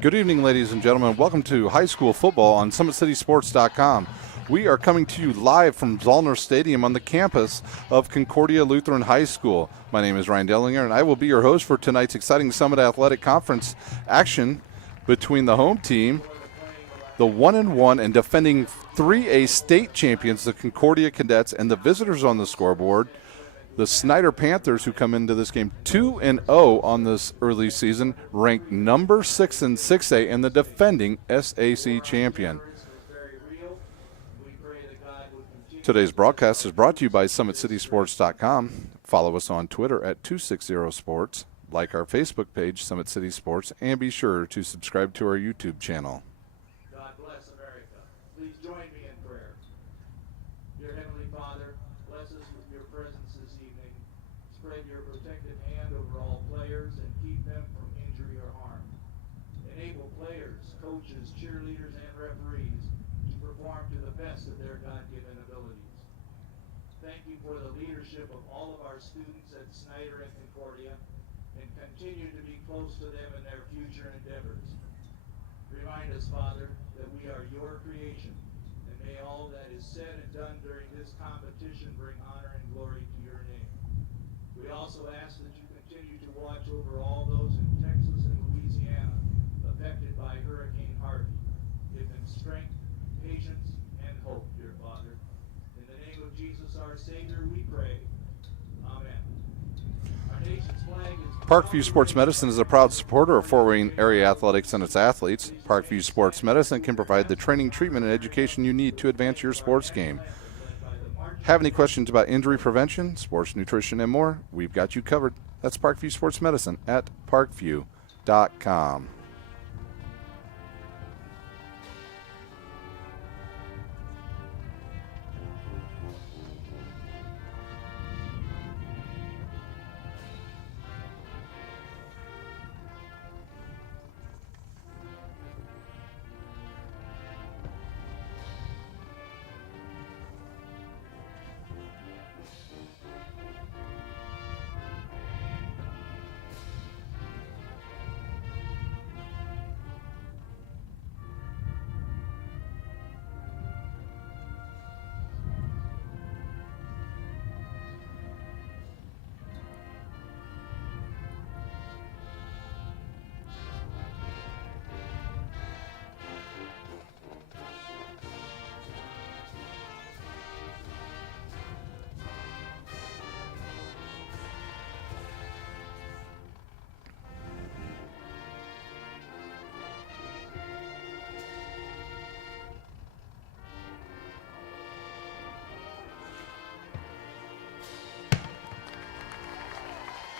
Good evening, ladies and gentlemen. Welcome to high school football on SummitCitySports.com. We are coming to you live from Zollner Stadium on the campus of Concordia Lutheran High School. My name is Ryan Dellinger, and I will be your host for tonight's exciting Summit Athletic Conference action between the home team, the 1-1 and defending 3A state champions, the Concordia Cadets, and the visitors on the scoreboard, the Snider Panthers, who come into this game 2-0 on this early season, ranked number 6 in 6A and the defending SAC champion. Today's broadcast is brought to you by SummitCitySports.com. Follow us on Twitter at 260sports, like our Facebook page, Summit City Sports, and be sure to subscribe to our YouTube channel. God bless America. Please join me in prayer. Dear Heavenly Father, bless us with your presence this evening. Spread your protective hand over all players and keep them from injury or harm. Enable players, coaches, cheerleaders, and referees to perform to the best of their God-given abilities. Thank you for the leadership of all of our students at Snider and Concordia, and continue to be close to them in their future endeavors. Remind us, Father, that we are your creation, and may all that is said and done during this competition bring honor and glory to your name. We also ask that you continue to watch over all those in Texas and Louisiana affected by Hurricane Harvey. Give them strength, patience, and hope, dear Father. In the name of Jesus, our Savior, we pray. Amen. Our nation's flag is... Parkview Sports Medicine is a proud supporter of Fort Wayne area athletics and its athletes. Parkview Sports Medicine can provide the training, treatment, and education you need to advance your sports game. Have any questions about injury prevention, sports nutrition, and more? We've got you covered. That's Parkview Sports Medicine at parkview.com.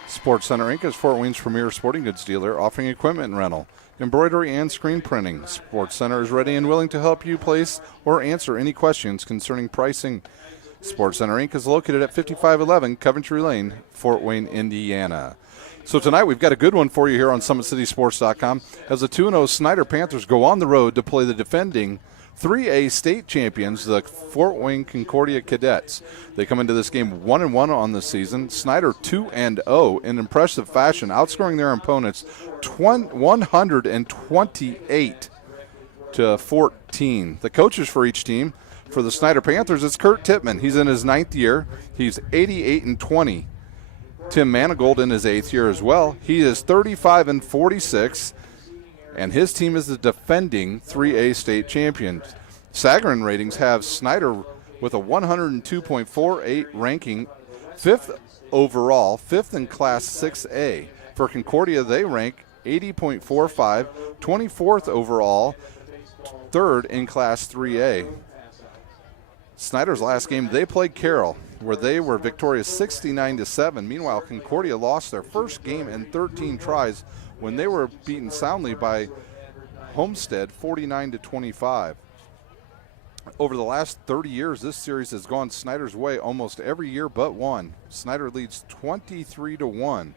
Sports Center Inc. is Fort Wayne's premier sporting goods dealer, offering equipment rental, embroidery, and screen printing. Sports Center is ready and willing to help you place or answer any questions concerning pricing. Sports Center Inc. is located at 5511 Coventry Lane, Fort Wayne, Indiana. So tonight we've got a good one for you here on SummitCitySports.com as the 2-0 Snider Panthers go on the road to play the defending 3A state champions, the Fort Wayne Concordia Cadets. They come into this game 1-1 on the season. Snider 2-0 in impressive fashion, outscoring their opponents 128-14. The coaches for each team, for the Snider Panthers, it's Kurt Tippmann. He's in his 9th year. He's 88-20. Tim Manigold in his 8th year as well. He is 35-46. And his team is the defending 3A state champions. Sagarin ratings have Snider with a 102.48 ranking, 5th overall, 5th in Class 6A. For Concordia, they rank 80.45, 24th overall, 3rd in Class 3A. Snider's last game, they played Carroll, where they were victorious 69-7. Meanwhile, Concordia lost their first game in 13 tries when they were beaten soundly by Homestead 49-25. Over the last 30 years, this series has gone Snider's way almost every year but one. Snider leads 23-1.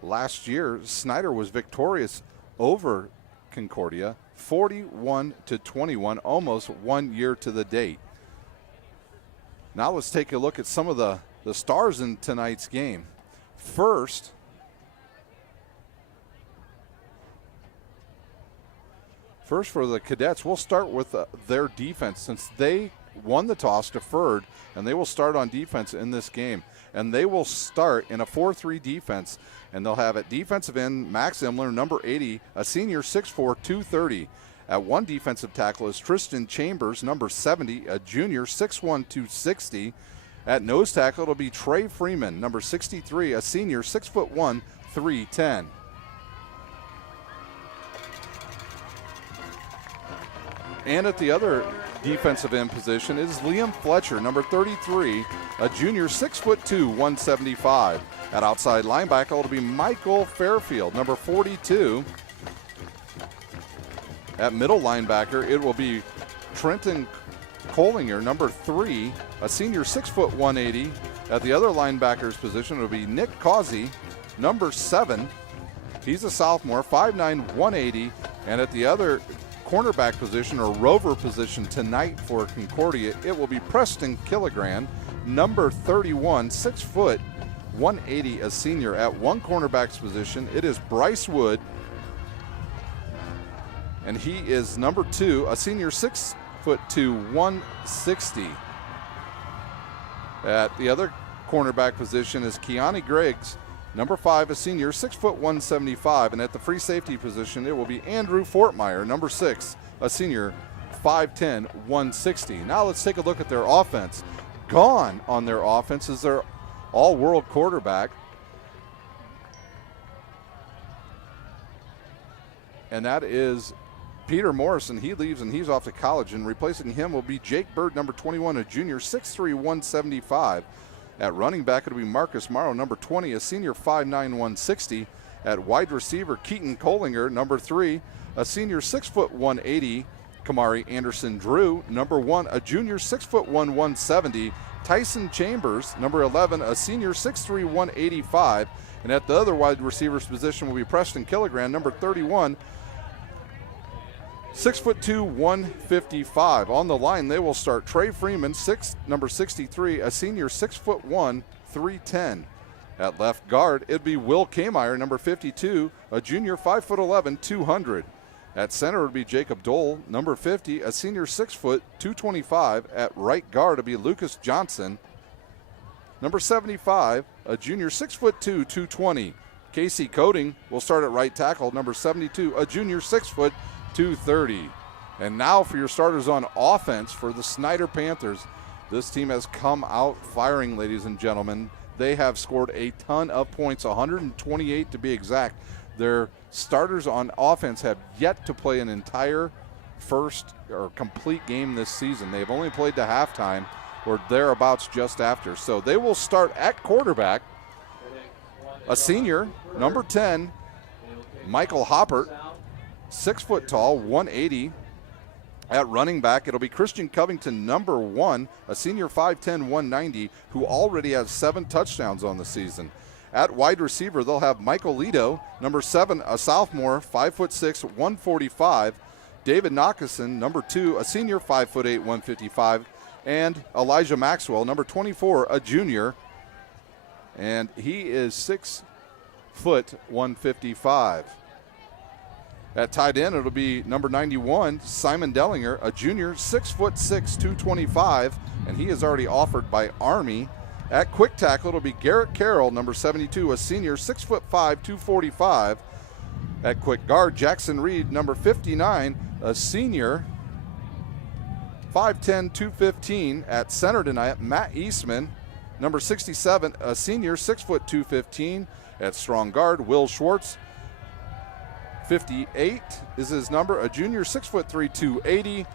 Last year, Snider was victorious over Concordia 41-21, almost 1 year to the date. Now let's take a look at some of the stars in tonight's game. First, First for the Cadets, we'll start with their defense since they won the toss, deferred, and they will start on defense in this game. And they will start in a 4-3 defense, and they'll have at defensive end Max Imler, number 80, a senior 6'4", 230. At one defensive tackle is Tristan Chambers, number 70, a junior 6'1", 260. At nose tackle, it'll be Trey Freeman, number 63, a senior 6'1", 310. And at the other defensive end position is Liam Fletcher, number 33, a junior 6'2", 175. At outside linebacker, it'll be Michael Fairfield, number 42. At middle linebacker, it will be Trenton Collinger, number 3, a senior 180. At the other linebacker's position, it'll be Nick Causey, number 7. He's a sophomore, 5'9", 180. And at the other cornerback position or rover position tonight for Concordia, it will be Preston Killigran, number 31, 6 foot, 180, a senior. At one cornerback's position, it is Bryce Wood, and he is number 2, a senior 6'2", 160. At the other cornerback position is Keani Griggs, number 5, a senior, 6'175", and at the free safety position, it will be Andrew Fortmeyer, number 6, a senior, 5'10", 160. Now let's take a look at their offense. Gone on their offense is their all-world quarterback, and that is Peter Morrison. He leaves and he's off to college, and replacing him will be Jake Bird, number 21, a junior, 6'3", 175. At running back, it'll be Marcus Morrow, number 20, a senior, 5'9", 160. At wide receiver, Keaton Collinger, number 3, a senior, 180. Kamari Anderson Drew, number 1, a junior, 6'1", 170. Tyson Chambers, number 11, a senior, 6'3", 185. And at the other wide receiver's position will be Preston Killigran, number 31, 6'2", 155. On the line, they will start Trey Freeman, number 63, a senior, 6'1", 310. At left guard, it'd be Will Kmeyer, number 52, a junior, 5'11", 200. At center would be Jacob Dole, number 50, a senior, 6 foot, 225. At right guard, it'd be Lucas Johnson, number 75, a junior, 6'2", 220. Casey Coding will start at right tackle, number 72, a junior, 6 foot, 230. And now for your starters on offense for the Snider Panthers. This team has come out firing, ladies and gentlemen. They have scored a ton of points, 128 to be exact. Their starters on offense have yet to play an entire first or complete game this season. They've only played to halftime or thereabouts just after. So they will start at quarterback, a senior, number 10, Michael Hoppert, 6 foot tall, 180. At running back, it'll be Christian Covington, number 1, a senior, 5'10", 190, who already has 7 touchdowns on the season. At wide receiver, they'll have Michael Lido, number 7, a sophomore, 5'6", 145. David Knockason, number 2, a senior, 5'8", 155. And Elijah Maxwell, number 24, a junior, and he is 6 foot, 155. At tight end, it'll be number 91, Simon Dellinger, a junior, 6'6", 225, and he is already offered by Army. At quick tackle, it'll be Garrett Carroll, number 72, a senior, 6'5", 245. At quick guard, Jackson Reed, number 59, a senior, 5'10", 215. At center tonight, Matt Eastman, number 67, a senior, 6 foot, 215. At strong guard, Will Schwartz, 58 is his number, a junior, 6'3", 280.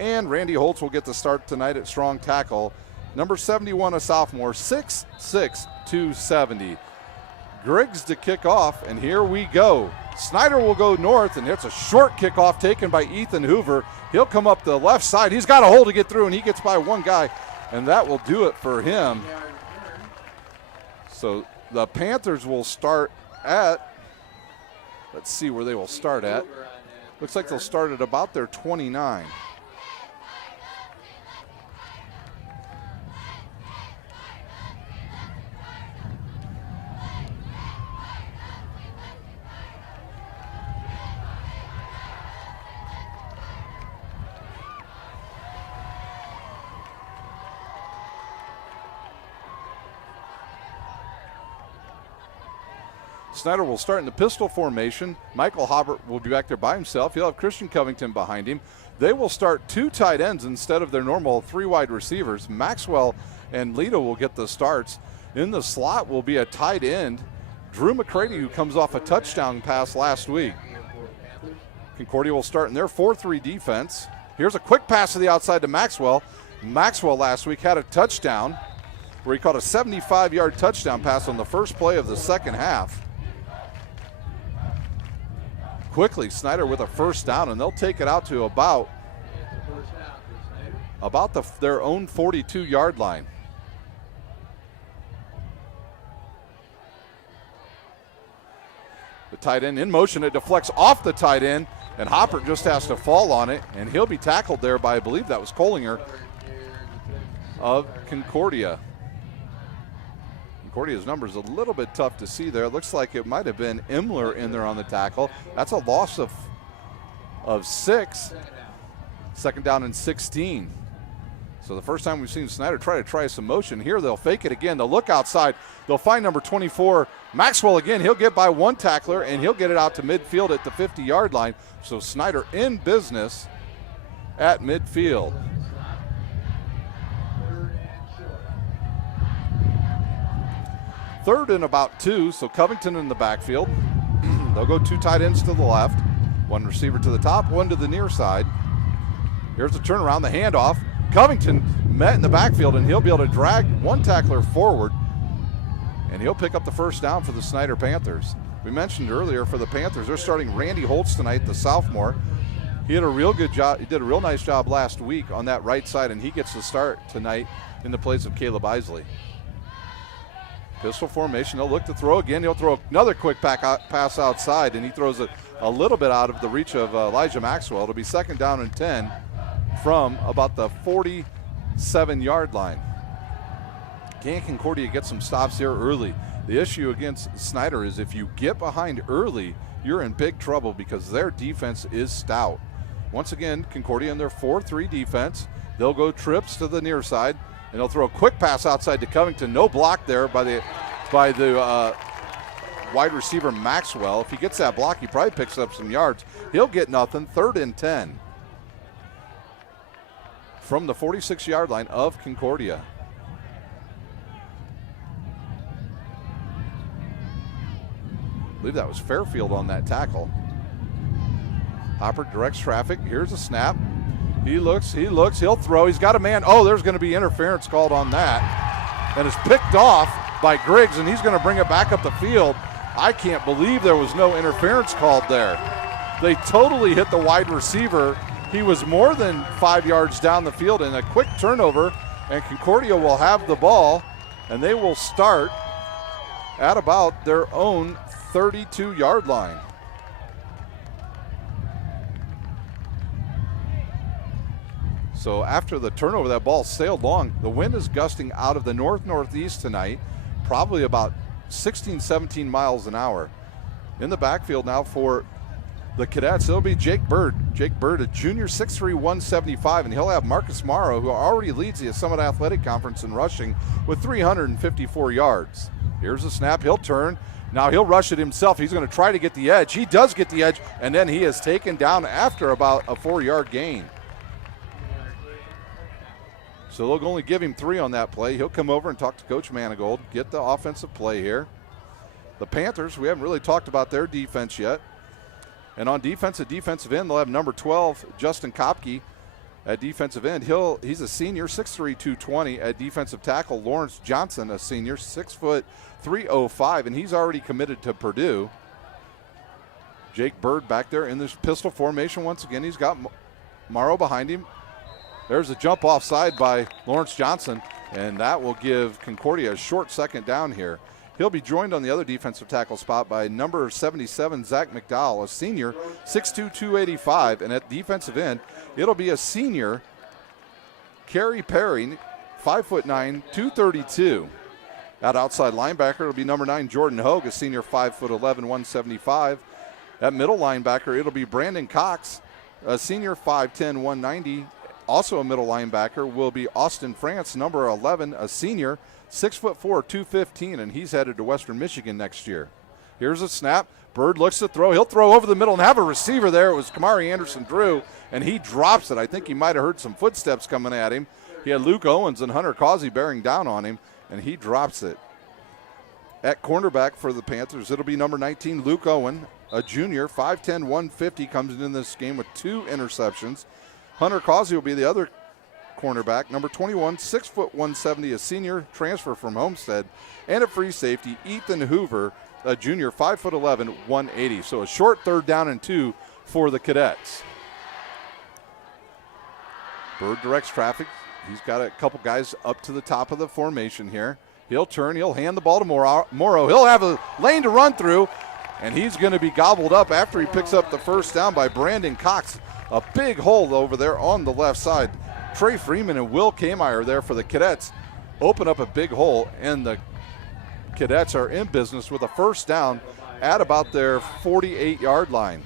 And Randy Holtz will get the start tonight at strong tackle, number 71, a sophomore, 6'6", 270. Griggs to kick off, and here we go. Snider will go north, and it's a short kickoff taken by Ethan Hoover. He'll come up the left side. He's got a hole to get through, and he gets by one guy, and that will do it for him. So the Panthers will start at, let's see where they will start at. Looks like they'll start at about their 29. Snider will start in the pistol formation. Michael Hobbert will be back there by himself. He'll have Christian Covington behind him. They will start 2 tight ends instead of their normal 3 wide receivers. Maxwell and Lito will get the starts. In the slot will be a tight end, Drew McCready, who comes off a touchdown pass last week. Concordia will start in their 4-3 defense. Here's a quick pass to the outside to Maxwell. Maxwell last week had a touchdown where he caught a 75-yard touchdown pass on the first play of the second half. Quickly, Snider with a first down, and they'll take it out to about their own 42-yard line. The tight end in motion. It deflects off the tight end, and Hopper just has to fall on it, and he'll be tackled there by, I believe that was Kohlinger of Concordia. Concordia's number is a little bit tough to see there. It looks like it might have been Imler in there on the tackle. That's a loss of 6. Second down and 16. So the first time we've seen Snider try some motion. Here they'll fake it again. They'll look outside. They'll find number 24, Maxwell again. He'll get by one tackler, and he'll get it out to midfield at the 50-yard line. So Snider in business at midfield. Third and about 2, so Covington in the backfield. They'll go 2 tight ends to the left, 1 receiver to the top, 1 to the near side. Here's the turnaround, the handoff. Covington met in the backfield, and he'll be able to drag 1 tackler forward, and he'll pick up the first down for the Snider Panthers. We mentioned earlier for the Panthers, they're starting Randy Holtz tonight, the sophomore. He had a real good job. He did a real nice job last week on that right side, and he gets the start tonight in the place of Caleb Isley. Pistol formation, they'll look to throw again. He'll throw another quick pass outside, and he throws it a little bit out of the reach of Elijah Maxwell. It'll be second down and 10 from about the 47-yard line. Can Concordia get some stops here early? The issue against Snider is if you get behind early, you're in big trouble because their defense is stout. Once again, Concordia in their 4-3 defense. They'll go trips to the near side, and they'll throw a quick pass outside to Covington. No block there by the wide receiver Maxwell. If he gets that block, he probably picks up some yards. He'll get nothing. 3rd and 10 from the 46-yard line of Concordia. I believe that was Fairfield on that tackle. Hopper directs traffic. Here's a snap. He looks, he'll throw. He's got a man. Oh, there's going to be interference called on that. And it's picked off by Griggs, and he's going to bring it back up the field. I can't believe there was no interference called there. They totally hit the wide receiver. He was more than 5 yards down the field, and a quick turnover, and Concordia will have the ball, and they will start at about their own 32-yard line. So after the turnover, that ball sailed long. The wind is gusting out of the north-northeast tonight, probably about 16, 17 miles an hour. In the backfield now for the Cadets, it'll be Jake Bird. Jake Bird, a junior, 6'3", 175, and he'll have Marcus Morrow, who already leads the Summit Athletic Conference in rushing with 354 yards. Here's the snap. He'll turn. Now he'll rush it himself. He's going to try to get the edge. He does get the edge, and then he is taken down after about a 4-yard gain. So they'll only give him 3 on that play. He'll come over and talk to Coach Manigold, get the offensive play here. The Panthers, we haven't really talked about their defense yet. And on defense, at defensive end, they'll have number 12, Justin Kopke, at defensive end. He's a senior, 6'3", 220. At defensive tackle, Lawrence Johnson, a senior, 6 foot, 305, and he's already committed to Purdue. Jake Bird back there in this pistol formation once again. He's got Morrow behind him. There's a jump offside by Lawrence Johnson, and that will give Concordia a short second down here. He'll be joined on the other defensive tackle spot by number 77, Zach McDowell, a senior, 6'2", 285. And at defensive end, it'll be a senior, Kerry Perry, 5'9", 232. At outside linebacker, it'll be number 9, Jordan Hogue, a senior, 5'11", 175. At middle linebacker, it'll be Brandon Cox, a senior, 5'10", 190. Also a middle linebacker will be Austin France, number 11, a senior, 6'4", 215, and he's headed to Western Michigan next year. Here's a snap. Bird looks to throw. He'll throw over the middle and have a receiver there. It was Kamari Anderson-Drew, and he drops it. I think he might have heard some footsteps coming at him. He had Luke Owens and Hunter Causey bearing down on him, and he drops it. At cornerback for the Panthers, it'll be number 19, Luke Owen, a junior, 5'10", 150, comes in this game with 2 interceptions. Hunter Causey will be the other cornerback, number 21, 6', 170, a senior, transfer from Homestead. And at free safety, Ethan Hoover, a junior, 5'11", 180. So a short 3rd down and 2 for the Cadets. Bird directs traffic. He's got a couple guys up to the top of the formation here. He'll turn. He'll hand the ball to Morrow. He'll have a lane to run through, and he's going to be gobbled up after he picks up the first down by Brandon Cox. A big hole over there on the left side. Trey Freeman and Will Kmeyer there for the Cadets open up a big hole, and the Cadets are in business with a first down at about their 48-yard line.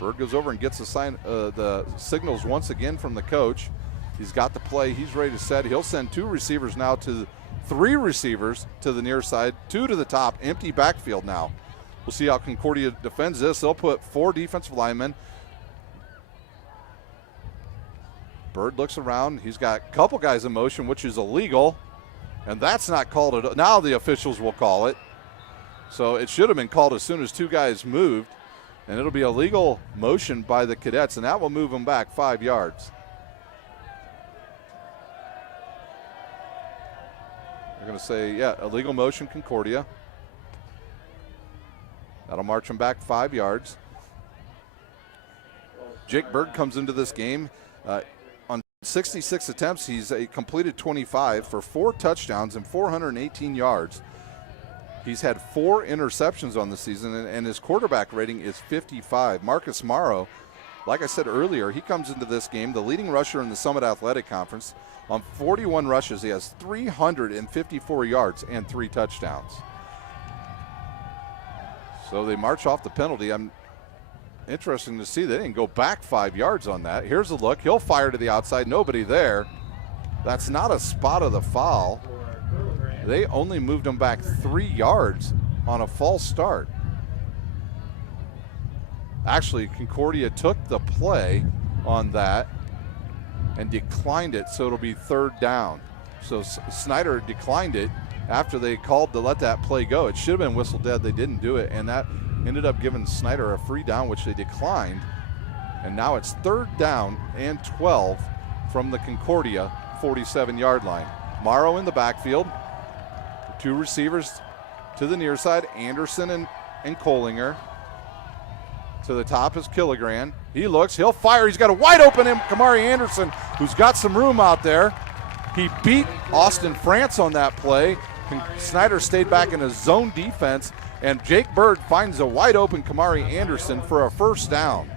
Bird goes over and gets the signals once again from the coach. He's got the play. He's ready to set. He'll send 2 receivers now to 3 receivers to the near side, 2 to the top. Empty backfield now. We'll see how Concordia defends this. They'll put 4 defensive linemen. Bird looks around. He's got a couple guys in motion, which is illegal, and that's not called. Now the officials will call it. So it should have been called as soon as 2 guys moved, and it'll be a legal motion by the Cadets, and that will move them back 5 yards. They're going to say, yeah, illegal motion, Concordia. That'll march them back 5 yards. Jake Bird comes into this game. On 66 attempts, he's completed 25 for 4 touchdowns and 418 yards. He's had 4 interceptions on the season, and his quarterback rating is 55. Marcus Morrow, like I said earlier, he comes into this game, the leading rusher in the Summit Athletic Conference. On 41 rushes, he has 354 yards and 3 touchdowns. So they march off the penalty. Interesting to see they didn't go back 5 yards on that. Here's a look. He'll fire to the outside. Nobody there. That's not a spot of the foul. They only moved him back 3 yards on a false start. Actually, Concordia took the play on that and declined it, so it'll be 3rd down. So Snider declined it after they called to let that play go. It should have been whistle dead. They didn't do it, and that ended up giving Snider a free down, which they declined. And now it's 3rd down and 12 from the Concordia 47-yard line. Morrow in the backfield. 2 receivers to the near side, Anderson and Kohlinger. To the top is Killigran. He looks, he'll fire. He's got a wide open Kamari Anderson, who's got some room out there. He beat Austin France on that play. Snider stayed back in his zone defense, and Jake Bird finds a wide open Kamari Anderson for a first down.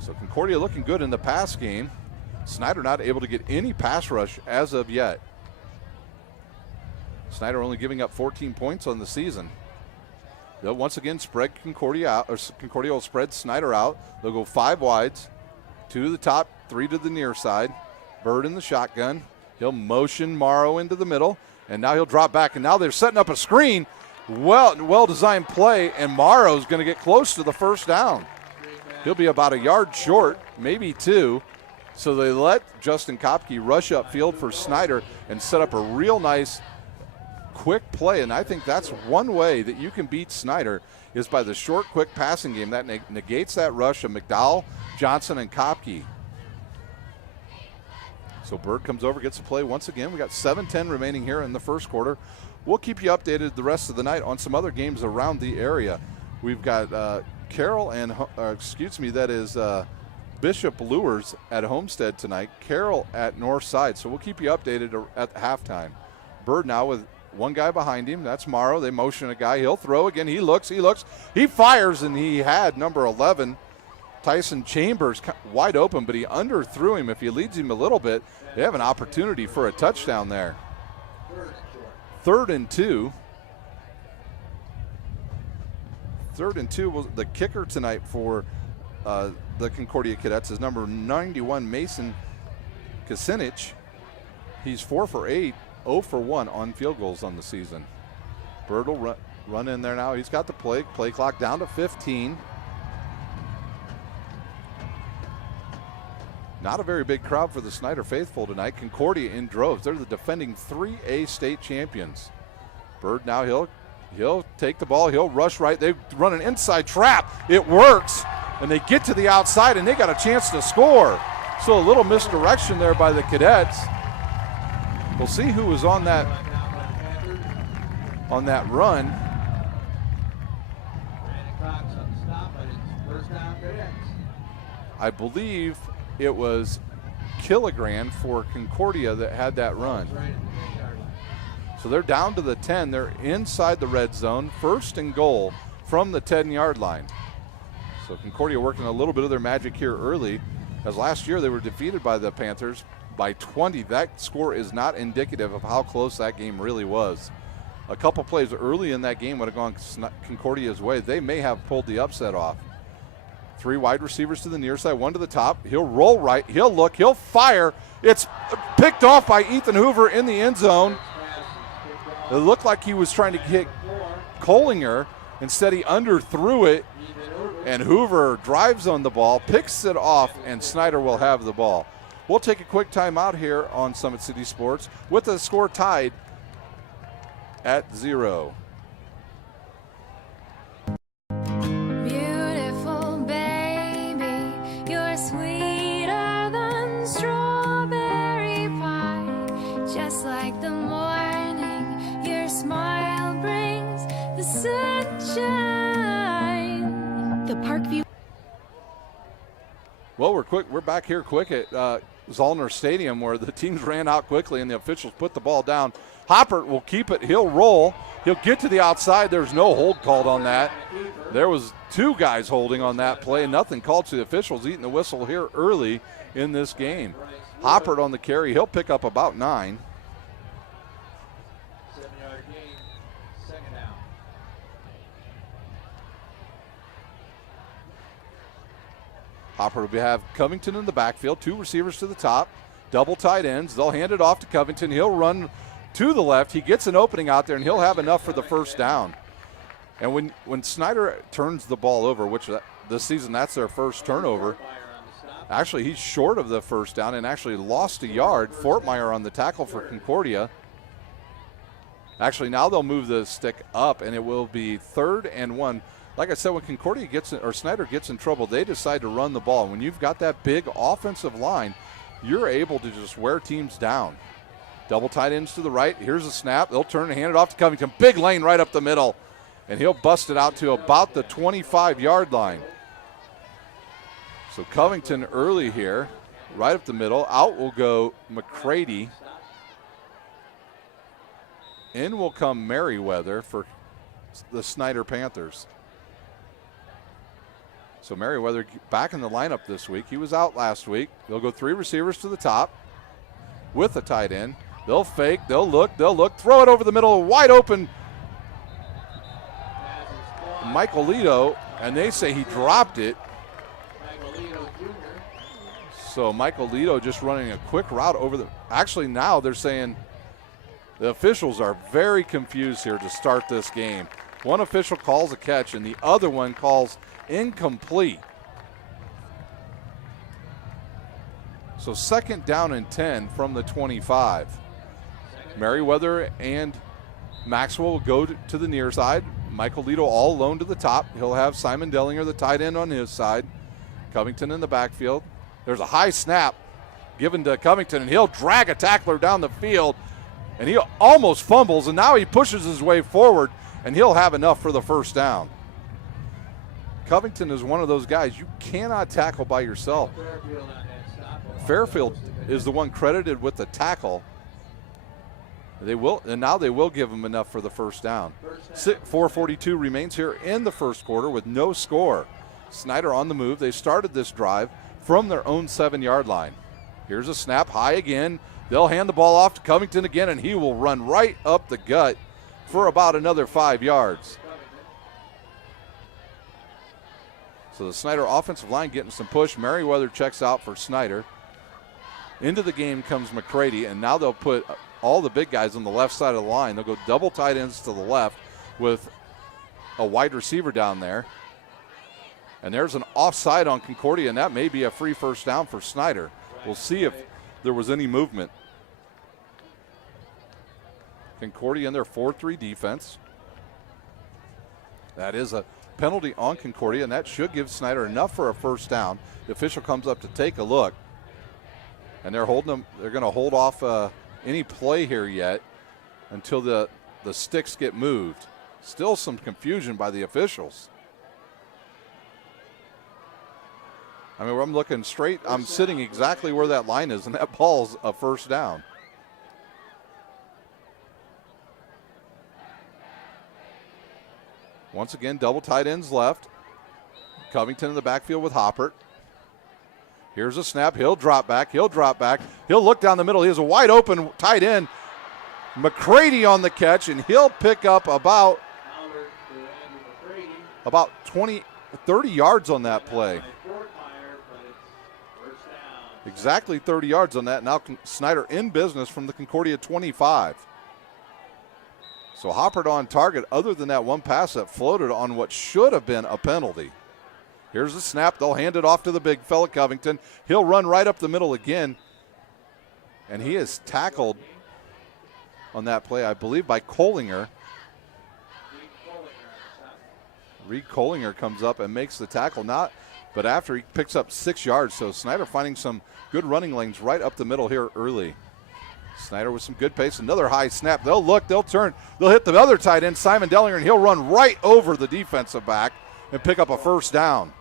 So Concordia looking good in the pass game. Snider not able to get any pass rush as of yet. Snider only giving up 14 points on the season. They'll once again spread Concordia out, or Concordia will spread Snider out. They'll go 5 wides, 2 to the top, 3 to the near side. Bird in the shotgun. He'll motion Morrow into the middle, and now he'll drop back, and now they're setting up a screen. Well-designed play, and Morrow's going to get close to the first down. He'll be about a yard short, maybe 2. So they let Justin Kopke rush upfield for Snider and set up a real nice quick play, and I think that's one way that you can beat Snider is by the short, quick passing game. That negates that rush of McDowell, Johnson, and Kopke. So Bird comes over, gets a play once again. We got 7:10 remaining here in the first quarter. We'll keep you updated the rest of the night on some other games around the area. We've got Carroll and, Bishop Lures at Homestead tonight, Carroll at Northside. So we'll keep you updated at halftime. Bird now with one guy behind him. That's Morrow. They motion a guy. He'll throw again. He looks. He fires, and he had number 11, Tyson Chambers, wide open, but he underthrew him. If he leads him a little bit, they have an opportunity for a touchdown there. 3rd and 2. 3rd and 2. The kicker tonight for the Concordia Cadets is number 91, Mason Kucinich, he's 4 for 8, 0 for 1 on field goals on the season. Bird will run in there now. He's got the play clock down to 15. Not a very big crowd for the Snider faithful tonight. Concordia in droves. They're the defending 3A state champions. Bird now, he'll take the ball. He'll rush right. They run an inside trap. It works, and they get to the outside, and they got a chance to score. So a little misdirection there by the Cadets. We'll see who was on that run. I believe it was Killigran for Concordia that had that run. So they're down to the 10. They're inside the red zone, 1st and goal from the 10-yard line. So Concordia working a little bit of their magic here early, as last year they were defeated by the Panthers by 20. That score is not indicative of how close that game really was. A couple plays early in that game would have gone Concordia's way. They may have pulled the upset off. 3 wide receivers to the near side, 1 to the top. He'll roll right, he'll look, he'll fire. It's picked off by Ethan Hoover in the end zone. It looked like he was trying to hit Kohlinger. Instead, he underthrew it, and Hoover drives on the ball, picks it off, and Snider will have the ball. We'll take a quick timeout here on Summit City Sports with the score tied at 0. Well, we're back here quick at Zollner Stadium, where the teams ran out quickly and the officials put the ball down. Hoppert will keep it. He'll roll. He'll get to the outside. There's no hold called on that. There was 2 guys holding on that play. Nothing called to the officials, eating the whistle here early in this game. Hoppert on the carry. He'll pick up about 9. 7-yard gain, 2nd down. Hopper will have Covington in the backfield, 2 receivers to the top, double tight ends. They'll hand it off to Covington. He'll run to the left. He gets an opening out there, and he'll have enough for the 1st down. And when Snider turns the ball over, which this season that's their 1st turnover, actually he's short of the 1st down and actually lost a yard. Fortmeyer on the tackle for Concordia. Actually, now they'll move the stick up, and it will be 3rd and 1. Like I said, when Concordia Snider gets in trouble, they decide to run the ball. When you've got that big offensive line, you're able to just wear teams down. Double tight ends to the right. Here's a snap. They'll turn and hand it off to Covington. Big lane right up the middle, and he'll bust it out to about the 25-yard line. So Covington early here, right up the middle. Out will go McCready. In will come Merriweather for the Snider Panthers. So Merriweather back in the lineup this week. He was out last week. They'll go 3 receivers to the top with a tight end. They'll fake, they'll look, throw it over the middle, wide open Michael Lito, and they say he dropped it. So Michael Lito just running a quick route over the, actually now they're saying the officials are very confused here to start this game. One official calls a catch and the other one calls incomplete. So 2nd down and 10 from the 25. Merriweather and Maxwell will go to the near side. Michael Lito all alone to the top. He'll have Simon Dellinger, the tight end, on his side. Covington in the backfield. There's a high snap given to Covington, and he'll drag a tackler down the field, and he almost fumbles, and now he pushes his way forward, and he'll have enough for the 1st down. Covington is one of those guys you cannot tackle by yourself. Fairfield is the one credited with the tackle. They will, and now they will give him enough for the 1st down. 4:42 remains here in the 1st quarter with no score. Snider on the move. They started this drive from their own 7-yard line. Here's a snap, high again. They'll hand the ball off to Covington again, and he will run right up the gut for about another 5 yards. So the Snider offensive line getting some push. Merriweather checks out for Snider. Into the game comes McCready, and now they'll put all the big guys on the left side of the line. They'll go double tight ends to the left with a wide receiver down there. And there's an offside on Concordia, and that may be a free first down for Snider. We'll see if there was any movement. Concordia in their 4-3 defense. That is a penalty on Concordia, and that should give Snider enough for a first down. The official comes up to take a look, and they're holding them. They're going to hold off any play here yet until the sticks get moved. Still some confusion by the officials. I mean, I'm looking straight. I'm sitting exactly where that line is, and that ball's a first down. Once again, double tight ends left. Covington in the backfield with Hoppert. Here's a snap. He'll drop back. He'll look down the middle. He has a wide open tight end. McCready on the catch, and he'll pick up about 30 yards on that play. Exactly 30 yards on that. Now Snider in business from the Concordia 25. So Hoppert on target, other than that one pass that floated on what should have been a penalty. Here's the snap. They'll hand it off to the big fella Covington. He'll run right up the middle again. And he is tackled on that play, I believe, by Kohlinger. Reed Kohlinger comes up and makes the tackle. But after he picks up 6 yards. So Snider finding some good running lanes right up the middle here early. Snider with some good pace. Another high snap. They'll look. They'll turn. They'll hit the other tight end, Simon Dellinger, and he'll run right over the defensive back and pick up a first down.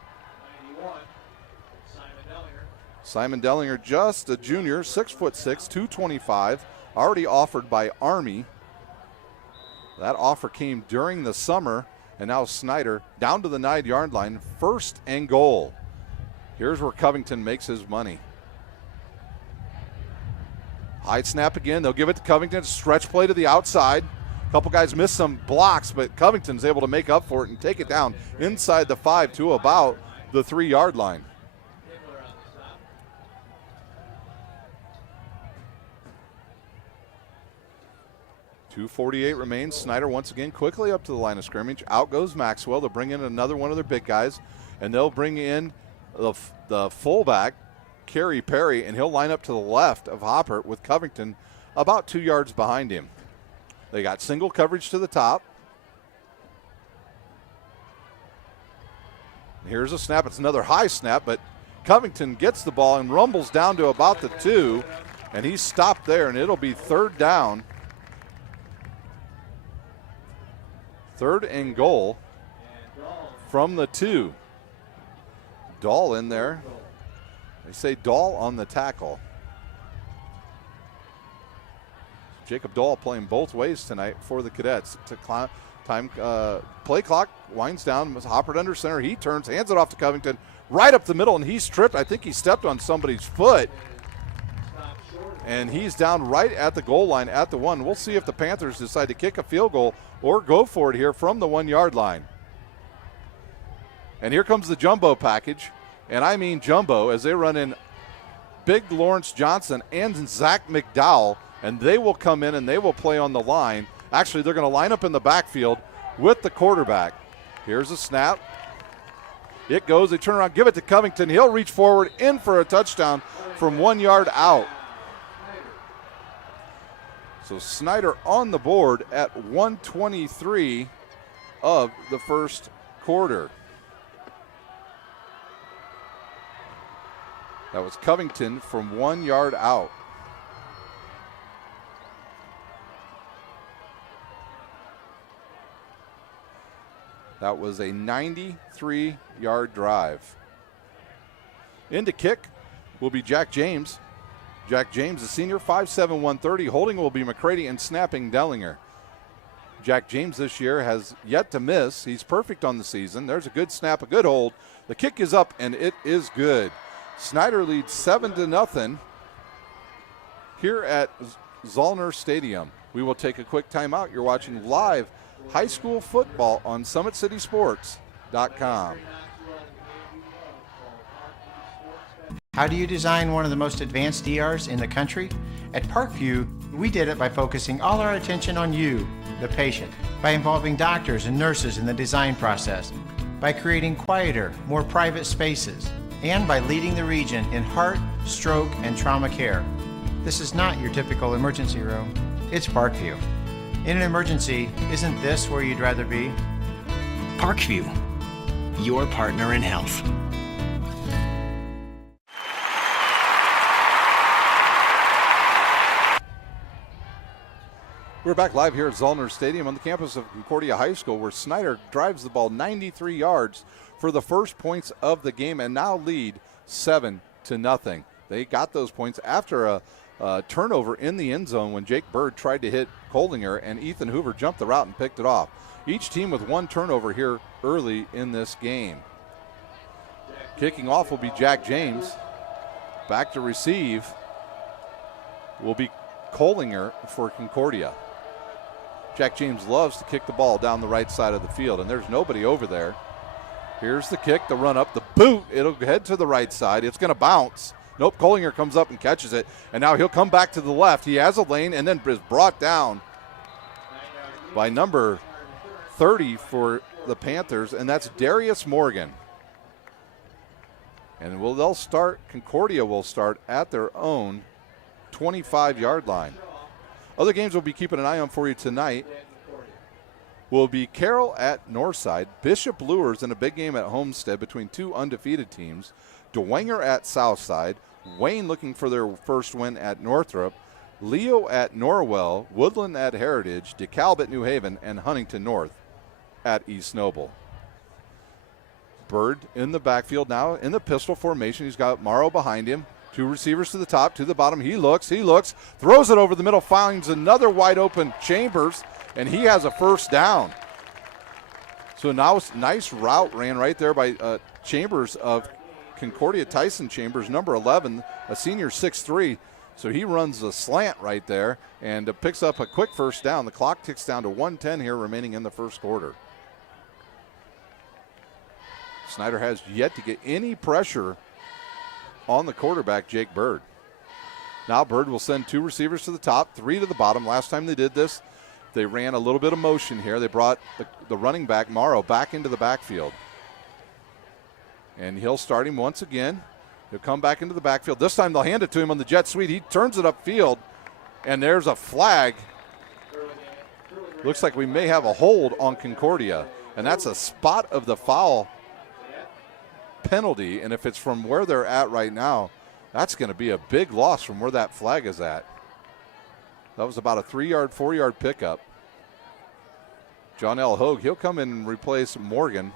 Simon Dellinger, just a junior, 6'6", 225, already offered by Army. That offer came during the summer, and now Snider down to the 9-yard line, 1st and goal. Here's where Covington makes his money. High snap again. They'll give it to Covington. Stretch play to the outside. A couple guys missed some blocks, but Covington's able to make up for it and take it down inside the 5 to about the 3-yard line. .248 remains. Snider once again quickly up to the line of scrimmage. Out goes Maxwell. They'll bring in another one of their big guys, and they'll bring in the fullback, Kerry Perry, and he'll line up to the left of Hoppert with Covington about 2 yards behind him. They got single coverage to the top. Here's a snap. It's another high snap, but Covington gets the ball and rumbles down to about the 2, and he's stopped there, and it'll be 3rd down. 3rd and goal from the 2. Dahl in there. They say Dahl on the tackle. Jacob Dahl playing both ways tonight for the Cadets. Play clock winds down. Hoppert under center. He turns, hands it off to Covington, right up the middle, and he's tripped. I think he stepped on somebody's foot. And he's down right at the goal line at the 1. We'll see if the Panthers decide to kick a field goal or go for it here from the 1-yard line. And here comes the jumbo package. And I mean jumbo, as they run in big Lawrence Johnson and Zach McDowell. And they will come in and they will play on the line. Actually, they're going to line up in the backfield with the quarterback. Here's a snap. It goes. They turn around, give it to Covington. He'll reach forward in for a touchdown from 1 yard out. So Snider on the board at 1:23 of the first quarter. That was Covington from 1 yard out. That was a 93-yard drive. In to kick will be Jack James. Jack James, the senior, 5'7", 130. Holding will be McCready and snapping Dellinger. Jack James this year has yet to miss. He's perfect on the season. There's a good snap, a good hold. The kick is up, and it is good. Snider leads 7-0 here at Zollner Stadium. We will take a quick timeout. You're watching live high school football on SummitCitySports.com. How do you design one of the most advanced ERs in the country? At Parkview, we did it by focusing all our attention on you, the patient, by involving doctors and nurses in the design process, by creating quieter, more private spaces, and by leading the region in heart, stroke, and trauma care. This is not your typical emergency room. It's Parkview. In an emergency, isn't this where you'd rather be? Parkview, your partner in health. We're back live here at Zollner Stadium on the campus of Concordia High School, where Snider drives the ball 93 yards for the first points of the game and now lead 7-0. They got those points after a turnover in the end zone when Jake Bird tried to hit Coldinger and Ethan Hoover jumped the route and picked it off. Each team with one turnover here early in this game. Kicking off will be Jack James. Back to receive will be Coldinger for Concordia. Jack James loves to kick the ball down the right side of the field, and there's nobody over there. Here's the kick, the run up, the boot. It'll head to the right side. It's going to bounce. Nope, Coldinger comes up and catches it, and now he'll come back to the left. He has a lane and then is brought down by number 30 for the Panthers, and that's Darius Morgan. And they'll start, Concordia will start at their own 25-yard line. Other games we'll be keeping an eye on for you tonight will be Carroll at Northside, Bishop Lures in a big game at Homestead between two undefeated teams, Dwenger at Southside, Wayne looking for their first win at Northrop, Leo at Norwell, Woodland at Heritage, DeKalb at New Haven, and Huntington North at East Noble. Bird in the backfield now in the pistol formation. He's got Morrow behind him. Two receivers to the top, to the bottom. He looks, throws it over the middle, finds another wide open Chambers, and he has a first down. So now it's a nice route ran right there by Chambers of Concordia, Tyson Chambers, number 11, a senior 6'3". So he runs a slant right there and picks up a quick first down. The clock ticks down to 1:10 here remaining in the first quarter. Snider has yet to get any pressure on the quarterback, Jake Bird. Now Bird will send two receivers to the top, three to the bottom. Last time they did this, they ran a little bit of motion here. They brought the running back, Morrow, back into the backfield. And he'll start him once again. He'll come back into the backfield. This time they'll hand it to him on the jet sweep. He turns it upfield, and there's a flag. Looks like we may have a hold on Concordia, and that's a spot of the foul penalty, and if it's from where they're at right now, that's going to be a big loss from where that flag is at. That was about a 3-yard, 4-yard pickup. John L. Hogue, he'll come in and replace Morgan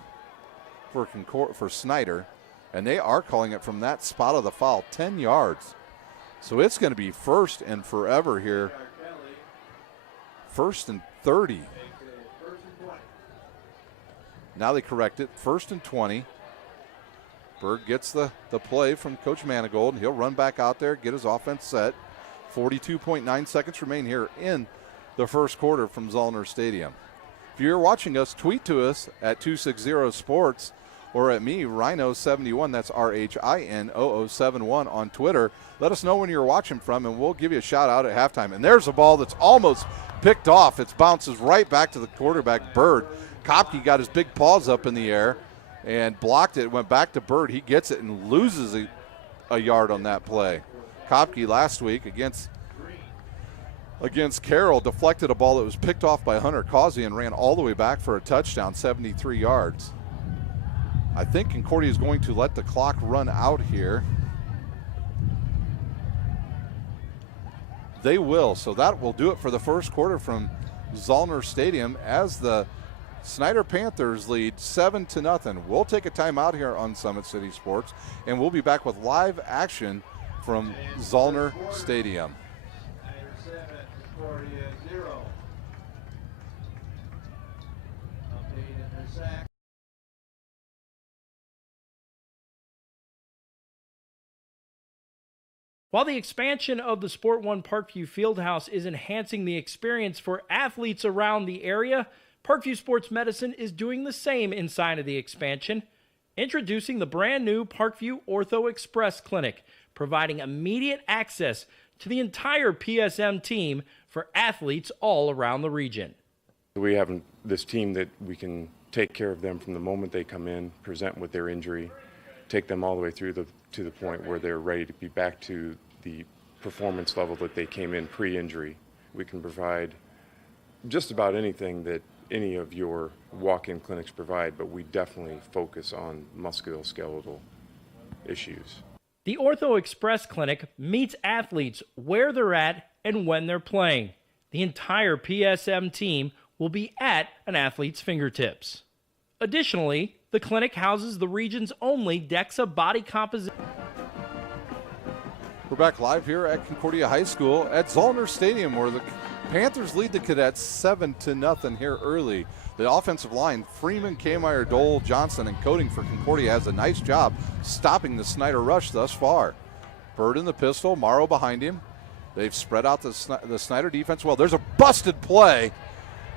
for Snider, and they are calling it from that spot of the foul, 10 yards. So it's going to be first and forever here. First and 30. Now they correct it, first and 20. Bird gets the play from Coach Manigold, and he'll run back out there, get his offense set. 42.9 seconds remain here in the first quarter from Zollner Stadium. If you're watching us, tweet to us at 260sports or at me, Rhino71, that's RHINO071 on Twitter. Let us know when you're watching from, and we'll give you a shout out at halftime. And there's a ball that's almost picked off. It bounces right back to the quarterback, Bird. Kopke got his big paws up in the air and blocked it, went back to Bird. He gets it and loses a yard on that play. Kopke last week against Carroll deflected a ball that was picked off by Hunter Causey and ran all the way back for a touchdown, 73 yards. I think Concordia is going to let the clock run out here. They will, so that will do it for the first quarter from Zollner Stadium as the Snider Panthers lead 7-0. We'll take a timeout here on Summit City Sports, and we'll be back with live action from Zollner Stadium. Snider 7, Concordia 0. Update in their SAC. While the expansion of the Sport One Parkview Fieldhouse is enhancing the experience for athletes around the area, Parkview Sports Medicine is doing the same inside of the expansion. Introducing the brand new Parkview Ortho Express Clinic, providing immediate access to the entire PSM team for athletes all around the region. We have this team that we can take care of them from the moment they come in, present with their injury, take them all the way through to the point where they're ready to be back to the performance level that they came in pre-injury. We can provide just about anything that any of your walk-in clinics provide, but we definitely focus on musculoskeletal issues. The Ortho Express Clinic meets athletes where they're at and when they're playing. The entire PSM team will be at an athlete's fingertips. Additionally, the clinic houses the region's only DEXA body composition. We're back live here at Concordia High School at Zollner Stadium, where the Panthers lead the Cadets 7-0 here early. The offensive line, Freeman, Kmeyer, Dole, Johnson, and Coding for Concordia has a nice job stopping the Snider rush thus far. Bird in the pistol, Morrow behind him. They've spread out the Snider defense well. There's a busted play.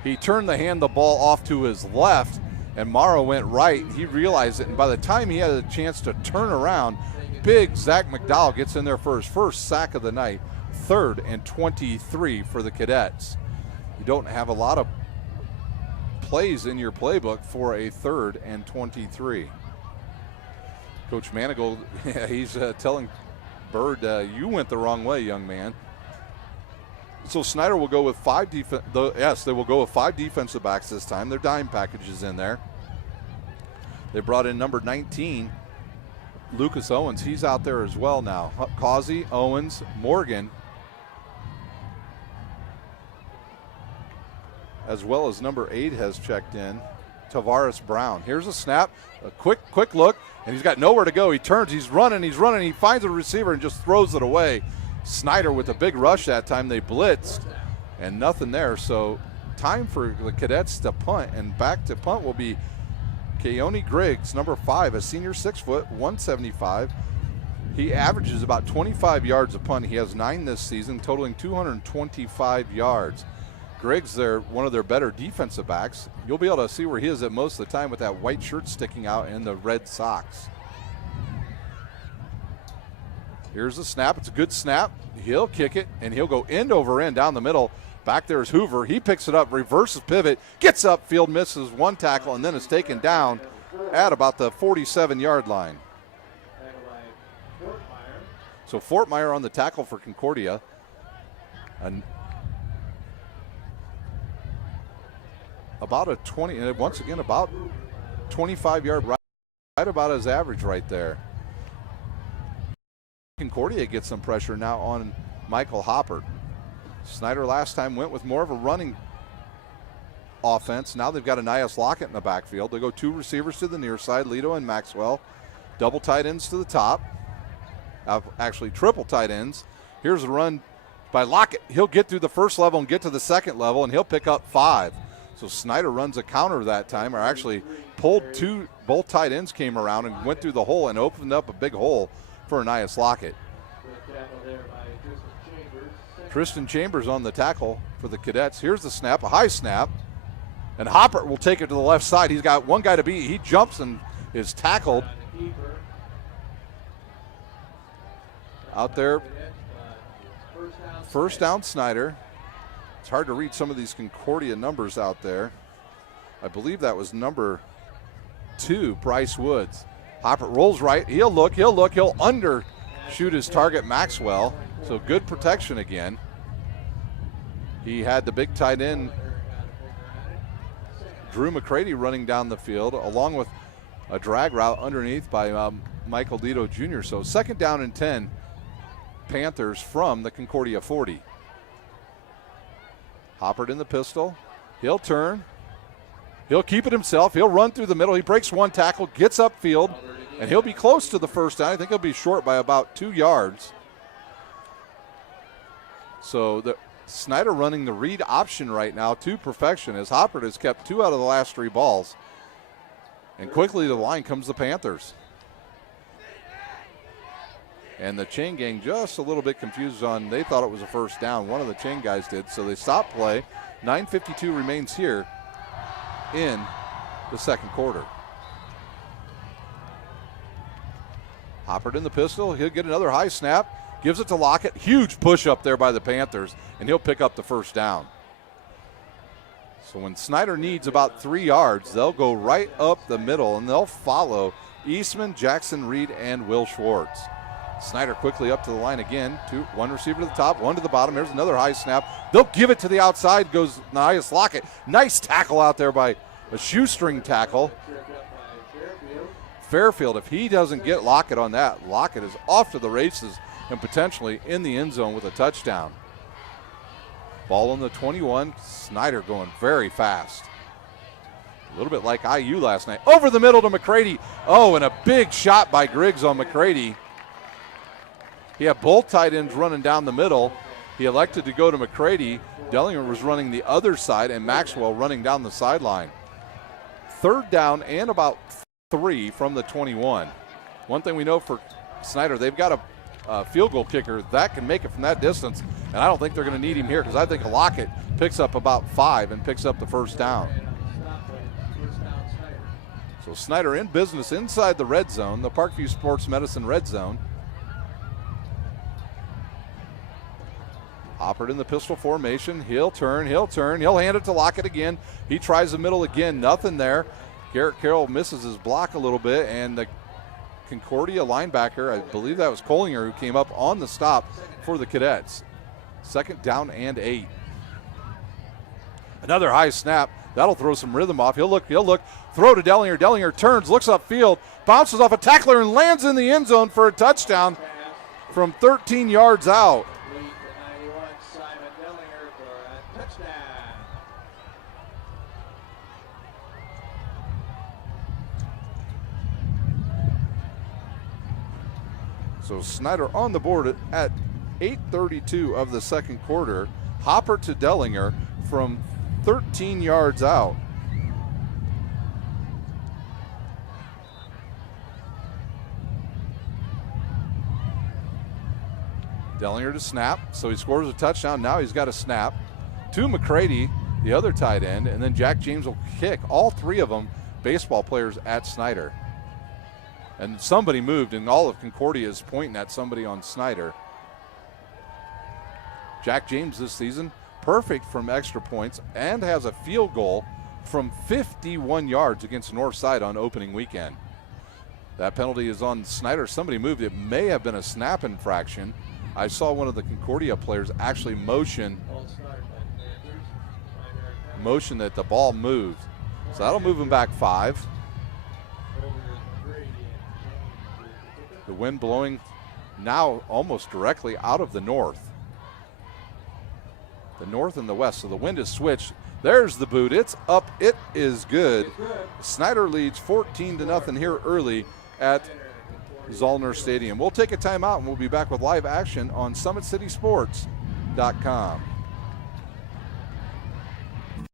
He turned the ball off to his left, and Morrow went right. He realized it, and by the time he had a chance to turn around, big Zach McDowell gets in there for his first sack of the night. 3rd and 23 for the Cadets. You don't have a lot of plays in your playbook for a 3rd and 23. Coach Manigold, he's telling Bird, you went the wrong way, young man. So Snider will go with 5 they will go with 5 defensive backs this time. Their dime package is in there. They brought in number 19, Lucas Owens. He's out there as well now. Causey, Owens, Morgan, as well as number 8 has checked in, Tavares Brown. Here's a snap, a quick look, and he's got nowhere to go. He turns, he's running, he finds a receiver and just throws it away. Snider with a big rush that time. They blitzed, and nothing there. So time for the Cadets to punt, and back to punt will be Keone Griggs, number 5, a senior, 6 foot, 175. He averages about 25 yards a punt. He has 9 this season, totaling 225 yards. Griggs, they're one of their better defensive backs. You'll be able to see where he is at most of the time with that white shirt sticking out and the red socks. Here's the snap. It's a good snap. He'll kick it, and he'll go end over end down the middle. Back there is Hoover. He picks it up, reverses pivot, gets upfield, misses 1 tackle, and then is taken down at about the 47-yard line. So Fort Meyer on the tackle for Concordia. And about a 20, once again, about 25-yard right about his average right there. Concordia gets some pressure now on Michael Hoppert. Snider last time went with more of a running offense. Now they've got Anias Lockett in the backfield. They go 2 receivers to the near side, Lito and Maxwell. Double tight ends to the top. Actually, triple tight ends. Here's a run by Lockett. He'll get through the first level and get to the second level, and he'll pick up 5. So Snider runs a counter that time, or actually pulled 2. Both tight ends came around and went through the hole and opened up a big hole for Anias Lockett. Tristan Chambers on the tackle for the Cadets. Here's the snap, a high snap, and Hoppert will take it to the left side. He's got one guy to beat. He jumps and is tackled. Out there, first down Snider. It's hard to read some of these Concordia numbers out there. I believe that was number 2, Bryce Woods. Hoppert rolls right. He'll look, he'll undershoot his target, Maxwell. So good protection again. He had the big tight end, Drew McCready, running down the field, along with a drag route underneath by Michael Lito Jr. So 2nd down and 10, Panthers from the Concordia 40. Hoppert in the pistol. He'll turn. He'll keep it himself. He'll run through the middle. He breaks 1 tackle, gets upfield, and he'll be close to the first down. I think he'll be short by about 2 yards. So the Snider running the read option right now to perfection, as Hoppert has kept 2 out of the last 3 balls. And quickly to the line comes the Panthers. And the chain gang just a little bit confused on, they thought it was a first down. One of the chain guys did, so they stopped play. 9:52 remains here in the second quarter. Hopper in the pistol. He'll get another high snap. Gives it to Lockett. Huge push up there by the Panthers, and he'll pick up the first down. So when Snider needs about 3 yards, they'll go right up the middle, and they'll follow Eastman, Jackson Reed, and Will Schwartz. Snider quickly up to the line again. One receiver to the top, one to the bottom. There's another high snap. They'll give it to the outside. Goes Nias Lockett. Nice tackle out there by a shoestring tackle. Fairfield, if he doesn't get Lockett on that, Lockett is off to the races and potentially in the end zone with a touchdown. Ball on the 21. Snider going very fast. A little bit like IU last night. Over the middle to McCready. Oh, and a big shot by Griggs on McCready. He had both tight ends running down the middle. He elected to go to McCready. Dellinger was running the other side, and Maxwell running down the sideline. Third down and about 3 from the 21. One thing we know for Snider, they've got a field goal kicker that can make it from that distance, and I don't think they're going to need him here because I think Lockett picks up about 5 and picks up the first down. So Snider in business inside the red zone, the Parkview Sports Medicine red zone. Hopper in the pistol formation. He'll turn. He'll hand it to Lockett again. He tries the middle again. Nothing there. Garrett Carroll misses his block a little bit, and the Concordia linebacker, I believe that was Collinger, who came up on the stop for the Cadets. Second down and 8. Another high snap. That'll throw some rhythm off. He'll look. Throw to Dellinger. Dellinger turns, looks upfield, bounces off a tackler, and lands in the end zone for a touchdown from 13 yards out. So Snider on the board at 8:32 of the second quarter. Hopper to Dellinger from 13 yards out. Dellinger to snap, so he scores a touchdown. Now he's got a snap. To McCready, the other tight end, and then Jack James will kick. All 3 of them baseball players at Snider. And somebody moved, and all of Concordia is pointing at somebody on Snider. Jack James this season, perfect from extra points, and has a field goal from 51 yards against Northside on opening weekend. That penalty is on Snider. Somebody moved. It may have been a snap infraction. I saw one of the Concordia players actually motion that the ball moved. So that'll move him back 5. The wind blowing now almost directly out of the north. The north and the west, so the wind is switched. There's the boot. It's up. It is good. Snider leads 14-0 here early at Zollner Stadium. We'll take a timeout, and we'll be back with live action on SummitCitySports.com.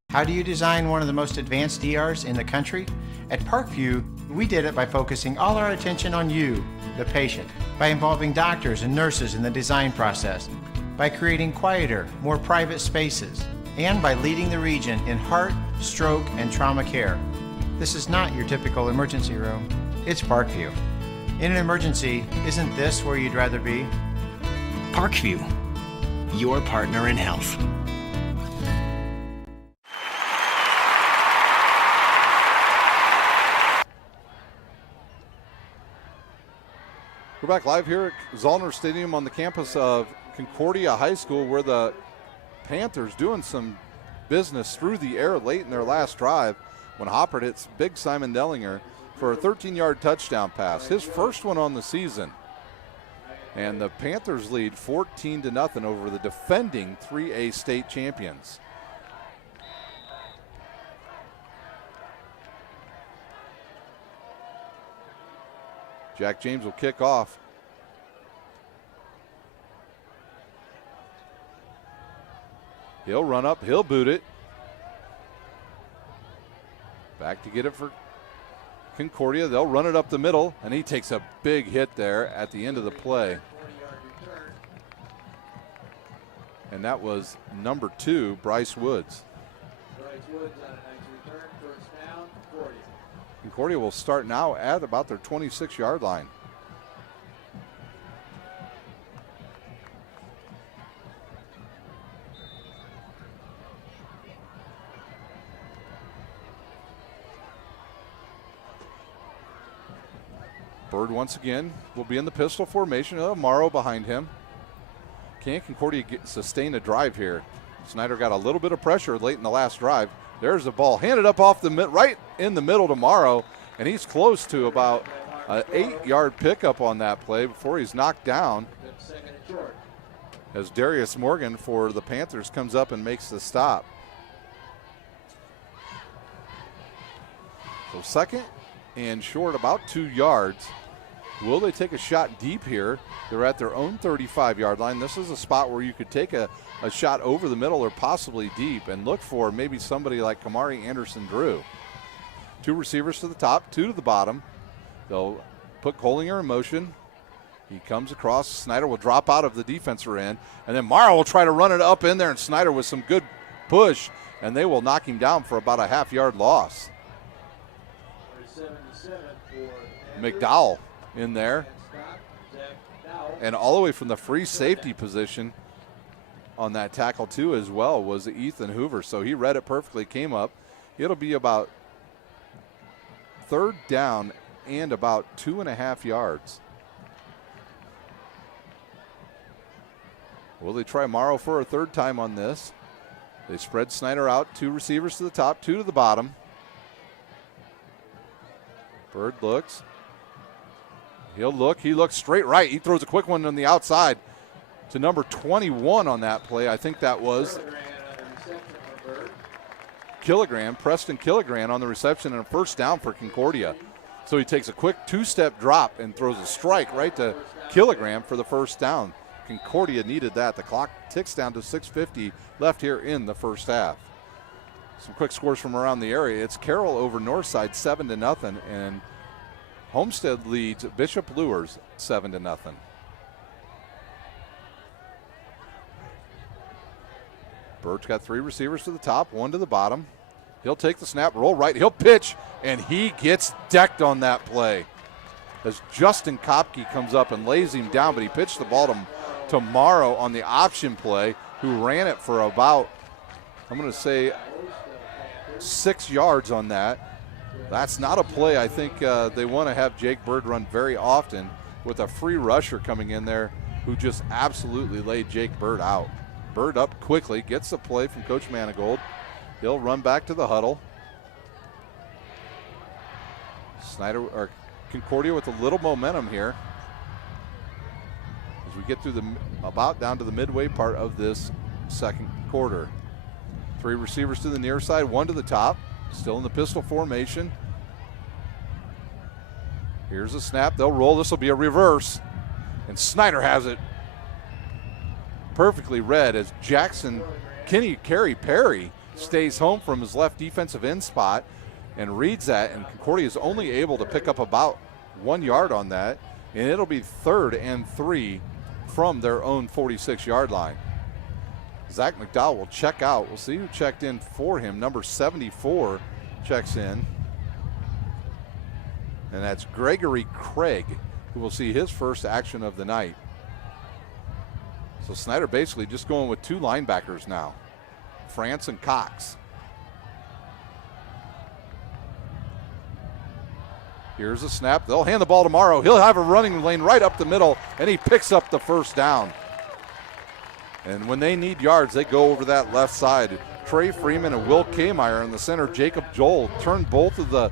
How do you design one of the most advanced DRs in the country? At Parkview, we did it by focusing all our attention on you, the patient, by involving doctors and nurses in the design process, by creating quieter, more private spaces, and by leading the region in heart, stroke, and trauma care. This is not your typical emergency room. It's Parkview. In an emergency, isn't this where you'd rather be? Parkview, your partner in health. We're back live here at Zollner Stadium on the campus of Concordia High School, where the Panthers doing some business through the air late in their last drive when Hopper hits big Simon Dellinger for a 13-yard touchdown pass, his first one on the season. And the Panthers lead 14-0 over the defending 3A state champions. Jack James will kick off. He'll run up, he'll boot it. Back to get it for Concordia. They'll run it up the middle, and he takes a big hit there at the end of the play. And that was number 2, Bryce Woods. Bryce Woods on a nice return, first down, Concordia. Concordia will start now at about their 26-yard line. Bird once again will be in the pistol formation. Morrow behind him. Can Concordia sustain a drive here? Snider got a little bit of pressure late in the last drive. There's the ball handed up off the right in the middle to Morrow, and he's close to about an 8-yard pickup on that play before he's knocked down. As Darius Morgan for the Panthers comes up and makes the stop. So second and short, about 2 yards. Will they take a shot deep here? They're at their own 35-yard line. This is a spot where you could take a shot over the middle or possibly deep and look for maybe somebody like Kamari Anderson-Drew. 2 receivers to the top, 2 to the bottom. They'll put Collinger in motion. He comes across. Snider will drop out of the defensive end. And then Morrow will try to run it up in there, and Snider with some good push, and they will knock him down for about a half-yard loss. McDowell in there. And all the way from the free safety position on that tackle too as well was Ethan Hoover. So he read it perfectly, came up. It'll be about 3rd down and about 2.5 yards. Will they try Morrow for a 3rd time on this? They spread Snider out, 2 receivers to the top, 2 to the bottom. Bird looks. He'll look. He looks straight right. He throws a quick one on the outside to number 21 on that play. I think that was Preston Killigran on the reception, and a 1st down for Concordia. So he takes a quick 2-step drop and throws a strike right to Killigran for the 1st down. Concordia needed that. The clock ticks down to 6:50 left here in the first half. Some quick scores from around the area. It's Carroll over Northside 7-0, and Homestead leads Bishop Luers 7-0. Bird's got 3 receivers to the top, 1 to the bottom. He'll take the snap, roll right, he'll pitch, and he gets decked on that play. As Justin Kopke comes up and lays him down, but he pitched the ball to Morrow on the option play, who ran it for about, I'm going to say, 6 yards on that. That's not a play I think they want to have Jake Bird run very often, with a free rusher coming in there who just absolutely laid Jake Bird out. Bird up quickly, gets the play from Coach Manigold. He'll run back to the huddle. Concordia with a little momentum here as we get through about down to the midway part of this second quarter. 3 receivers to the near side, 1 to the top, still in the pistol formation. Here's a snap, they'll roll, this will be a reverse, and Snider has it perfectly read as Kerry Perry stays home from his left defensive end spot and reads that, and Concordia is only able to pick up about 1 yard on that, and it'll be 3rd and 3 from their own 46-yard line. Zach McDowell will check out. We'll see who checked in for him. Number 74 checks in, and that's Gregory Craig, who will see his first action of the night. So Snider basically just going with 2 linebackers now, France and Cox. Here's a snap. They'll hand the ball to Morrow. He'll have a running lane right up the middle, and he picks up the 1st down. And when they need yards, they go over that left side. Trey Freeman and Will Kmeyer in the center. Jacob Joel turned both of the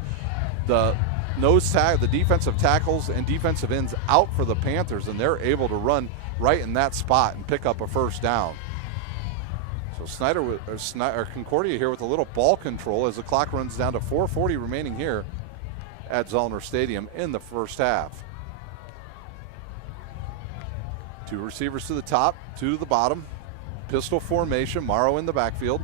defensive tackles and defensive ends out for the Panthers, and they're able to run right in that spot and pick up a 1st down. So Concordia here with a little ball control as the clock runs down to 4:40 remaining here at Zollner Stadium in the first half. 2 receivers to the top, 2 to the bottom. Pistol formation, Morrow in the backfield.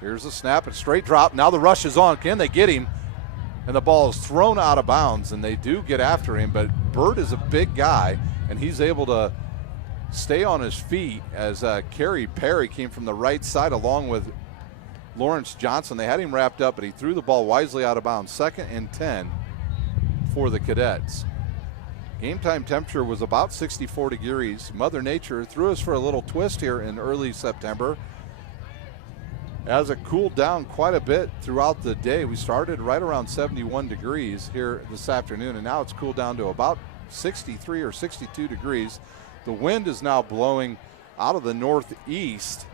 Here's the snap, and straight drop. Now the rush is on. Can they get him? And the ball is thrown out of bounds, and they do get after him, but Bird is a big guy, and he's able to stay on his feet as Kerry Perry came from the right side along with Lawrence Johnson. They had him wrapped up, but he threw the ball wisely out of bounds. 2nd and 10 for the Cadets. Game time temperature was about 64 degrees. Mother Nature threw us for a little twist here in early September. as it cooled down quite a bit throughout the day. We started right around 71 degrees here this afternoon, and now it's cooled down to about 63 or 62 degrees. The wind is now blowing out of the northeast,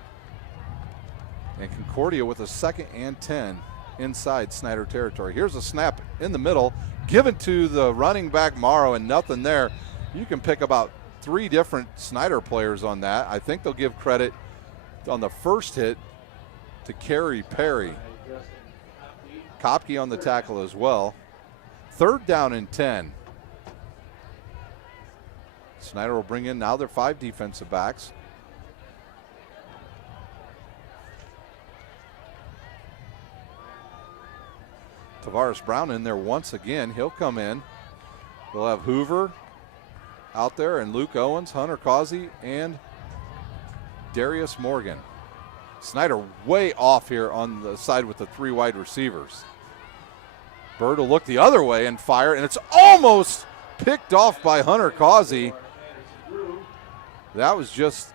and Concordia with a 2nd and 10 inside Snider territory. Here's a snap in the middle, given to the running back Morrow, and nothing there. You can pick about 3 different Snider players on that. I think they'll give credit on the first hit to Kerry Perry. Kopke on the tackle as well. 3rd down and 10. Snider will bring in now their 5 defensive backs. Tavares Brown in there once again. He'll come in. They'll have Hoover out there, and Luke Owens, Hunter Causey, and Darius Morgan. Snider way off here on the side with the 3 wide receivers. Bird will look the other way and fire, and it's almost picked off by Hunter Causey. That was just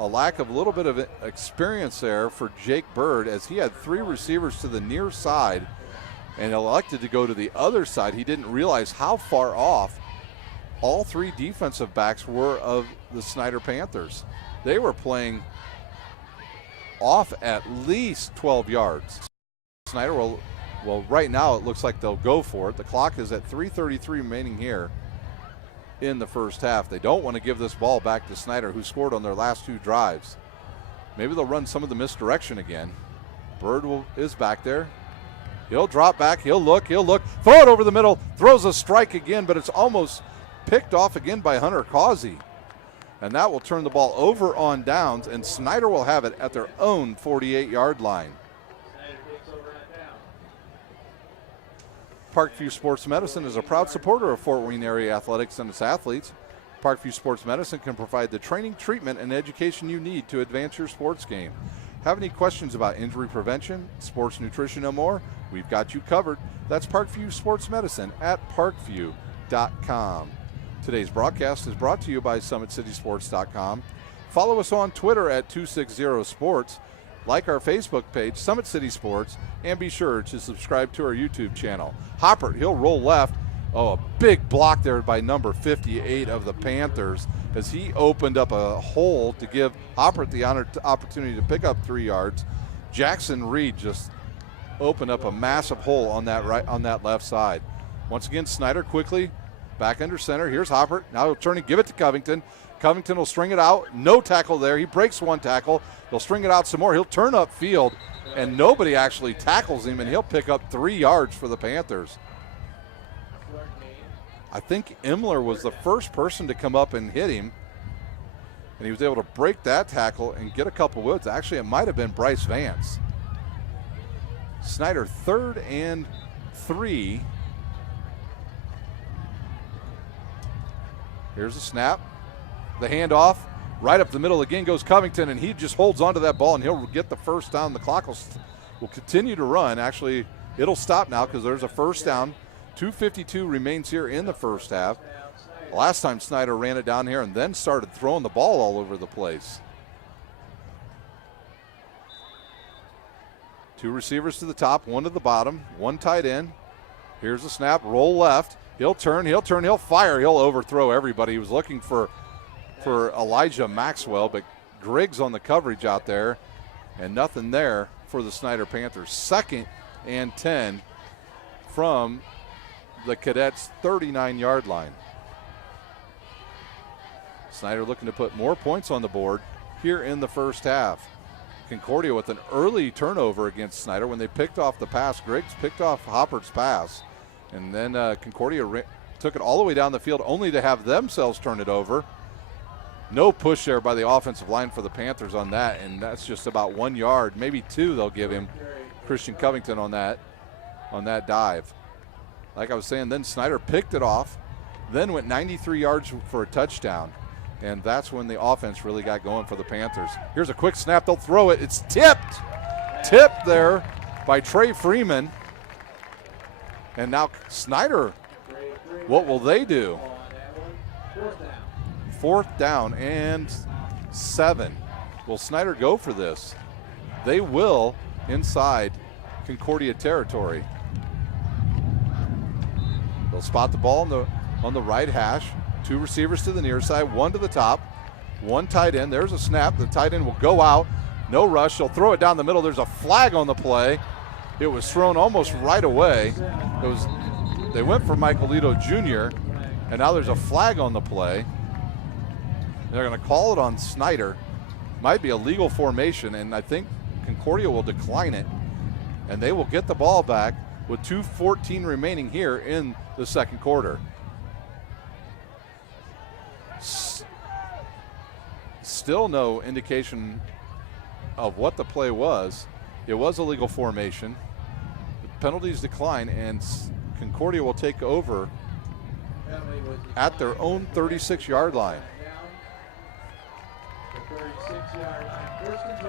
a lack of a little bit of experience there for Jake Bird, as he had 3 receivers to the near side and elected to go to the other side. He didn't realize how far off all 3 defensive backs were of the Snider Panthers. They were playing off at least 12 yards. Snider will, right now it looks like they'll go for it. The clock is at 3:33 remaining here in the first half. They don't want to give this ball back to Snider, who scored on their last 2 drives. Maybe they'll run some of the misdirection again. Bird is back there. He'll drop back, he'll look, throw it over the middle, throws a strike again, but it's almost picked off again by Hunter Causey. And that will turn the ball over on downs, and Snider will have it at their own 48-yard line. Parkview Sports Medicine is a proud supporter of Fort Wayne area athletics and its athletes. Parkview Sports Medicine can provide the training, treatment, and education you need to advance your sports game. Have any questions about injury prevention, sports nutrition, and more? We've got you covered. That's Parkview Sports Medicine at parkview.com. Today's broadcast is brought to you by SummitCitySports.com. Follow us on Twitter at 260sports. Like our Facebook page, Summit City Sports, and be sure to subscribe to our YouTube channel. Hopper, he'll roll left. Oh, a big block there by number 58 of the Panthers, as he opened up a hole to give Hopper the opportunity to pick up 3 yards. Jackson Reed just opened up a massive hole on that left side. Once again, Snider quickly back under center. Here's Hopper. Now he'll turn and give it to Covington. Covington will string it out. No tackle there. He breaks 1 tackle. They'll string it out some more. He'll turn upfield, and nobody actually tackles him, and he'll pick up 3 yards for the Panthers. I think Imler was the first person to come up and hit him, and he was able to break that tackle and get a couple woods. Actually, it might have been Bryce Vance. Snider 3rd and 3. Here's a snap. The handoff. Right up the middle again goes Covington, and he just holds onto that ball, and he'll get the first down. The clock will continue to run. Actually, it'll stop now because there's a first down. 2:52 remains here in the first half. Last time Snider ran it down here and then started throwing the ball all over the place. 2 receivers to the top, 1 to the bottom, 1 tight end. Here's the snap, roll left. He'll turn, he'll fire, he'll overthrow everybody. He was looking for Elijah Maxwell, but Griggs on the coverage out there, and nothing there for the Snider Panthers. 2nd and 10 from the Cadets' 39-yard line. Snider looking to put more points on the board here in the first half. Concordia with an early turnover against Snider when they picked off the pass. Griggs picked off Hopper's pass, and then Concordia took it all the way down the field only to have themselves turn it over. No push there by the offensive line for the Panthers on that, and that's just about 1 yard, maybe 2 they'll give him, Christian Covington, on that dive. Like I was saying, then Snider picked it off, then went 93 yards for a touchdown, and that's when the offense really got going for the Panthers. Here's a quick snap. They'll throw it. It's tipped. Tipped there by Trey Freeman. And now Snider, what will they do? 4th down and 7. Will Snider go for this? they will inside Concordia territory. They'll spot the ball on the right hash. 2 receivers to the near side, 1 to the top, 1 tight end. There's a snap. The tight end will go out. No rush. They'll throw it down the middle. There's a flag on the play. It was thrown almost right away. They went for Michaelito Jr., and now there's a flag on the play. They're going to call it on Snider. Might be a legal formation, and I think Concordia will decline it, and they will get the ball back with 2:14 remaining here in the second quarter. Still no indication of what the play was. It was a legal formation. The penalties decline, and Concordia will take over at their own 36-yard line. The 36-yard line, 1st and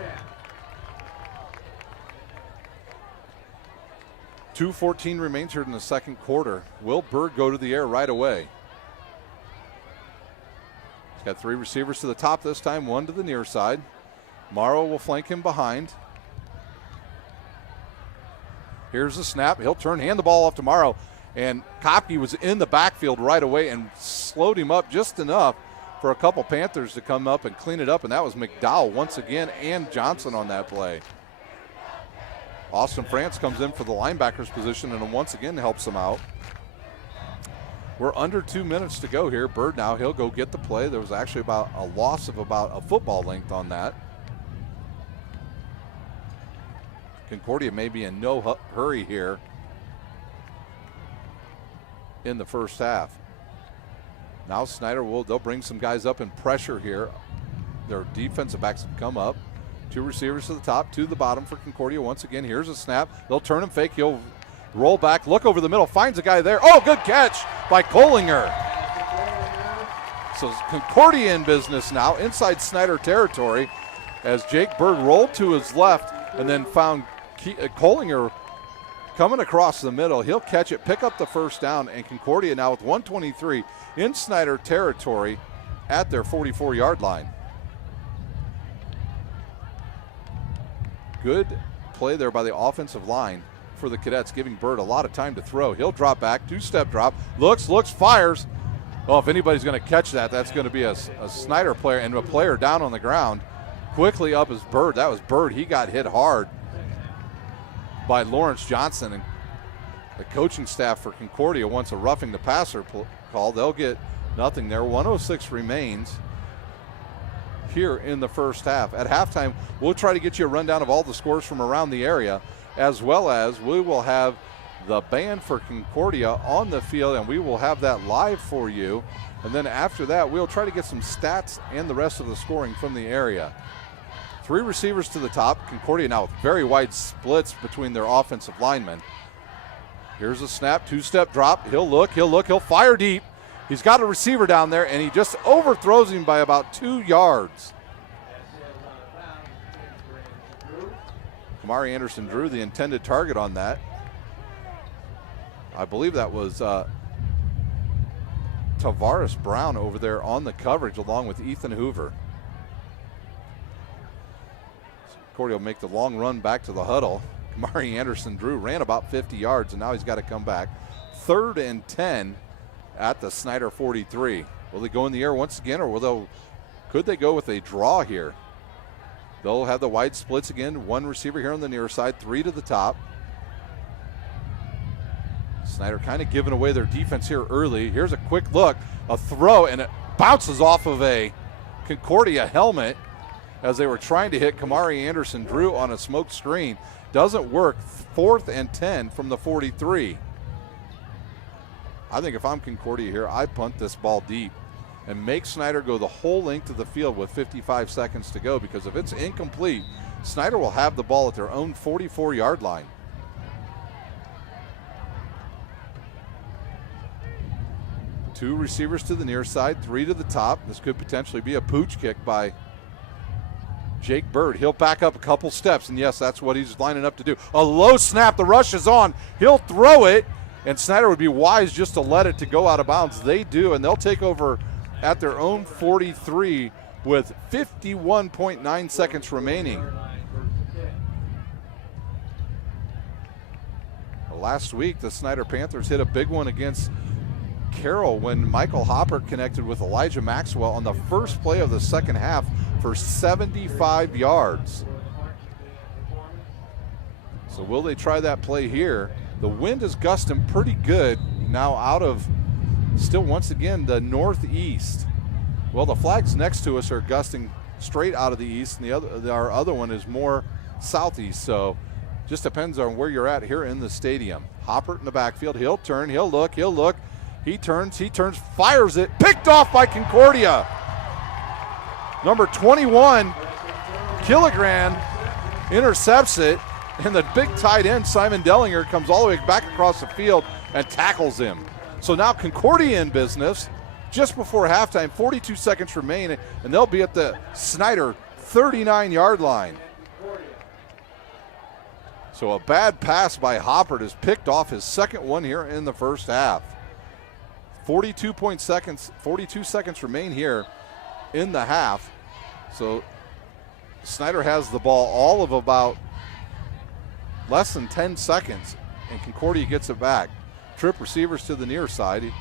10. 2:14 remains here in the second quarter. Will Bird go to the air right away? He's got 3 receivers to the top this time, 1 to the near side. Morrow will flank him behind. Here's the snap. He'll hand the ball off to Morrow. And Kopke was in the backfield right away and slowed him up just enough for a couple Panthers to come up and clean it up. And that was McDowell once again, and Johnson on that play. Austin France comes in for the linebacker's position and once again helps him out. We're under 2 minutes to go here. Bird now, he'll go get the play. There was actually about a loss of about a football length on that. Concordia may be in no hurry here in the first half. Now Snider they'll bring some guys up in pressure here. Their defensive backs have come up. 2 receivers to the top, 2 to the bottom for Concordia. Once again, here's a snap. They'll turn him fake. He'll roll back, look over the middle, finds a guy there. Oh, good catch by Kohlinger. So Concordia in business now inside Snider territory as Jake Bird rolled to his left and then found Kohlinger coming across the middle. He'll catch it, pick up the first down, and Concordia now with 1:23 in Snider territory at their 44-yard line. Good play there by the offensive line for the Cadets, giving Bird a lot of time to throw. He'll drop back, 2-step drop, looks, fires. Oh, if anybody's going to catch that, that's going to be a Snider player, and a player down on the ground. Quickly up is Bird. That was Bird. He got hit hard by Lawrence Johnson, and the coaching staff for Concordia wants a roughing the passer call. They'll get nothing there. 1:06 remains here in the first half. At halftime, we'll try to get you a rundown of all the scores from around the area, as well as we will have the band for Concordia on the field, and we will have that live for you. And then after that, we'll try to get some stats and the rest of the scoring from the area. 3 receivers to the top. Concordia now with very wide splits between their offensive linemen. Here's a snap, 2-step drop. He'll fire deep. He's got a receiver down there, and he just overthrows him by about 2 yards. Kamari Anderson drew the intended target on that. I believe that was Tavares Brown over there on the coverage along with Ethan Hoover. Concordia will make the long run back to the huddle. Kamari Anderson ran about 50 yards, and now he's got to come back. 3rd and 10 at the Snider 43. Will they go in the air once again, or could they go with a draw here? They'll have the wide splits again. 1 receiver here on the near side, 3 to the top. Snider kind of giving away their defense here early. Here's a quick look, a throw, and it bounces off of a Concordia helmet as they were trying to hit Kamari Anderson Drew on a smoke screen. Doesn't work. 4th and 10 from the 43. I think if I'm Concordia here, I punt this ball deep and make Snider go the whole length of the field with 55 seconds to go, because if it's incomplete, Snider will have the ball at their own 44-yard line. Two receivers to the near side, 3 to the top. This could potentially be a pooch kick by Jake Bird. He'll back up a couple steps, and yes, that's what he's lining up to do. A low snap, the rush is on. He'll throw it, and Snider would be wise just to let it to go out of bounds. They do, and they'll take over at their own 43 with 51.9 seconds remaining. last week, the Snider Panthers hit a big one against Carroll when Michael Hopper connected with Elijah Maxwell on the first play of the second half for 75 yards. So will they try that play here? The wind is gusting pretty good now out of, still once again, the northeast. Well, the flags next to us are gusting straight out of the east, and our other one is more southeast. So just depends on where you're at here in the stadium. Hopper in the backfield. He'll turn, he'll look. He turns, fires it. Picked off by Concordia. Number 21, Killigran, intercepts it. And the big tight end, Simon Dellinger, comes all the way back across the field and tackles him. So now Concordia in business just before halftime. 42 seconds remain, and they'll be at the Snider 39-yard line. So a bad pass by Hopper has picked off his second one here in the first half. 42 seconds remain here in the half. So Snider has the ball all of about less than 10 seconds, and Concordia gets it back. Trip receivers to the near side.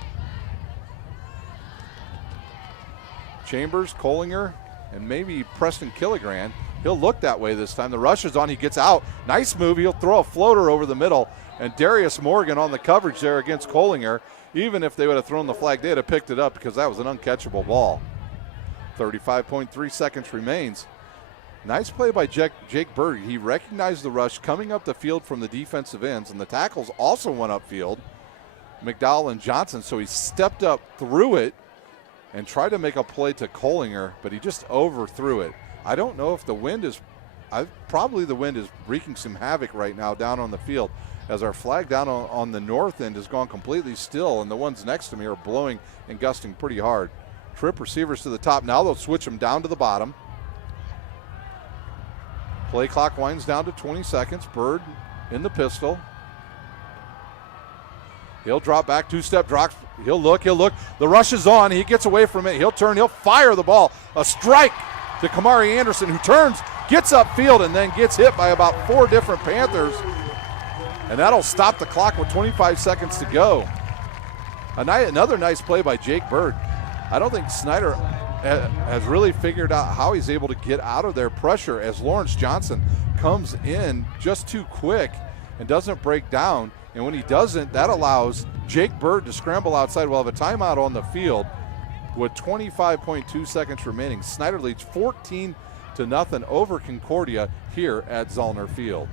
Chambers, Collinger, and maybe Preston Killigran. He'll look that way this time. The rush is on. He gets out. Nice move. He'll throw a floater over the middle. And Darius Morgan on the coverage there against Collinger. Even if they would have thrown the flag, they'd have picked it up because that was an uncatchable ball. 35.3 seconds remains. Nice play by Jake Bird. He recognized the rush coming up the field from the defensive ends, and the tackles also went upfield, McDowell and Johnson, so he stepped up through it and tried to make a play to Collinger, but he just overthrew it. I don't know if the wind is, probably the wind is wreaking some havoc right now down on the field, as our flag down on the north end has gone completely still, and the ones next to me are blowing and gusting pretty hard. Trip receivers to the top. Now they'll switch them down to the bottom. Play clock winds down to 20 seconds. Bird in the pistol. He'll drop back, two-step drops. He'll look. The rush is on. He gets away from it. He'll turn. He'll fire the ball. A strike to Kamari Anderson, who turns, gets upfield, and then gets hit by about 4 different Panthers. And that'll stop the clock with 25 seconds to go. Another nice play by Jake Bird. I don't think Snider has really figured out how he's able to get out of their pressure as Lawrence Johnson comes in just too quick and doesn't break down. And when he doesn't, that allows Jake Bird to scramble outside. We'll have a timeout on the field with 25.2 seconds remaining. Snider leads 14-0 over Concordia here at Zollner Field.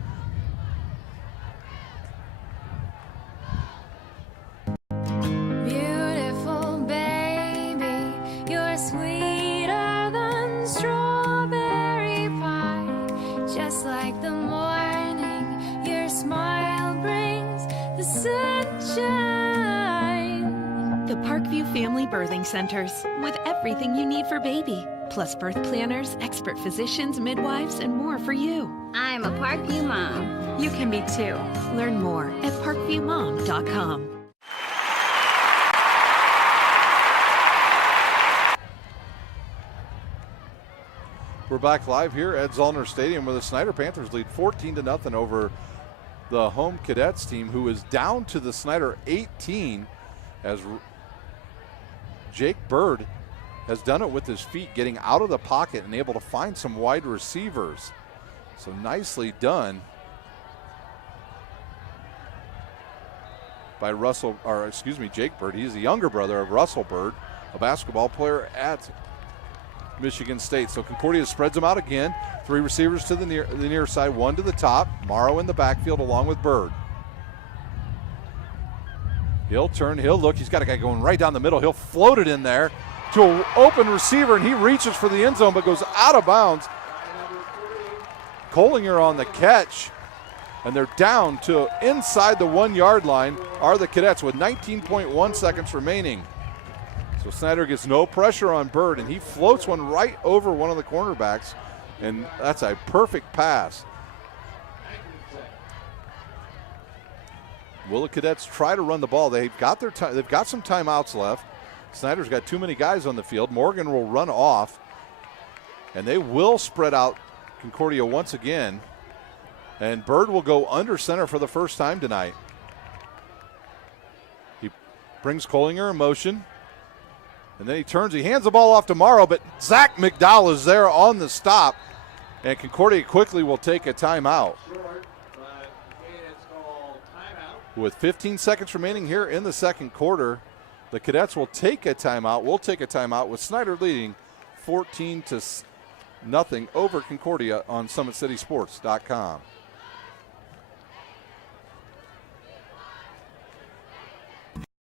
Parkview Family Birthing Centers, with everything you need for baby, plus birth planners, expert physicians, midwives, and more for you. I'm a Parkview mom. You can be too. Learn more at parkviewmom.com. We're back live here at Zollner Stadium, where the Snider Panthers lead 14-0 over the home Cadets team, who is down to the Snider 18 as Jake Bird has done it with his feet, getting out of the pocket and able to find some wide receivers. So nicely done by Jake Bird. He's the younger brother of Russell Bird, a basketball player at Michigan State. So Concordia spreads them out again. 3 receivers to the near side, 1 to the top. Morrow in the backfield along with Bird. He'll turn, he'll look. He's got a guy going right down the middle. He'll float it in there to an open receiver, and he reaches for the end zone but goes out of bounds. Collinger on the catch, and they're down to inside the 1-yard line are the Cadets with 19.1 seconds remaining. So Snider gets no pressure on Bird, and he floats one right over one of the cornerbacks, and that's a perfect pass. Will the Cadets try to run the ball? They've got they've got some timeouts left. Snider's got too many guys on the field. Morgan will run off, and they will spread out Concordia once again. And Bird will go under center for the first time tonight. brings Collinger in motion. And then he turns, he hands the ball off to Morrow, but Zach McDowell is there on the stop. And Concordia quickly will take a timeout. Short, but it's called timeout. With 15 seconds remaining here in the second quarter, the Cadets will take a timeout. We'll take a timeout with Snider leading 14-0 over Concordia on SummitCitySports.com.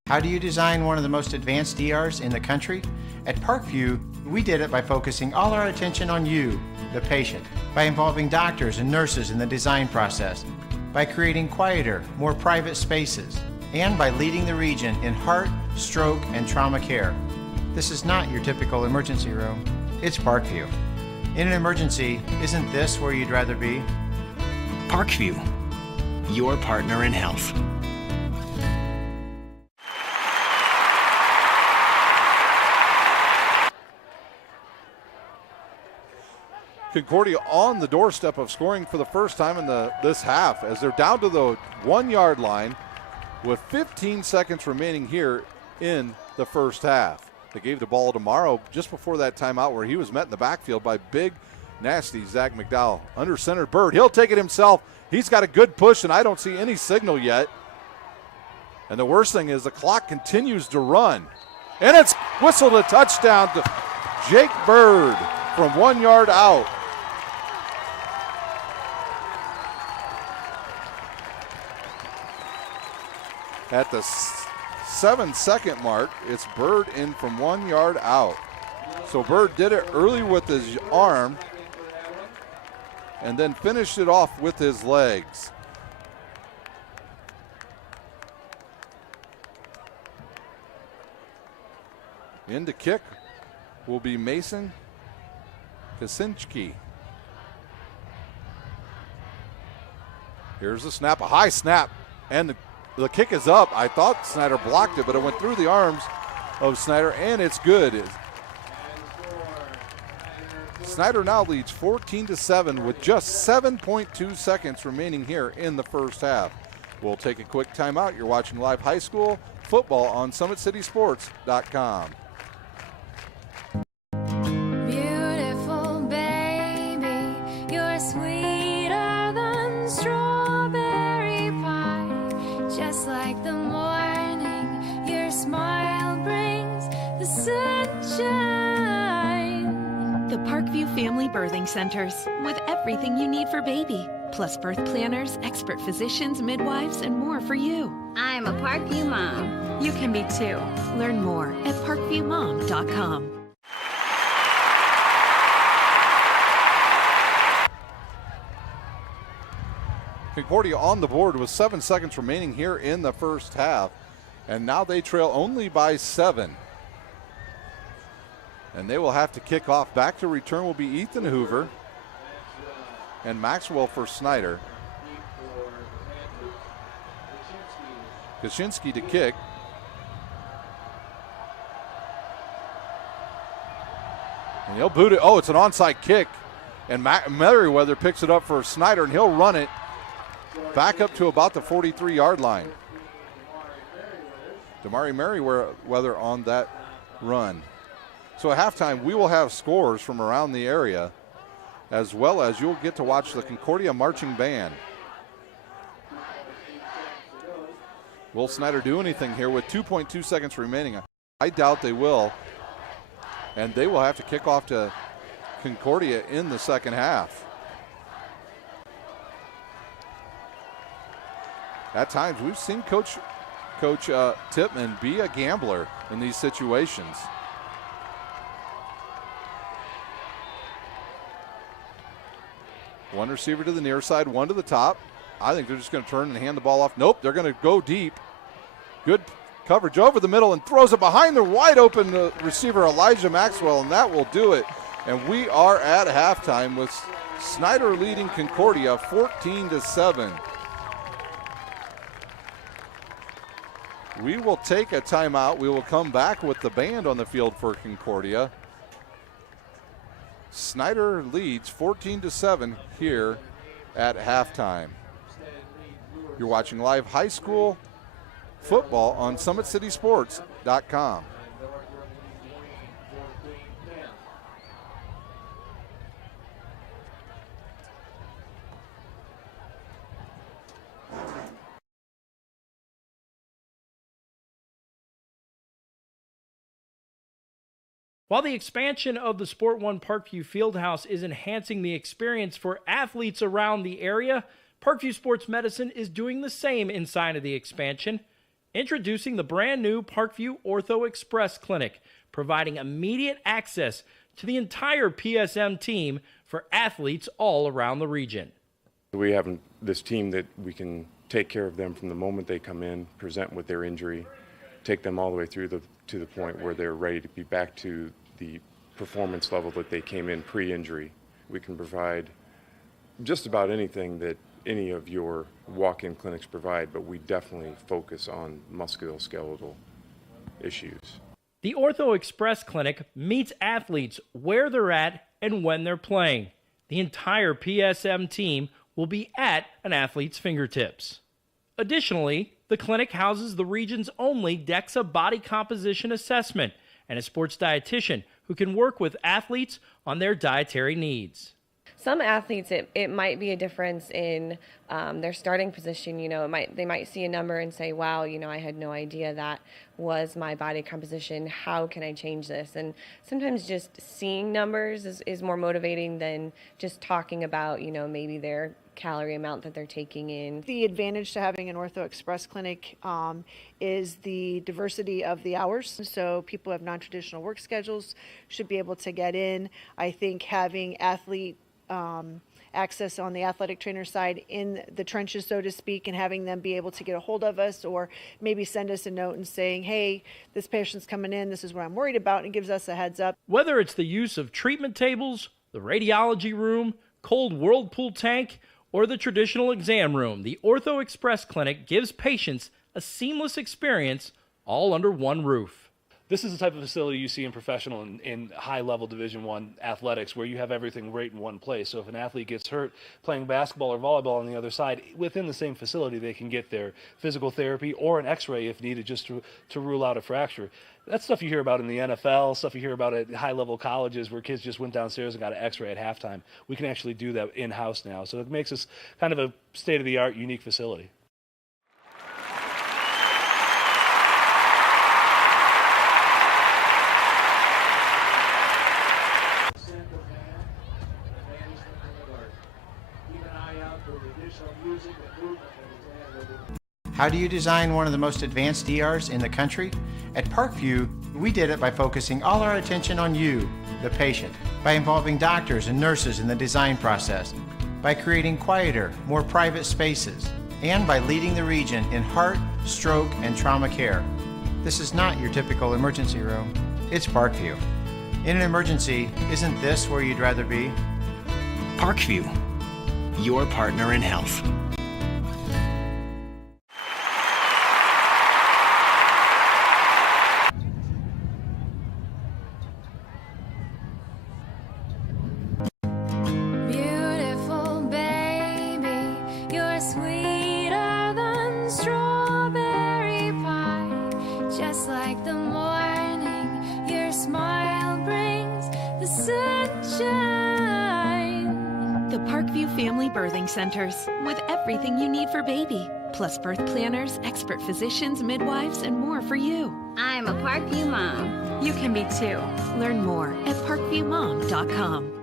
How do you design one of the most advanced DRs in the country? At Parkview, we did it by focusing all our attention on you, the patient, by involving doctors and nurses in the design process, by creating quieter, more private spaces, and by leading the region in heart, stroke, and trauma care. This is not your typical emergency room. It's Parkview. In an emergency, isn't this where you'd rather be? Parkview, your partner in health. Concordia on the doorstep of scoring for the first time in this half as they're down to the 1 yard line with 15 seconds remaining here in the first half. They gave the ball to Morrow just before that timeout where he was met in the backfield by big, nasty Zach McDowell. Under center, Bird, he'll take it himself. He's got a good push and I don't see any signal yet. And the worst thing is the clock continues to run. And it's whistled a touchdown to Jake Bird from 1 yard out. At the 7-second mark, it's Bird in from 1 yard out. So Bird did it early with his arm and then finished it off with his legs. In to kick will be Mason Kaczynski. Here's the snap, a high snap, and the kick is up. I thought Snider blocked it, but it went through the arms of Snider, and it's good. Snider now leads 14-7 with just 7.2 seconds remaining here in the first half. We'll take a quick timeout. You're watching live high school football on SummitCitySports.com. Beautiful baby, you're sweeter than strawberry pie. Just like the morning, your smile brings the sunshine. The Parkview Family Birthing Centers, with everything you need for baby, plus birth planners, expert physicians, midwives, and more for you. I'm a Parkview mom. You can be too. Learn more at parkviewmom.com. Concordia on the board with 7 seconds remaining here in the first half. And now they trail only by 7. And they will have to kick off. Back to return will be Ethan Hoover and Maxwell for Snider. Kaczynski to kick. And he'll boot it. Oh, it's an onside kick. And Merriweather picks it up for Snider, and he'll run it back up to about the 43-yard line. Damari Merriweather on that run. So at halftime, we will have scores from around the area, as well as you'll get to watch the Concordia Marching Band. Will Snider do anything here with 2.2 seconds remaining? I doubt they will. And they will have to kick off to Concordia in the second half. At times, we've seen Coach Tippmann be a gambler in these situations. One receiver to the near side, one to the top. I think they're just going to turn and hand the ball off. Nope, they're going to go deep. Good coverage over the middle and throws it behind the wide open receiver Elijah Maxwell, and that will do it. And we are at halftime with Snider leading Concordia 14-7. We will take a timeout. We will come back with the band on the field for Concordia. Snider leads 14-7 here at halftime. You're watching live high school football on SummitCitySports.com. While the expansion of the Sport One Parkview Fieldhouse is enhancing the experience for athletes around the area, Parkview Sports Medicine is doing the same inside of the expansion, introducing the brand new Parkview Ortho Express Clinic, providing immediate access to the entire PSM team for athletes all around the region. We have this team that we can take care of them from the moment they come in, present with their injury, take them all the way through to the point where they're ready to be back to the performance level that they came in pre-injury. We can provide just about anything that any of your walk-in clinics provide, but we definitely focus on musculoskeletal issues. The Ortho Express Clinic meets athletes where they're at and when they're playing. The entire PSM team will be at an athlete's fingertips. Additionally, the clinic houses the region's only DEXA body composition assessment and a sports dietitian who can work with athletes on their dietary needs. Some athletes, it might be a difference in their starting position. They might see a number and say, wow, I had no idea that was my body composition. How can I change this? And sometimes just seeing numbers is more motivating than just talking about, maybe their calorie amount that they're taking in. The advantage to having an Ortho Express clinic is the diversity of the hours. So people who have non-traditional work schedules should be able to get in. I think having athlete access on the athletic trainer side in the trenches, so to speak, and having them be able to get a hold of us or maybe send us a note and saying, hey, this patient's coming in, this is what I'm worried about, and gives us a heads up. Whether it's the use of treatment tables, the radiology room, cold whirlpool tank, or the traditional exam room, the Ortho Express Clinic gives patients a seamless experience all under one roof. This is the type of facility you see in professional and high-level Division I athletics where you have everything right in one place. So if an athlete gets hurt playing basketball or volleyball on the other side, within the same facility they can get their physical therapy or an x-ray if needed just to rule out a fracture. That's stuff you hear about in the NFL, stuff you hear about at high-level colleges where kids just went downstairs and got an x-ray at halftime. We can actually do that in-house now. So it makes us kind of a state-of-the-art, unique facility. How do you design one of the most advanced ERs in the country? At Parkview, we did it by focusing all our attention on you, the patient, by involving doctors and nurses in the design process, by creating quieter, more private spaces, and by leading the region in heart, stroke, and trauma care. This is not your typical emergency room. It's Parkview. In an emergency, isn't this where you'd rather be? Parkview, your partner in health. Beautiful baby, you're sweeter than strawberry pie. Just like the morning, your smile brings the sunshine. The Parkview Family Birthing Centers, with everything you need for baby, plus birth planners, expert physicians, midwives, and more for you. I'm a Parkview mom. You can be too. Learn more at parkviewmom.com.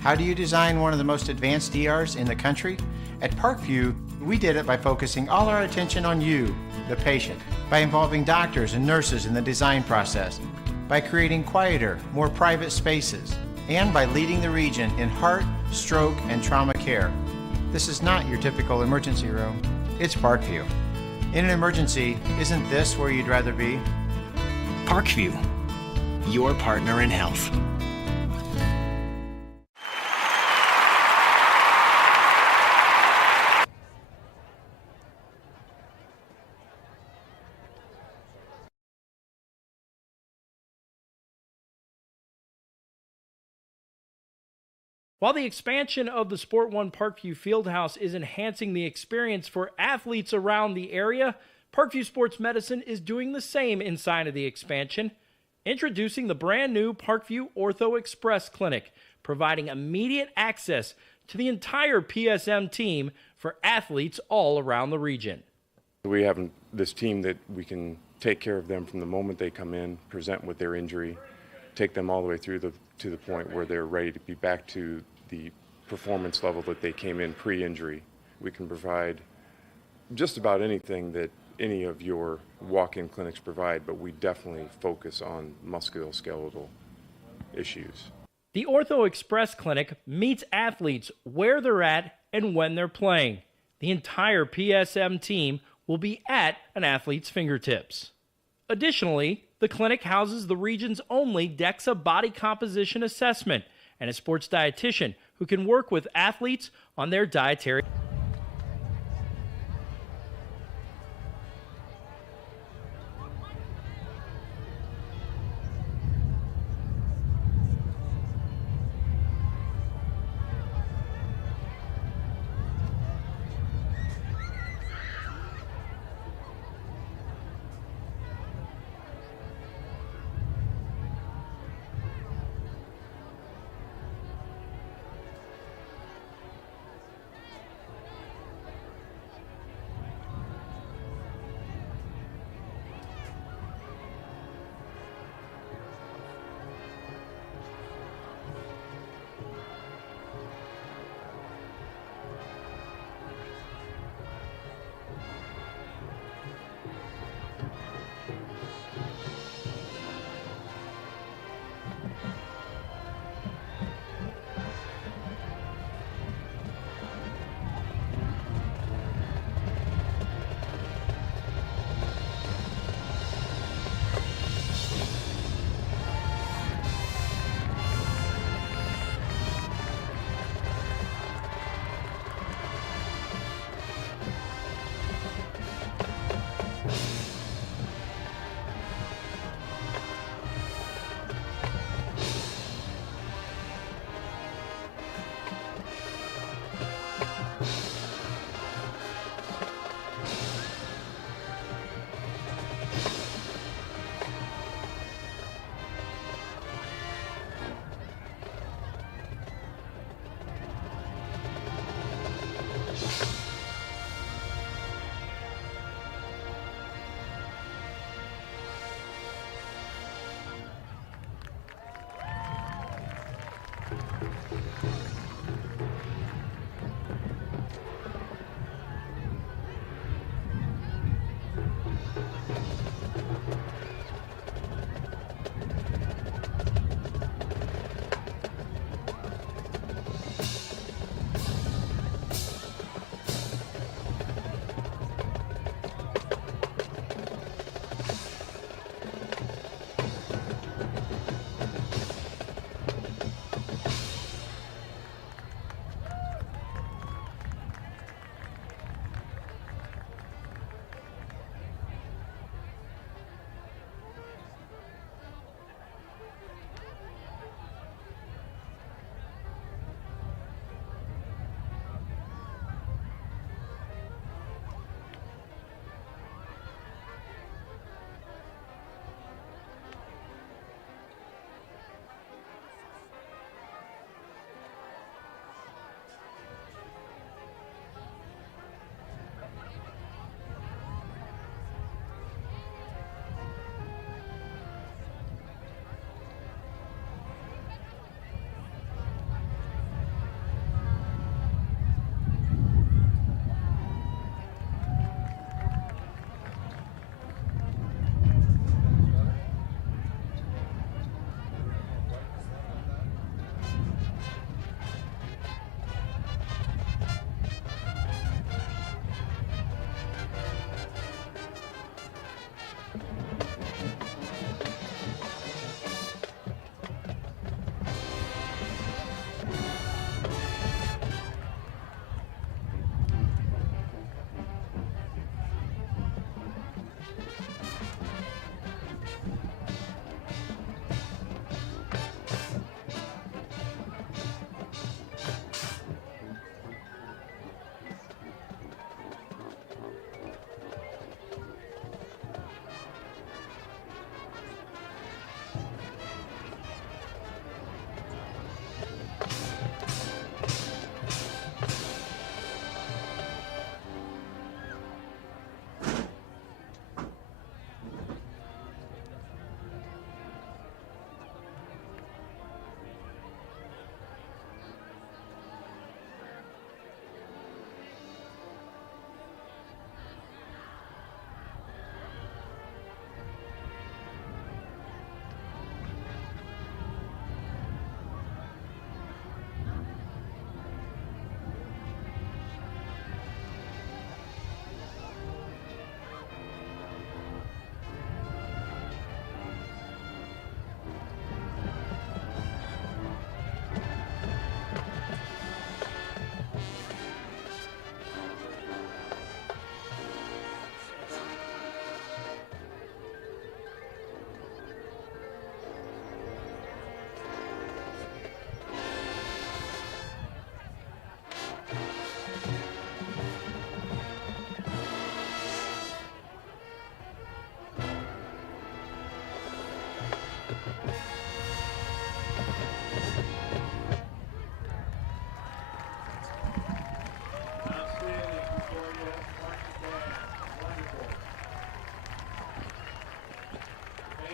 How do you design one of the most advanced ERs in the country? At Parkview, we did it by focusing all our attention on you, the patient, by involving doctors and nurses in the design process, by creating quieter, more private spaces, and by leading the region in heart, stroke, and trauma care. This is not your typical emergency room. It's Parkview. In an emergency, isn't this where you'd rather be? Parkview, your partner in health. While the expansion of the Sport One Parkview Fieldhouse is enhancing the experience for athletes around the area, Parkview Sports Medicine is doing the same inside of the expansion, introducing the brand new Parkview Ortho Express Clinic, providing immediate access to the entire PSM team for athletes all around the region. We have this team that we can take care of them from the moment they come in, present with their injury, take them all the way through to the point where they're ready to be back to the performance level that they came in pre-injury. We can provide just about anything that any of your walk-in clinics provide, but we definitely focus on musculoskeletal issues. The Ortho Express Clinic meets athletes where they're at and when they're playing. The entire PSM team will be at an athlete's fingertips. Additionally, the clinic houses the region's only DEXA body composition assessment and a sports dietitian who can work with athletes on their dietary.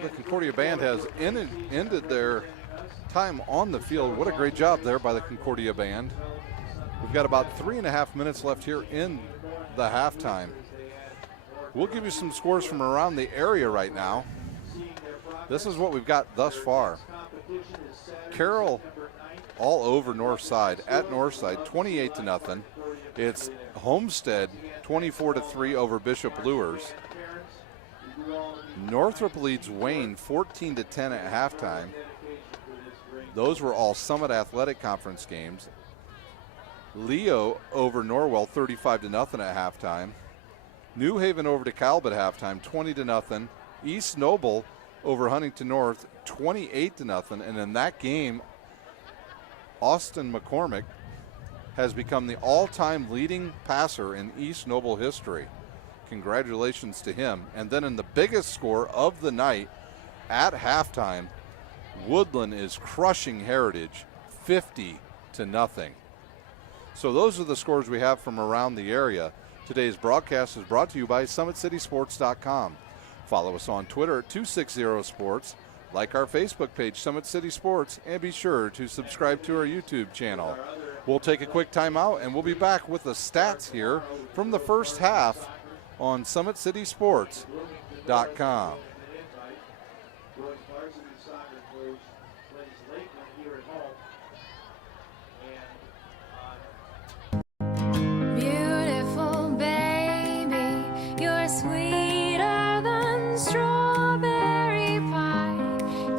The Concordia band has ended their time on the field. What a great job there by the Concordia band. We've got about 3.5 minutes left here in the halftime. We'll give you some scores from around the area right now. This is what we've got thus far. Carroll all over Northside, at Northside, 28-0. It's Homestead 24-3 over Bishop Luers. Northrop leads Wayne 14-10 at halftime. Those were all Summit Athletic Conference games. Leo over Norwell 35-0 at halftime. New Haven over DeKalb at halftime 20-0. East Noble over Huntington North 28-0. And in that game, Austin McCormick has become the all-time leading passer in East Noble history. Congratulations to him. And then in the biggest score of the night at halftime, Woodland is crushing Heritage 50-0. So those are the scores we have from around the area. Today's broadcast is brought to you by SummitCitySports.com. Follow us on Twitter at 260sports. Like our Facebook page, Summit City Sports, and be sure to subscribe to our YouTube channel. We'll take a quick timeout, and we'll be back with the stats here from the first half on SummitCitySports.com. Beautiful baby, you're sweeter than strawberry pie.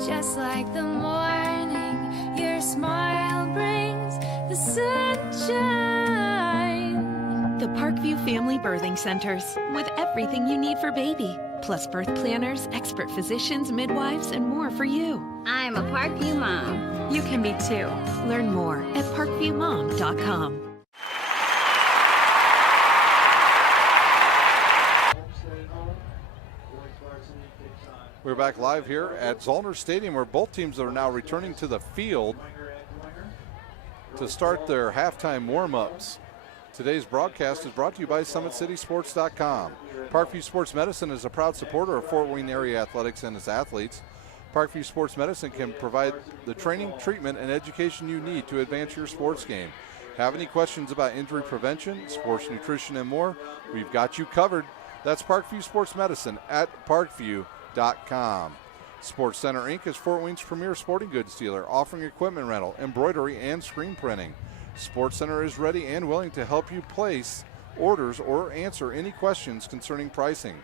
Just like the morning, your smile brings the sunshine. The Parkview Family Birthing Centers, with everything you need for baby, plus birth planners, expert physicians, midwives, and more for you. I'm a Parkview mom. You can be too. Learn more at parkviewmom.com. We're back live here at Zollner Stadium, where both teams are now returning to the field to start their halftime warm-ups. Today's broadcast is brought to you by SummitCitySports.com. Parkview Sports Medicine is a proud supporter of Fort Wayne area athletics and its athletes. Parkview Sports Medicine can provide the training, treatment, and education you need to advance your sports game. Have any questions about injury prevention, sports nutrition, and more? We've got you covered. That's Parkview Sports Medicine at parkview.com. Sports Center Inc. is Fort Wayne's premier sporting goods dealer, offering equipment rental, embroidery, and screen printing. Sports Center is ready and willing to help you place orders or answer any questions concerning pricing.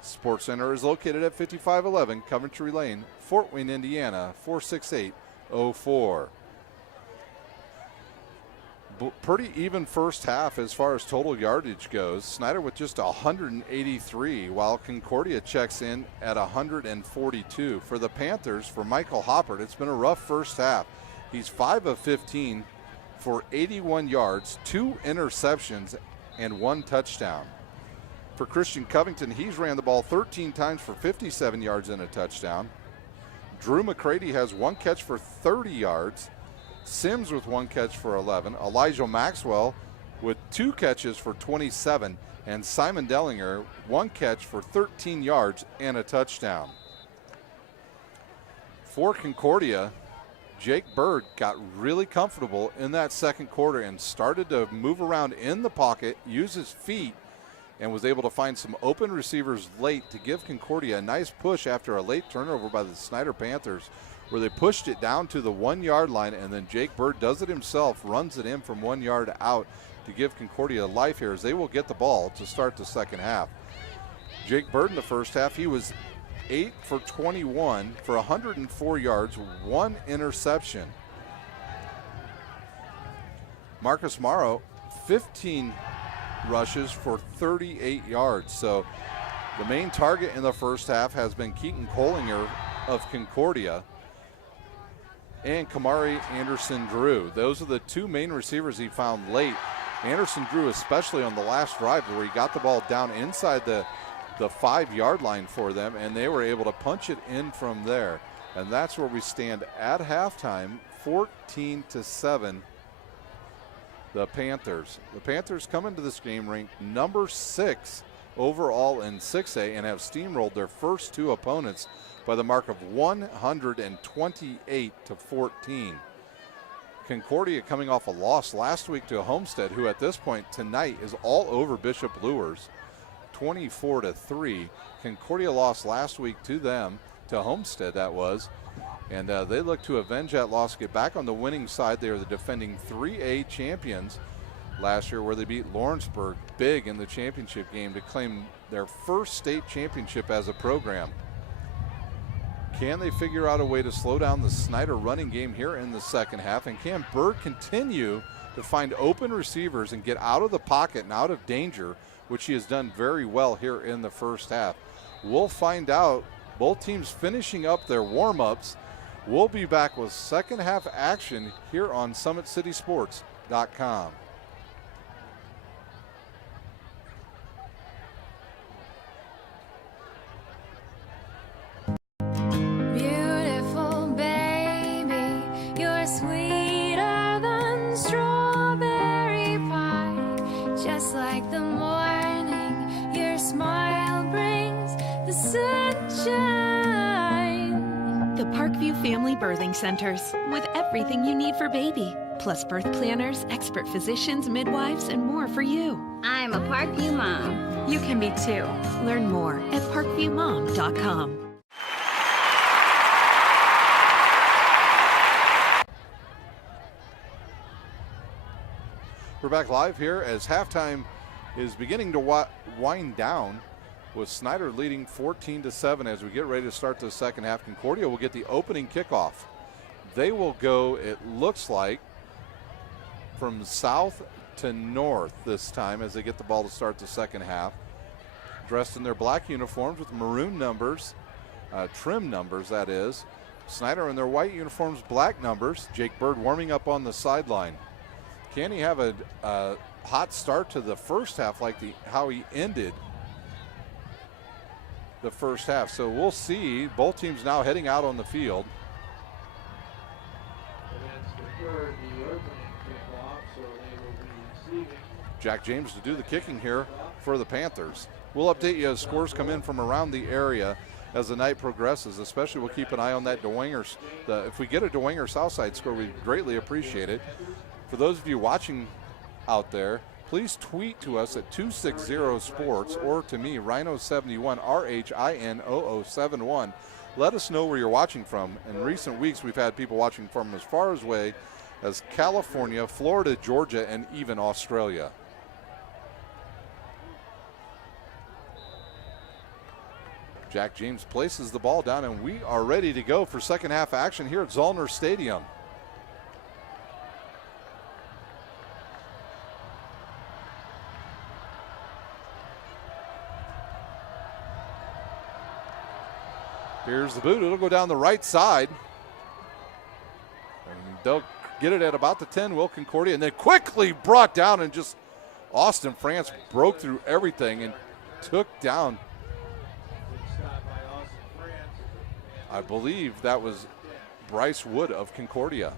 Sports Center is located at 5511 Coventry Lane, Fort Wayne, Indiana, 46804. Pretty even first half as far as total yardage goes. Snider with just 183, while Concordia checks in at 142. For the Panthers, for Michael Hoppert, it's been a rough first half. He's 5 of 15 for 81 yards, 2 interceptions, and 1 touchdown. For Christian Covington, he's ran the ball 13 times for 57 yards and a touchdown. Drew McCready has 1 catch for 30 yards. Sims with 1 catch for 11. Elijah Maxwell with 2 catches for 27. And Simon Dellinger, 1 catch for 13 yards and a touchdown. For Concordia, Jake Bird got really comfortable in that second quarter and started to move around in the pocket, use his feet, and was able to find some open receivers late to give Concordia a nice push after a late turnover by the Snider Panthers, where they pushed it down to the 1 yard line, and then Jake Bird does it himself, runs it in from 1 yard out to give Concordia life here as they will get the ball to start the second half. Jake Bird in the first half, he was 8 for 21 for 104 yards, 1 interception. Marcus Morrow, 15 rushes for 38 yards. So the main target in the first half has been Keaton Collinger of Concordia and Kamari Anderson-Drew. Those are the 2 main receivers he found late. Anderson-Drew, especially on the last drive where he got the ball down inside the 5 yard line for them, and they were able to punch it in from there. And that's where we stand at halftime, 14-7. The Panthers. The Panthers come into this game ranked number 6 overall in 6A and have steamrolled their first 2 opponents by the mark of 128-14. Concordia coming off a loss last week to Homestead, who at this point tonight is all over Bishop Luers, 24-3. Concordia lost last week to them, to Homestead that was, and they look to avenge that loss, get back on the winning side. They are the defending 3A champions last year, where they beat Lawrenceburg big in the championship game to claim their first state championship as a program. Can they figure out a way to slow down the Snider running game here in the second half? And can Bird continue to find open receivers and get out of the pocket and out of danger, which he has done very well here in the first half? We'll find out. Both teams finishing up their warm-ups. We'll be back with second half action here on SummitCitySports.com. Beautiful baby, you're sweeter than strawberry pie. Just like the morning, your smile brings the sunshine. The Parkview Family Birthing Centers, with everything you need for baby, plus birth planners, expert physicians, midwives, and more for you. I'm a Parkview mom. You can be too. Learn more at parkviewmom.com. We're back live here as halftime is beginning to wind down, with Snider leading 14-7 as we get ready to start the second half. Concordia will get the opening kickoff. They will go, it looks like, from south to north this time as they get the ball to start the second half. Dressed in their black uniforms with maroon numbers, trim numbers that is. Snider in their white uniforms, black numbers. Jake Bird warming up on the sideline. Can he have a hot start to the first half like how he ended the first half? So we'll see. Both teams now heading out on the field. Jack James to do the kicking here for the Panthers. We'll update you as scores come in from around the area as the night progresses. Especially we'll keep an eye on that Dwenger. If we get a Dwenger Southside score, we greatly appreciate it. For those of you watching out there, please tweet to us at 260sports or to me, Rhino71, RHINOO71. Let us know where you're watching from. In recent weeks, we've had people watching from as far away as California, Florida, Georgia, and even Australia. Jack James places the ball down, and we are ready to go for second half action here at Zollner Stadium. Here's the boot. It'll go down the right side. And they'll get it at about the 10, will Concordia. And then quickly brought down, and just Austin France broke through everything and took down, I believe that was Bryce Wood of Concordia.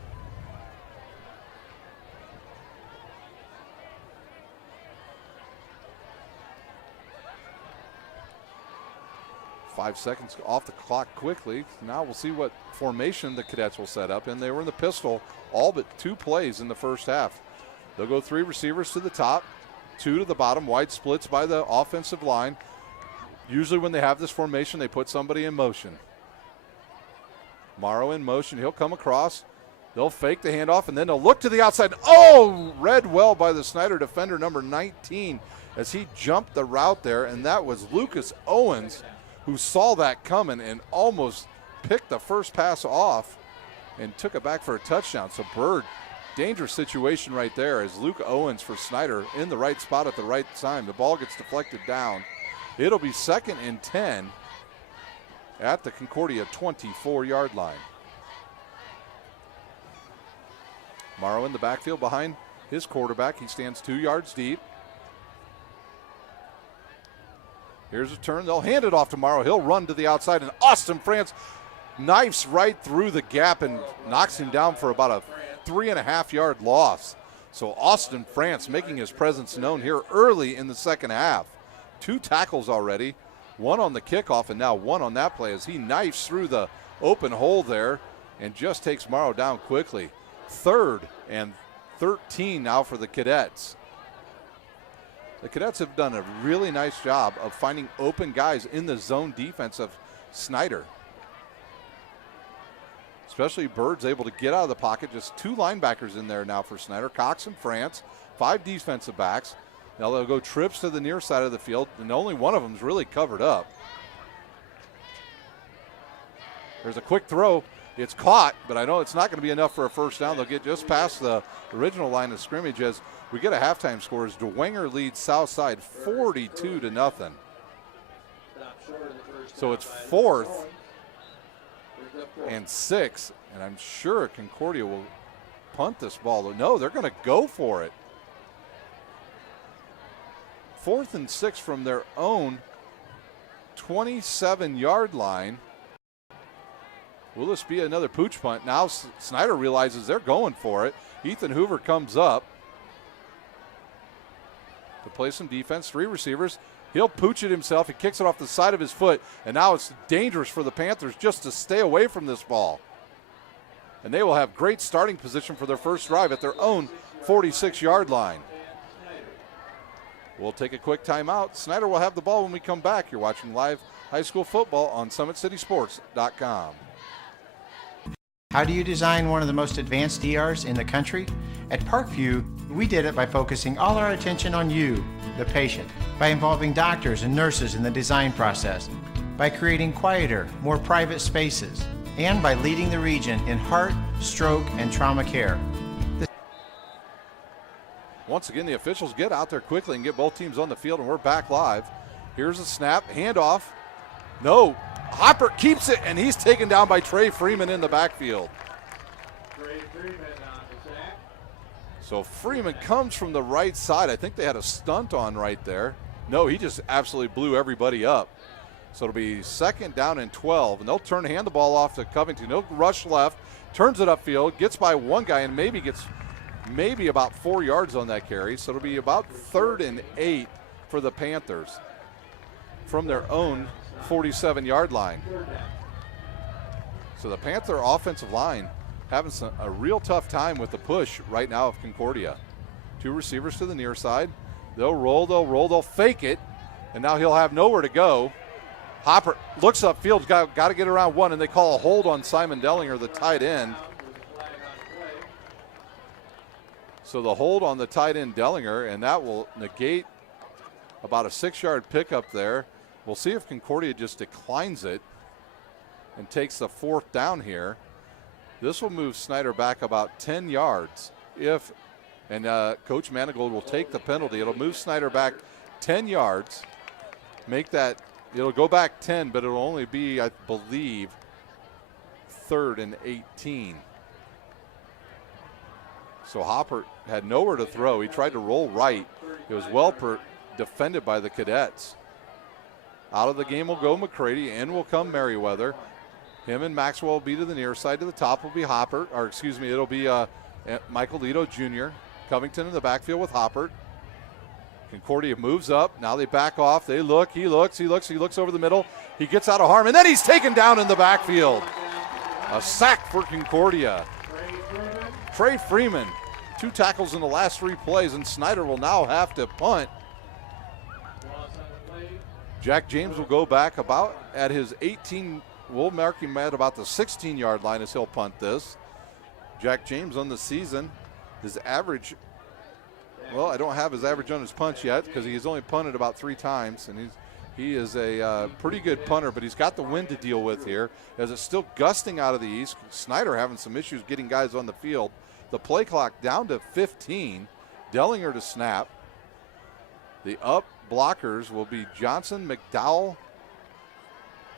Five seconds off the clock quickly. Now we'll see what formation the Cadets will set up. And they were in the pistol all but 2 plays in the first half. They'll go 3 receivers to the top, 2 to the bottom, wide splits by the offensive line. Usually when they have this formation, they put somebody in motion. Morrow in motion. He'll come across. They'll fake the handoff, and then they'll look to the outside. Oh, read well by the Snider defender, number 19, as he jumped the route there. And that was Lucas Owens, who saw that coming and almost picked the first pass off and took it back for a touchdown. So Bird, dangerous situation right there as Luke Owens for Snider in the right spot at the right time. The ball gets deflected down. It'll be 2nd and 10 at the Concordia 24-yard line. Morrow in the backfield behind his quarterback. He stands 2 yards deep. Here's a turn. They'll hand it off to Morrow. He'll run to the outside, and Austin France knifes right through the gap and knocks him down for about a 3.5-yard loss. So Austin France making his presence known here early in the second half. 2 tackles already one on the kickoff and now one on that play as he knifes through the open hole there and just takes Morrow down quickly. 3rd and 13 now for the Cadets. The Cadets have done a really nice job of finding open guys in the zone defense of Snider. Especially Bird's able to get out of the pocket. Just 2 linebackers in there now for Snider. Cox and France, 5 defensive backs. Now they'll go trips to the near side of the field, and only one of them is really covered up. There's a quick throw. It's caught, but I know it's not going to be enough for a first down. They'll get just past the original line of scrimmage as we get a halftime score as Dwenger leads Southside 42-0. So it's 4th and 6, and I'm sure Concordia will punt this ball. No, they're going to go for it. 4th and 6 from their own 27-yard line. Will this be another pooch punt? Now Snider realizes they're going for it. Ethan Hoover comes up to play some defense. 3 receivers. He'll pooch it himself. He kicks it off the side of his foot, and now it's dangerous for the Panthers just to stay away from this ball. And they will have great starting position for their first drive at their own 46-yard line. We'll take a quick timeout. Snider will have the ball when we come back. You're watching live high school football on SummitCitySports.com. How do you design one of the most advanced ERs in the country? At Parkview, we did it by focusing all our attention on you, the patient, by involving doctors and nurses in the design process, by creating quieter, more private spaces, and by leading the region in heart, stroke, and trauma care. Once again, the officials get out there quickly and get both teams on the field, and we're back live. Here's a snap, handoff. No, Hopper keeps it, and he's taken down by Trey Freeman in the backfield. Trey Freeman on the sack. So Freeman comes from the right side. I think they had a stunt on right there. No, he just absolutely blew everybody up. So it'll be 2nd down and 12, and they'll hand the ball off to Covington. He'll rush left, turns it upfield, gets by one guy, and maybe about 4 yards on that carry. So it'll be about 3rd and 8 for the Panthers from their own 47-yard line. So the Panther offensive line having a real tough time with the push right now of Concordia. 2 receivers to the near side. They'll roll, they'll fake it, and now he'll have nowhere to go. Hopper looks upfield, got to get around one, and they call a hold on Simon Dellinger, the tight end. So the hold on the tight end Dellinger, and that will negate about a 6-yard pickup there. We'll see if Concordia just declines it and takes the 4th down here. This will move Snider back about 10 yards. Coach Manigold will take the penalty. It'll move Snider back 10 yards. It'll go back 10, but it'll only be, I believe, 3rd and 18. So Hopper had nowhere to throw. He tried to roll right. It was well defended by the Cadets. Out of the game will go McCready, in will come Merriweather. Him and Maxwell will be to the near side. To the top will be it'll be Michael Lito Jr. Covington in the backfield with Hoppert. Concordia moves up. Now they back off. They look. He looks over the middle. He gets out of harm, and then he's taken down in the backfield. A sack for Concordia. Trey Freeman, 2 tackles in the last 3 plays, and Snider will now have to punt. Jack James will go back about at his 18. We'll mark him at about the 16-yard line as he'll punt this. Jack James on the season, his average, well, I don't have his average on his punch yet because he's only punted about 3 times, and he is a pretty good punter, but he's got the wind to deal with here as it's still gusting out of the east. Snider having some issues getting guys on the field. The play clock down to 15. Dellinger to snap. The up blockers will be Johnson, McDowell,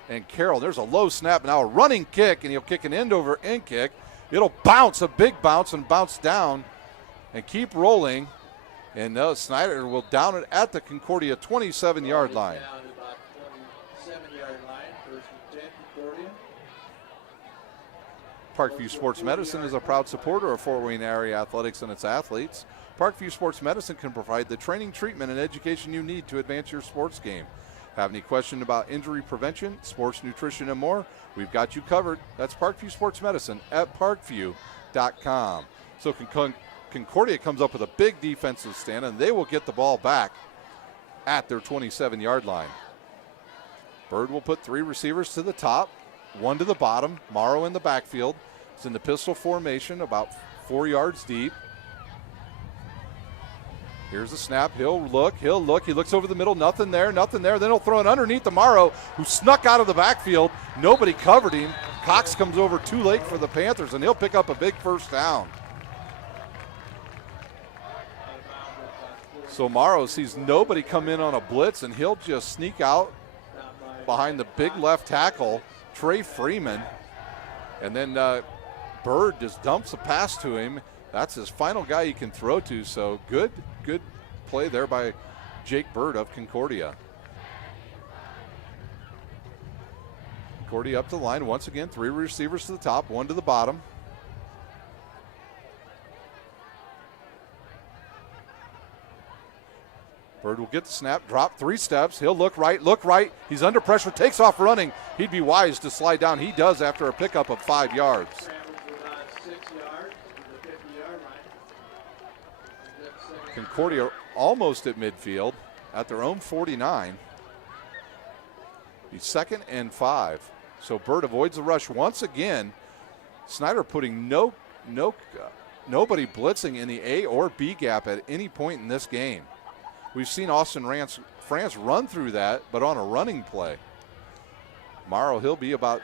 and Carroll. There's a low snap, now a running kick, and he'll kick an end over end kick. It'll bounce, a big bounce, and bounce down and keep rolling. And Snider will down it at the Concordia 27-yard line. Parkview Sports Medicine is a proud supporter of Fort Wayne area athletics and its athletes. Parkview Sports Medicine can provide the training, treatment, and education you need to advance your sports game. Have any question about injury prevention, sports nutrition, and more? We've got you covered. That's Parkview Sports Medicine at parkview.com. So Concordia comes up with a big defensive stand, and they will get the ball back at their 27-yard line. Bird will put 3 receivers to the top, 1 to the bottom. Morrow in the backfield. It's in the pistol formation, about 4 yards deep. Here's the snap. He'll look. He looks over the middle. Nothing there. Then he'll throw it underneath to Morrow, who snuck out of the backfield. Nobody covered him. Cox comes over too late for the Panthers, and he'll pick up a big first down. So Morrow sees nobody come in on a blitz, and he'll just sneak out behind the big left tackle, Trey Freeman. And then Bird just dumps a pass to him. That's his final guy he can throw to, so good play there by Jake Bird of Concordia. Concordia up to the line once again, 3 receivers to the top, 1 to the bottom. Bird will get the snap, drop 3 steps. He'll look right. He's under pressure, takes off running. He'd be wise to slide down. He does after a pickup of 5 yards. Concordia almost at midfield at their own 49. He's 2nd and 5. So Bird avoids the rush once again. Snider putting nobody blitzing in the A or B gap at any point in this game. We've seen Austin France run through that, but on a running play. Morrow, he'll be about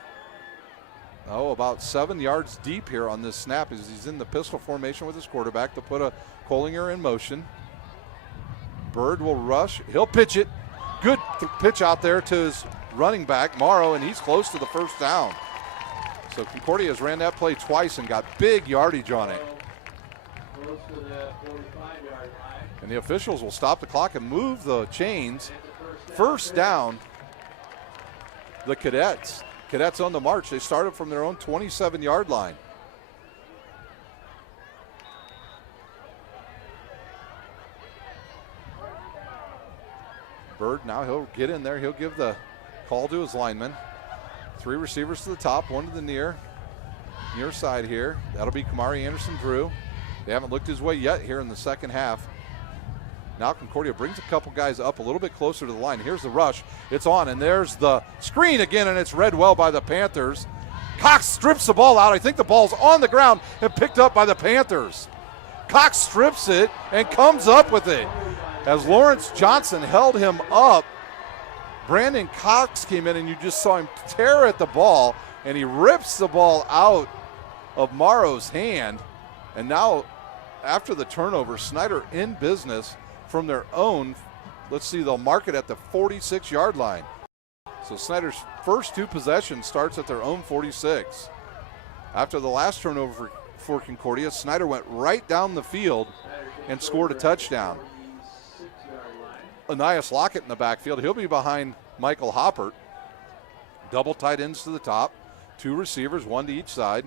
7 yards deep here on this snap as he's in the pistol formation with his quarterback to put a Collinger in motion. Bird will rush. He'll pitch it. Good pitch out there to his running back, Morrow, and he's close to the first down. So Concordia has ran that play twice and got big yardage on it. Close to the 45-yard line. And the officials will stop the clock and move the chains. First down, the Cadets. Cadets on the march. They started from their own 27-yard line. Bird, now he'll get in there. He'll give the call to his lineman. 3 receivers to the top, 1 to the near side here. That'll be Kamari Anderson-Drew. They haven't looked his way yet here in the second half. Now Concordia brings a couple guys up a little bit closer to the line. Here's the rush. It's on, and there's the screen again, and it's read well by the Panthers. Cox strips the ball out. I think the ball's on the ground and picked up by the Panthers. Cox strips it and comes up with it. As Lawrence Johnson held him up, Brandon Cox came in, and you just saw him tear at the ball, and he rips the ball out of Morrow's hand. And now, after the turnover, Snider in business from their own. Let's see, they'll mark it at the 46-yard line. So Snider's first 2 possessions starts at their own 46. After the last turnover for Concordia, Snider went right down the field and scored a touchdown. Anias Lockett in the backfield. He'll be behind Michael Hoppert. Double tight ends to the top. 2 receivers, 1 to each side.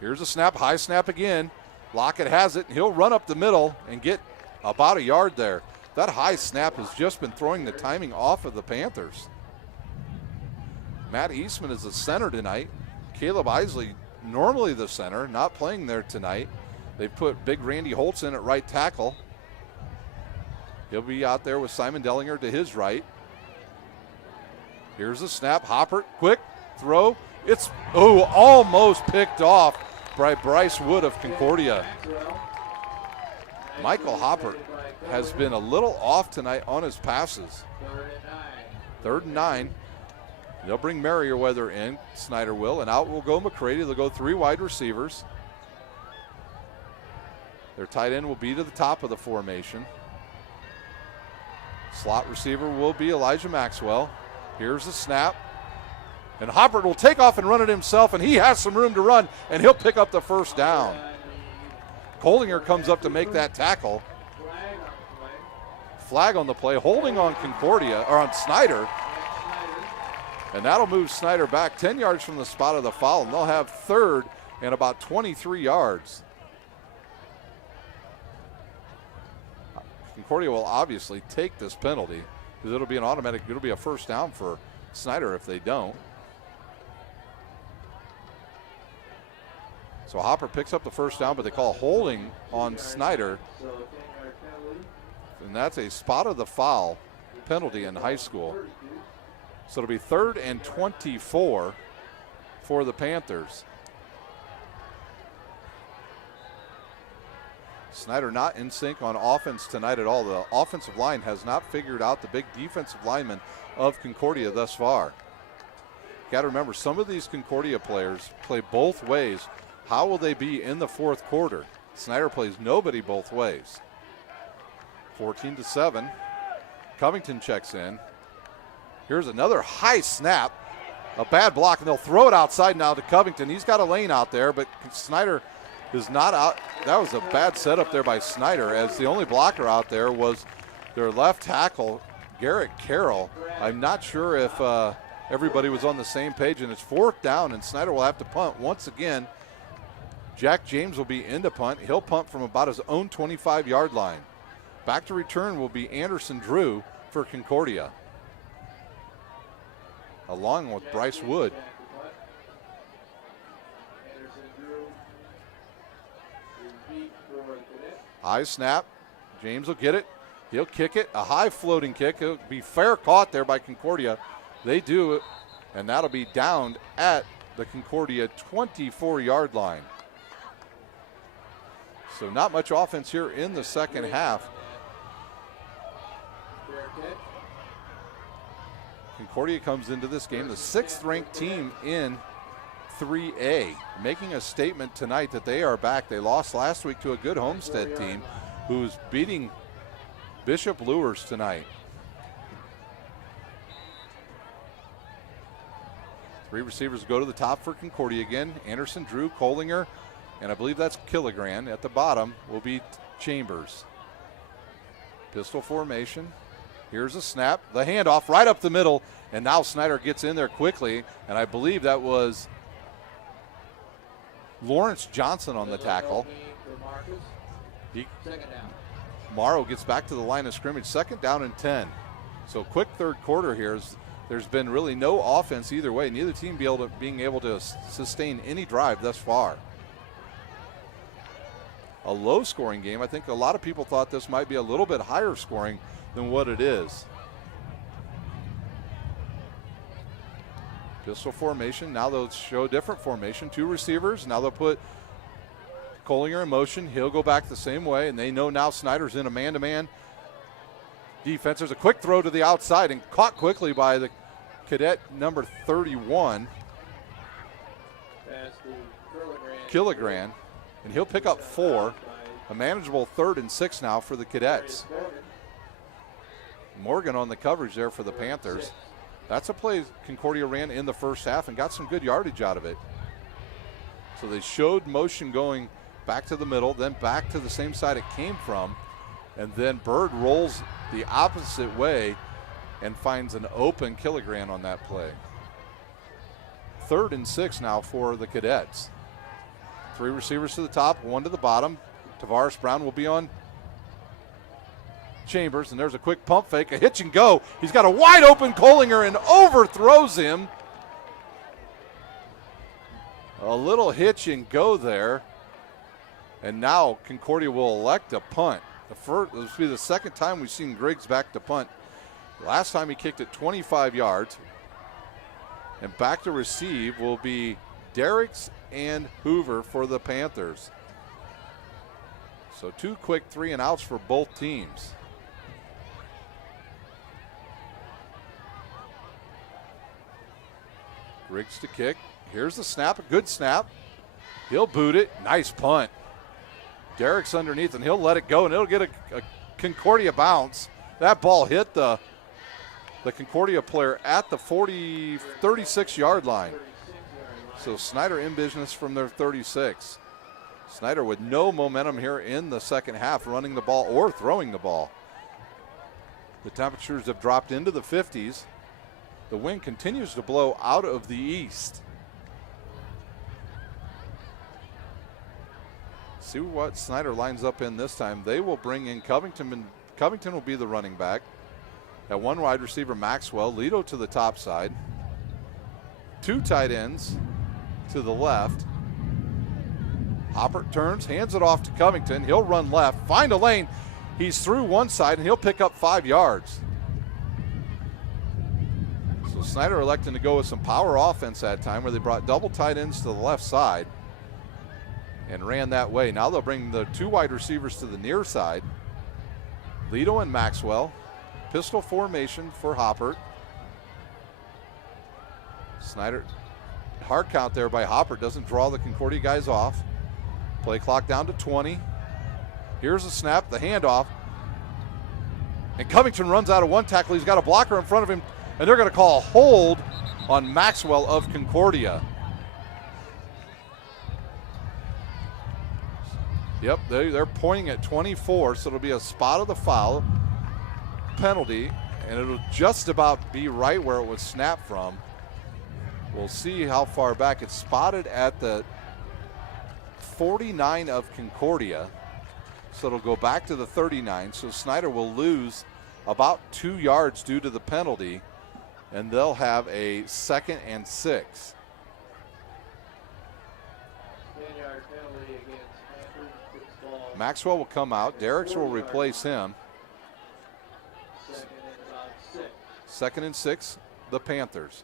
Here's a snap, high snap again. Lockett has it, and he'll run up the middle and get about a yard there. That high snap has just been throwing the timing off of the Panthers. Matt Eastman is the center tonight. Caleb Isley, normally the center, not playing there tonight. They put big Randy Holtz in at right tackle. He'll be out there with Simon Dellinger to his right. Here's the snap. Hoppert, quick throw. It's almost picked off by Bryce Wood of Concordia. Michael Hoppert has been a little off tonight on his passes. 3rd and 9. They'll bring Merriweather in, Snider will, and out will go McCready. They'll go 3 wide receivers. Their tight end will be to the top of the formation. Slot receiver will be Elijah Maxwell. Here's the snap. And Hoppert will take off and run it himself, and he has some room to run, and he'll pick up the first down. Collinger comes up to make that tackle. Flag on the play, holding on Concordia, or on Snider. And that'll move Snider back 10 yards from the spot of the foul, and they'll have 3rd and about 23 yards. Concordia will obviously take this penalty. because it'll be a first down for Snider if they don't. So Hopper picks up the first down, but they call holding on Snider. And that's a spot of the foul penalty in high school. So it'll be 3rd and 24 for the Panthers. Snider not in sync on offense tonight at all. The offensive line has not figured out the big defensive linemen of Concordia thus far. Got to remember, some of these Concordia players play both ways. How will they be in the fourth quarter? Snider plays nobody both ways. 14-7. Covington checks in. Here's another high snap. A bad block, and they'll throw it outside now to Covington. He's got a lane out there, but Snider is not out. That was a bad setup there by Snider, as the only blocker out there was their left tackle, Garrett Carroll. I'm not sure if everybody was on the same page, and it's 4th down, and Snider will have to punt once again. Jack James will be in to punt. He'll punt from about his own 25-yard line. Back to return will be Anderson Drew for Concordia, along with Bryce Wood. High snap. James will get it. He'll kick it. A high floating kick. It'll be fair caught there by Concordia. They do it, and that'll be downed at the Concordia 24-yard line. So not much offense here in the second half. Concordia comes into this game the 6th-ranked team in 3A, making a statement tonight that they are back. They lost last week to a good Homestead team who's beating Bishop Lures tonight. 3 receivers go to the top for Concordia again. Anderson, Drew, Kohlinger, and I believe that's Killigran. At the bottom will be Chambers. Pistol formation. Here's a snap. The handoff right up the middle, and now Snider gets in there quickly, and I believe that was Lawrence Johnson on the tackle. Morrow gets back to the line of scrimmage. 2nd down and 10. So quick third quarter here. There's been really no offense either way. Neither team being able to sustain any drive thus far. A low-scoring game. I think a lot of people thought this might be a little bit higher scoring than what it is. Pistol formation. Now they'll show a different formation. 2 receivers. Now they'll put Kohlinger in motion. He'll go back the same way, and they know now Snider's in a man-to-man defense. There's a quick throw to the outside and caught quickly by the cadet number 31, Killigran, and he'll pick up 4. A manageable 3rd and 6 now for the cadets. Morgan on the coverage there for the Panthers. That's a play Concordia ran in the first half and got some good yardage out of it. So they showed motion going back to the middle, then back to the same side it came from, and then Bird rolls the opposite way and finds an open Killigran on that play. 3rd and 6 now for the cadets. 3 receivers to the top, 1 to the bottom. Tavares Brown will be on Chambers, and there's a quick pump fake, a hitch and go. He's got a wide open Kohlinger and overthrows him. A little hitch and go there. And now Concordia will elect a punt. This will be the 2nd time we've seen Griggs back to punt. Last time he kicked it 25 yards. And back to receive will be Derricks and Hoover for the Panthers. So 2 quick 3 and outs for both teams. Griggs to kick. Here's the snap, a good snap. He'll boot it. Nice punt. Derrick's underneath, and he'll let it go, and it'll get a Concordia bounce. That ball hit the Concordia player at the 36-yard line. So Snider in business from their 36. Snider with no momentum here in the second half, running the ball or throwing the ball. The temperatures have dropped into the 50s. The wind continues to blow out of the east. See what Snider lines up in this time. They will bring in Covington, and Covington will be the running back. At one wide receiver, Maxwell. Lito to the top side. Two tight ends to the left. Hopper turns, hands it off to Covington. He'll run left, find a lane. He's through one side, and he'll pick up 5 yards. So Snider electing to go with some power offense that time, where they brought double tight ends to the left side and ran that way. Now they'll bring the 2 wide receivers to the near side. Lito and Maxwell. Pistol formation for Hopper. Snider, hard count there by Hopper, doesn't draw the Concordia guys off. Play clock down to 20. Here's a snap, the handoff. And Covington runs out of one tackle. He's got a blocker in front of him, and they're going to call a hold on Maxwell of Concordia. Yep, they're pointing at 24, so it'll be a spot of the foul penalty, and it'll just about be right where it was snapped from. We'll see how far back. It's spotted at the 49 of Concordia, so it'll go back to the 39. So Snider will lose about 2 yards due to the penalty, and they'll have a 2nd and 6. 10-yard penalty against Panthers. Ball. Maxwell will come out. Derricks will replace him. 2nd and 6, the Panthers.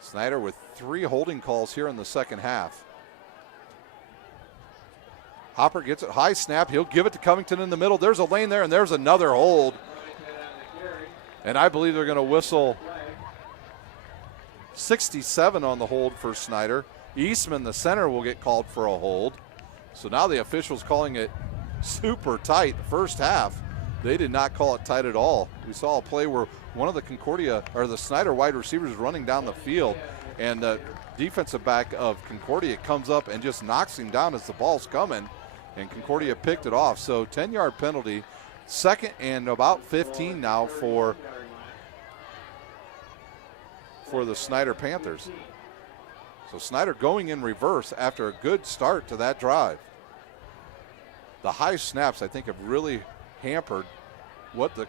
Snider with 3 holding calls here in the second half. Hopper gets it, high snap. He'll give it to Covington in the middle. There's a lane there, and there's another hold. And I believe they're going to whistle 67 on the hold for Snider. Eastman, the center, will get called for a hold. So now the officials calling it super tight. The first half, they did not call it tight at all. We saw a play where one of the Concordia, or the Snider wide receivers, running down the field, and the defensive back of Concordia comes up and just knocks him down as the ball's coming, and Concordia picked it off. So 10-yard penalty, 2nd and about 15 now for the Snider Panthers. So Snider going in reverse after a good start to that drive. The high snaps, I think, have really hampered what the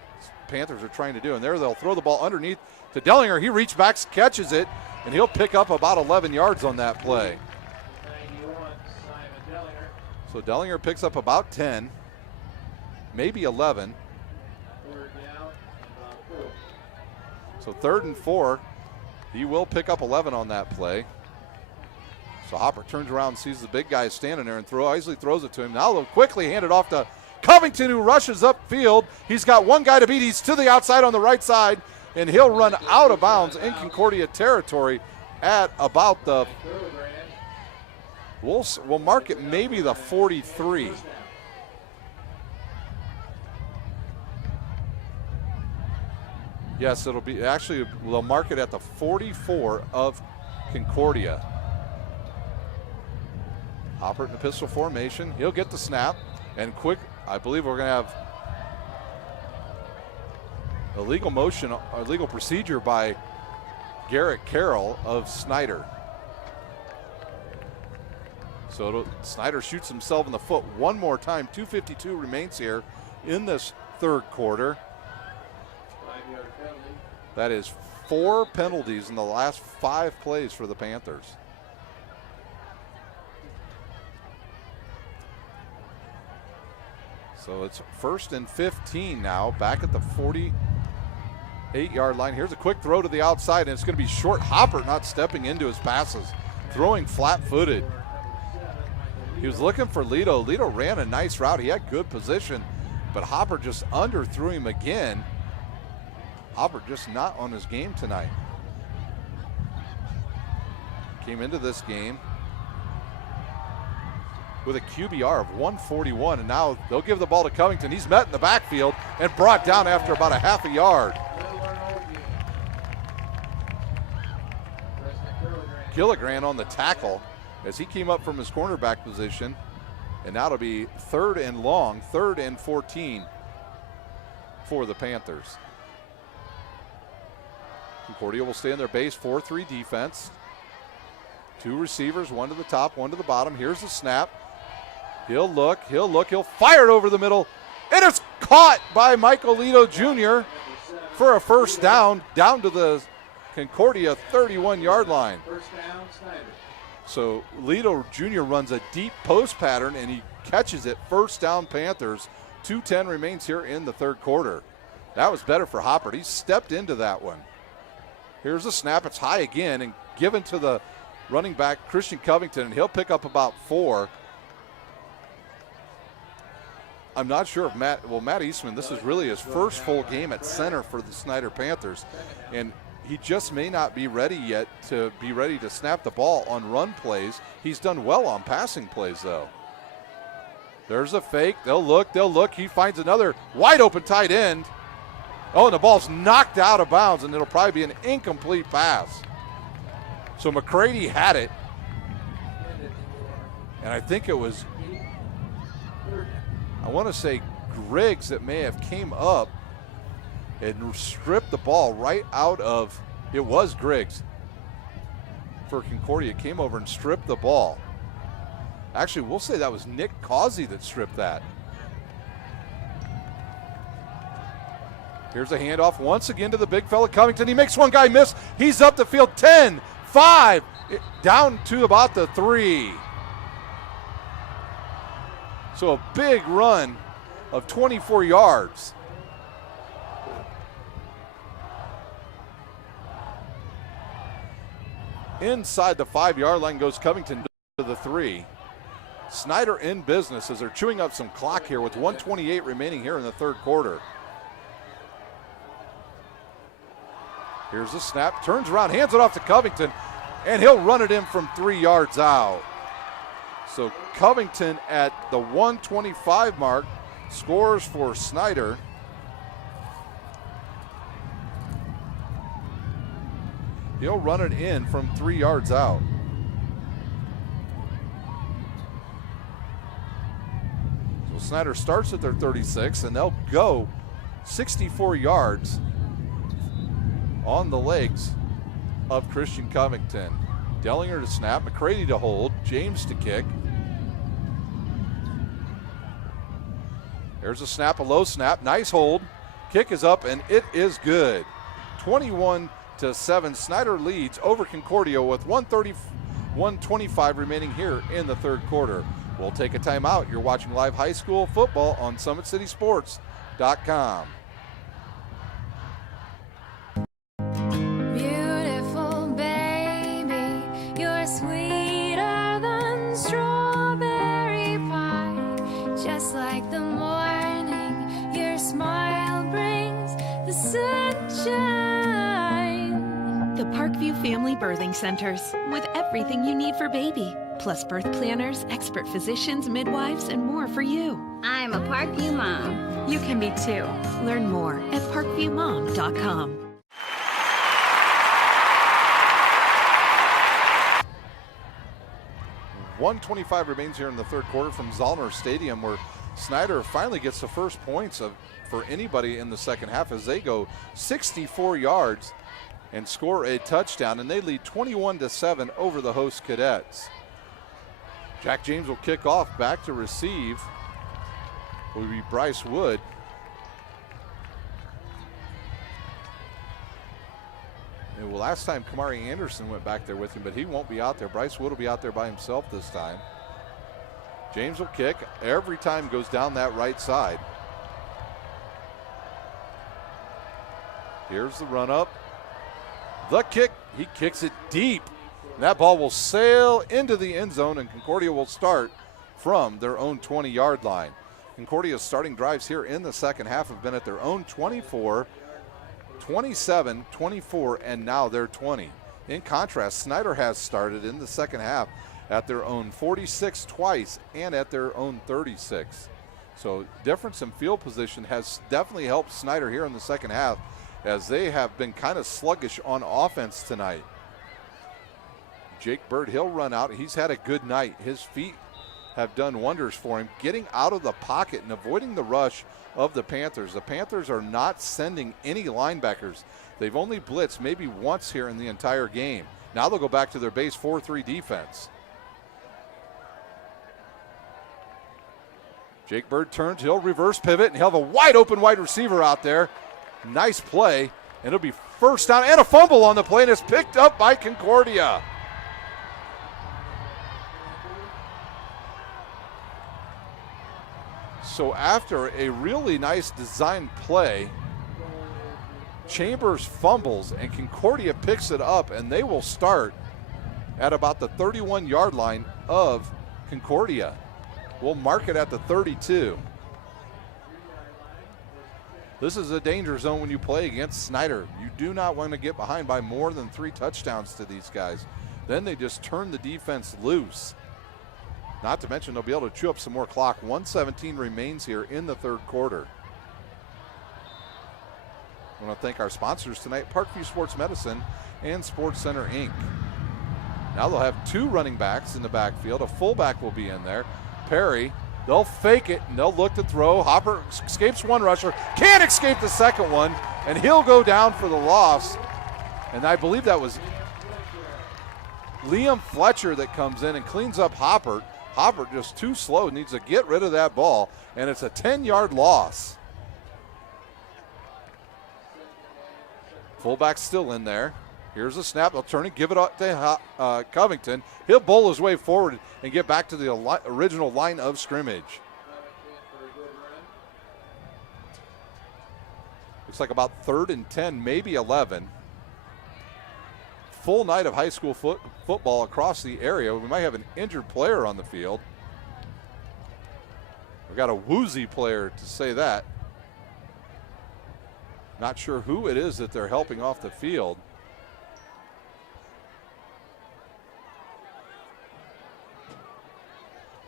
Panthers are trying to do. And there they'll throw the ball underneath to Dellinger. He reaches back, catches it, and he'll pick up about 11 yards on that play. 91, Simon Dellinger. So Dellinger picks up about 10, maybe 11. 3rd down, about 4. So 3rd and 4. He will pick up 11 on that play. So Hopper turns around and sees the big guy standing there and Isley throws it to him. Now they'll quickly hand it off to Covington, who rushes upfield. He's got one guy to beat. He's to the outside on the right side, and he'll run out of bounds in Concordia territory at about the, we'll mark it maybe the 43. Yes, it'll be, actually, we'll mark it at the 44 of Concordia. Hopper in the pistol formation. He'll get the snap, and quick, I believe we're going to have a legal motion, a legal procedure by Garrett Carroll of Snider. So Snider shoots himself in the foot one more time. 2:52 remains here in this 3rd quarter. 5-yard penalty. That is 4 penalties in the last 5 plays for the Panthers. So it's 1st and 15 now, back at the 48-yard line. Here's a quick throw to the outside, and it's going to be short. Hopper not stepping into his passes, throwing flat-footed. He was looking for Lito. Lito ran a nice route. He had good position, but Hopper just underthrew him again. Hopper just not on his game tonight. Came into this game with a QBR of 141, and now they'll give the ball to Covington. He's met in the backfield and brought down after about a half a yard. Gilligrand on the tackle as he came up from his cornerback position, and now it'll be 3rd and long, 3rd and 14 for the Panthers. Concordia will stay in their base 4-3 defense. 2 receivers, one to the top, one to the bottom. Here's the snap. He'll look, he'll fire it over the middle, and it's caught by Michael Lito Jr. for a first down to the Concordia 31-yard line. First down, Snider. So Lido Jr. runs a deep post pattern, and he catches it. First down, Panthers. 2:10 remains here in the third quarter. That was better for Hoppert. He stepped into that one. Here's the snap. It's high again and given to the running back, Christian Covington, and he'll pick up about 4. I'm not sure if Matt Eastman, this is really his first full game at center for the Snider Panthers, and he just may not be ready yet to snap the ball on run plays. He's done well on passing plays, though. There's a fake. They'll look. He finds another wide open tight end. Oh, and the ball's knocked out of bounds, and it'll probably be an incomplete pass. So McCready had it, and I think it was, I want to say Griggs that may have came up and stripped the ball right out of, it was Griggs for Concordia, came over and stripped the ball. Actually, we'll say that was Nick Causey that stripped that. Here's a handoff once again to the big fella Covington. He makes one guy miss. He's up the field 10, 5, down to about the 3. So a big run of 24 yards. Inside the 5-yard line goes Covington to the 3. Snider in business as they're chewing up some clock here with 1:28 remaining here in the third quarter. Here's the snap, turns around, hands it off to Covington, and he'll run it in from 3 yards out. So Covington at the 125 mark scores for Snider. He'll run it in from 3 yards out. So Snider starts at their 36, and they'll go 64 yards on the legs of Christian Covington. Dellinger to snap, McCready to hold, James to kick. There's a snap, a low snap, nice hold. Kick is up, and it is good. 21-7, Snider leads over Concordia with 1:25 remaining here in the third quarter. We'll take a timeout. You're watching live high school football on SummitCitySports.com. Beautiful baby, you're sweeter than strawberry pie. Just like the morning, your smile brings the sunshine. The Parkview Family Birthing Centers, with everything you need for baby, plus birth planners, expert physicians, midwives, and more for you. I'm a Parkview mom. You can be too. Learn more at parkviewmom.com. .125 remains here in the third quarter from Zollner Stadium, where Snider finally gets the first points for anybody in the second half as they go 64 yards and score a touchdown, and they lead 21-7 over the host Cadets. Jack James will kick off. Back to receive will be Bryce Wood. And last time Kamari Anderson went back there with him, but he won't be out there. Bryce Wood will be out there by himself this time. James will kick. Every time goes down that right side. Here's the run up. The kick. He kicks it deep. That ball will sail into the end zone, and Concordia will start from their own 20-yard line. Concordia's starting drives here in the second half have been at their own 24, 27, 24, and now they're 20. In contrast, Snider has started in the second half at their own 46 twice and at their own 36. So difference in field position has definitely helped Snider here in the second half, as they have been kind of sluggish on offense tonight. Jake Bird, he'll run out. He's had a good night. His feet have done wonders for him, getting out of the pocket and avoiding the rush of the Panthers. The Panthers are not sending any linebackers. They've only blitzed maybe once here in the entire game. Now they'll go back to their base 4-3 defense. Jake Bird turns, he'll reverse pivot, and he'll have a wide open wide receiver out there. Nice play, and it'll be first down and a fumble on the play, and it's picked up by Concordia. So after a really nice design play, Chambers fumbles and Concordia picks it up, and they will start at about the 31-yard line of Concordia. We'll mark it at the 32. This is a danger zone when you play against Snider. You do not want to get behind by more than 3 touchdowns to these guys. Then they just turn the defense loose. Not to mention they'll be able to chew up some more clock. 1:17 remains here in the third quarter. I want to thank our sponsors tonight, Parkview Sports Medicine and Sports Center, Inc. Now they'll have 2 running backs in the backfield. A fullback will be in there. Perry, they'll fake it, and they'll look to throw. Hopper escapes one rusher, can't escape the second one, and he'll go down for the loss. And I believe that was Liam Fletcher that comes in and cleans up Hopper. Hopper just too slow, needs to get rid of that ball, and it's a 10-yard loss. Fullback's still in there. Here's a snap. They'll turn and give it up to Covington. He'll bowl his way forward and get back to the original line of scrimmage. Looks like about 3rd and 10, maybe 11. Full night of high school football across the area. We might have an injured player on the field. We've got a woozy player, to say that. Not sure who it is that they're helping off the field.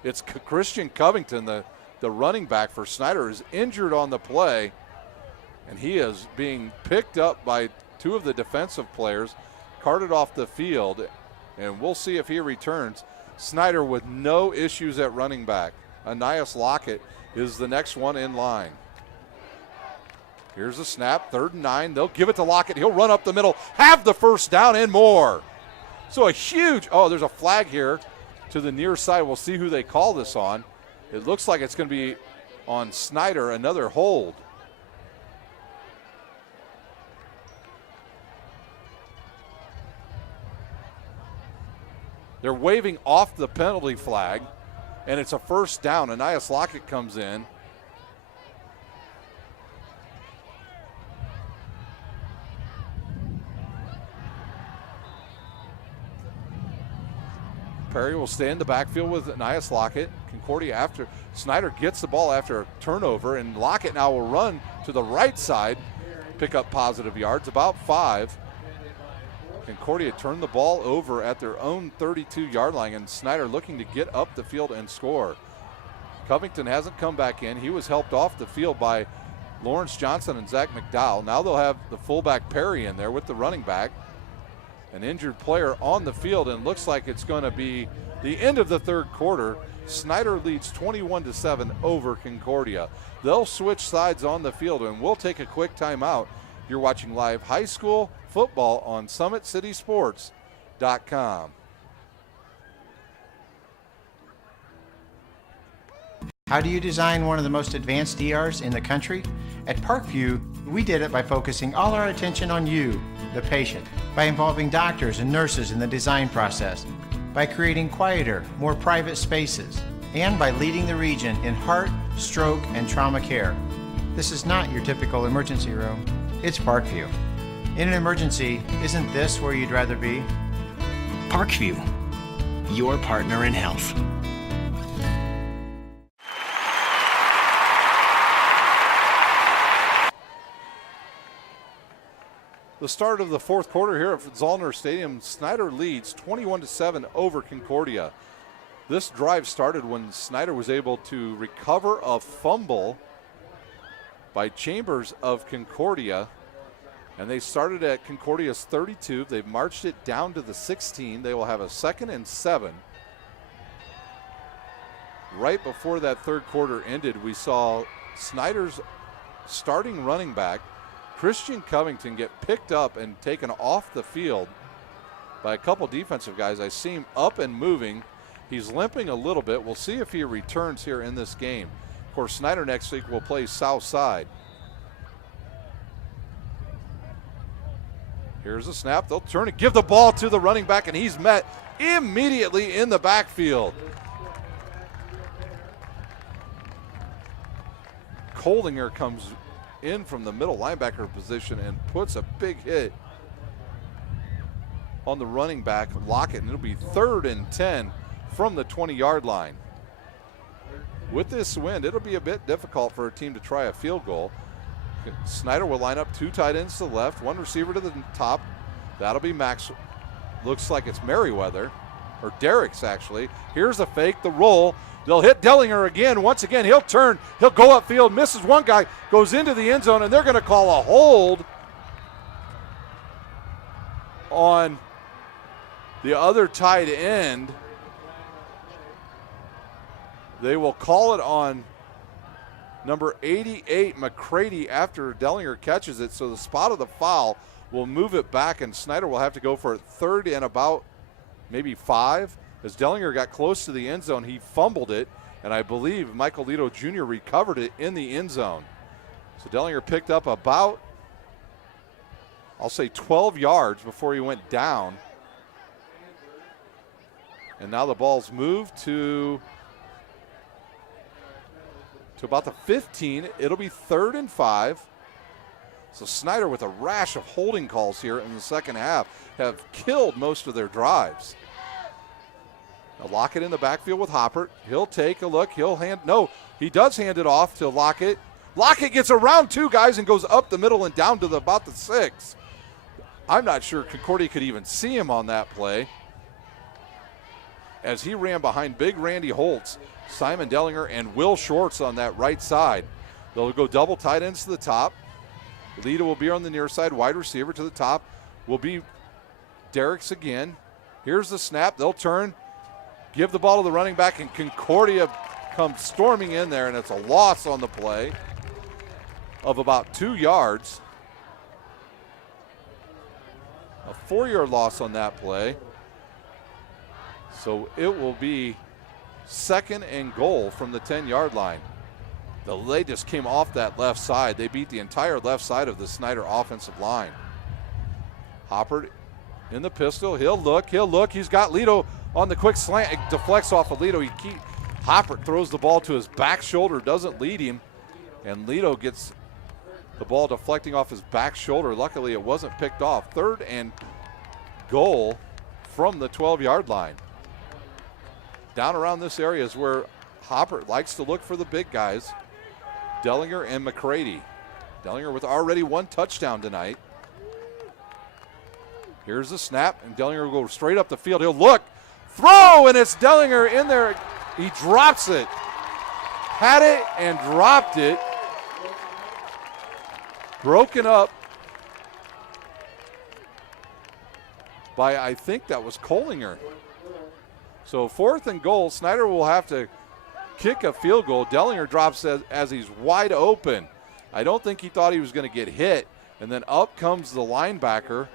It's Christian Covington, the running back for Snider, is injured on the play, and he is being picked up by 2 of the defensive players, carted off the field, and we'll see if he returns. Snider with no issues at running back. Anias Lockett is the next one in line. Here's a snap, 3rd and 9. They'll give it to Lockett. He'll run up the middle, have the first down and more. So a huge, there's a flag here to the near side. We'll see who they call this on. It looks like it's going to be on Snider, another hold. They're waving off the penalty flag, and it's a first down. Anias Lockett comes in. Perry will stay in the backfield with Anias Lockett. Concordia after Snider gets the ball after a turnover, and Lockett now will run to the right side, pick up positive yards, about 5. Concordia turned the ball over at their own 32-yard line, and Snider looking to get up the field and score. Covington hasn't come back in. He was helped off the field by Lawrence Johnson and Zach McDowell. Now they'll have the fullback Perry in there with the running back. An injured player on the field, and looks like it's going to be the end of the third quarter. Snider leads 21-7 over Concordia. They'll switch sides on the field, and we'll take a quick timeout. You're watching live high school football on SummitCitySports.com. How do you design one of the most advanced DRs in the country? At Parkview, we did it by focusing all our attention on you, the patient, by involving doctors and nurses in the design process, by creating quieter, more private spaces, and by leading the region in heart, stroke, and trauma care. This is not your typical emergency room. It's Parkview. In an emergency, isn't this where you'd rather be? Parkview, your partner in health. The start of the fourth quarter here at Zollner Stadium. Snider leads 21-7 over Concordia. This drive started when Snider was able to recover a fumble by Chambers of Concordia, and they started at Concordia's 32. They've marched it down to the 16. They will have a 2nd and 7. Right before that third quarter ended, we saw Snider's starting running back, Christian Covington, get picked up and taken off the field by a couple defensive guys. I see him up and moving. He's limping a little bit. We'll see if he returns here in this game. Of course, Snider next week will play South Side. Here's a snap. They'll turn and give the ball to the running back, and he's met immediately in the backfield. Coldinger comes in from the middle linebacker position and puts a big hit on the running back, Lockett, and it'll be 3rd and 10 from the 20-yard line. With this wind, it'll be a bit difficult for a team to try a field goal. Snider will line up 2 tight ends to the left, 1 receiver to the top. That'll be Max. Looks like it's Merriweather, or Derrick's actually. Here's the fake, the roll. They'll hit Dellinger again. Once again, he'll turn. He'll go upfield, misses one guy, goes into the end zone, and they're going to call a hold on the other tight end. They will call it on number 88, McCready, after Dellinger catches it. So the spot of the foul will move it back, and Snider will have to go for it 3rd and about maybe 5. As Dellinger got close to the end zone, he fumbled it, and I believe Michael Lito Jr. recovered it in the end zone. So Dellinger picked up about, I'll say 12 yards before he went down. And now the ball's moved to about the 15. It'll be 3rd and 5. So Snider, with a rash of holding calls here in the second half, have killed most of their drives. Now Lockett in the backfield with Hoppert. He'll take a look. He does hand it off to Lockett. Lockett gets around 2 guys and goes up the middle and down to about the 6. I'm not sure Concordia could even see him on that play, as he ran behind big Randy Holtz, Simon Dellinger, and Will Shorts on that right side. They'll go double tight ends to the top. Lita will be on the near side. Wide receiver to the top will be Derrick's again. Here's the snap. They'll turn, give the ball to the running back, and Concordia comes storming in there, and it's a loss on the play of about 2 yards. A 4-yard loss on that play. So it will be 2nd and goal from the 10-yard line. They just came off that left side. They beat the entire left side of the Snider offensive line. Hoppert in the pistol. He'll look. He's got Lito on the quick slant. It deflects off of Lito. Hoppert throws the ball to his back shoulder, doesn't lead him, and Lito gets the ball deflecting off his back shoulder. Luckily, it wasn't picked off. 3rd and goal from the 12-yard line. Down around this area is where Hoppert likes to look for the big guys, Dellinger and McCready. Dellinger with already 1 touchdown tonight. Here's the snap, and Dellinger will go straight up the field. He'll look, throw, and it's Dellinger in there. He drops it. Had it and dropped it. Broken up by, I think that was Collinger. So 4th and goal, Snider will have to kick a field goal. Dellinger drops as he's wide open. I don't think he thought he was going to get hit. And then up comes the linebacker,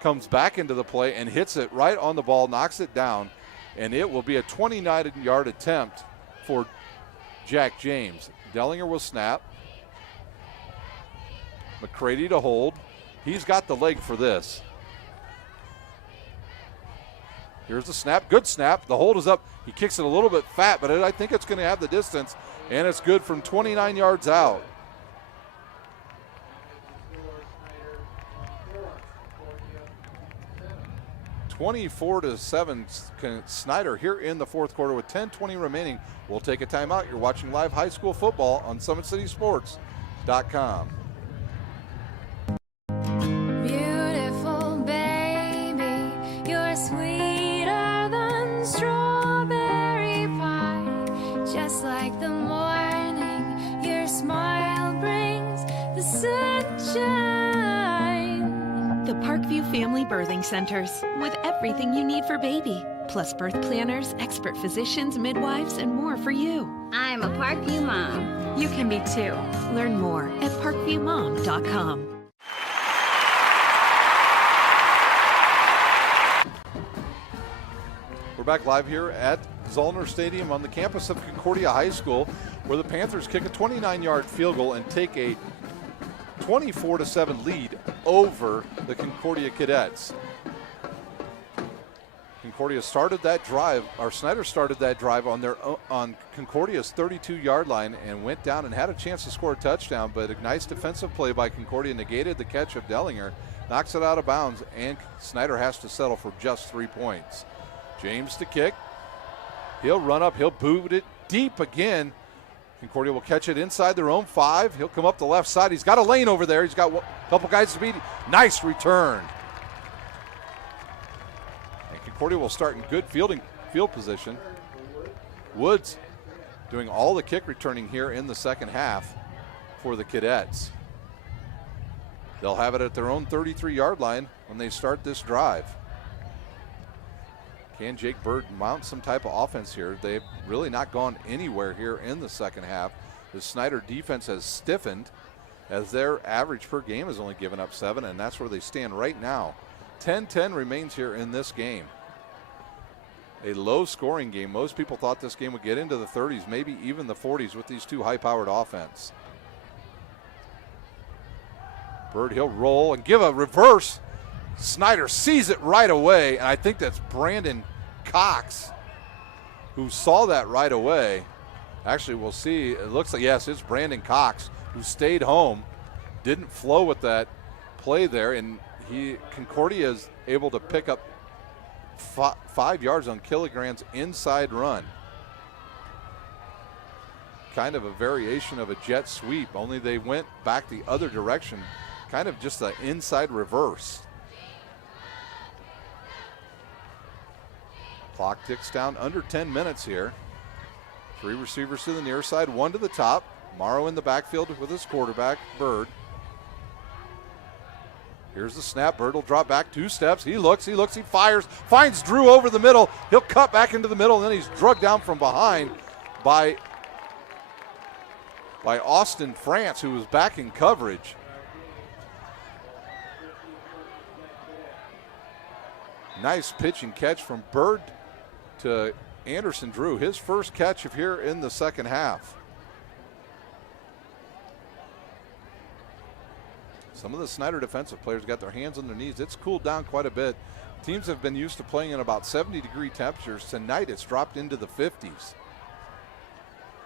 comes back into the play and hits it right on the ball, knocks it down. And it will be a 29-yard attempt for Jack James. Dellinger will snap. McCready to hold. He's got the leg for this. Here's the snap. Good snap. The hold is up. He kicks it a little bit fat, but I think it's going to have the distance, and it's good from 29 yards out. (24-7) Snider here in the 4th quarter with 10:20 remaining. We'll take a timeout. You're watching live high school football on SummitCitySports.com. Beautiful baby, you're sweeter than strawberry pie. Just like the morning, your smile brings the sunshine. The Parkview Family Birthing Centers, with everything you need for baby, plus birth planners, expert physicians, midwives, and more for you. I'm a Parkview mom. You can be too. Learn more at parkviewmom.com. We're back live here at Zollner Stadium on the campus of Concordia High School, where the Panthers kick a 29-yard field goal and take a 24-7 lead over the Concordia Cadets. Concordia started that drive, or Snider started that drive on Concordia's 32-yard line and went down and had a chance to score a touchdown, but a nice defensive play by Concordia negated the catch of Dellinger, knocks it out of bounds, and Snider has to settle for just 3 points. James to kick. He'll run up, he'll boot it deep again. Concordia will catch it inside their own 5. He'll come up the left side. He's got a lane over there. He's got a couple guys to beat. Nice return. And Concordia will start in good field position. Woods doing all the kick returning here in the second half for the Cadets. They'll have it at their own 33-yard line when they start this drive. Can Jake Bird mount some type of offense here? They've really not gone anywhere here in the second half. The Snider defense has stiffened as their average per game has only given up 7, and that's where they stand right now. 10-10 remains here in this game. A low-scoring game. Most people thought this game would get into the 30s, maybe even the 40s with these two high-powered offense. Bird, he'll roll and give a reverse. Snider sees it right away, and I think that's Brandon Cox who saw that right away. Actually, we'll see. It looks like, yes, it's Brandon Cox who stayed home, didn't flow with that play there, and Concordia is able to pick up 5 yards on Killigran's inside run. Kind of a variation of a jet sweep, only they went back the other direction, kind of just an inside reverse. Clock ticks down, under 10 minutes here. 3 receivers to the near side, 1 to the top. Morrow in the backfield with his quarterback, Bird. Here's the snap. Bird will drop back 2 steps. He looks, he fires, finds Drew over the middle. He'll cut back into the middle, and then he's drugged down from behind by Austin France, who was back in coverage. Nice pitch and catch from Bird to Anderson Drew, his first catch of here in the second half. Some of the Snider defensive players got their hands on their knees. It's cooled down quite a bit. Teams have been used to playing in about 70-degree temperatures. Tonight it's dropped into the 50s.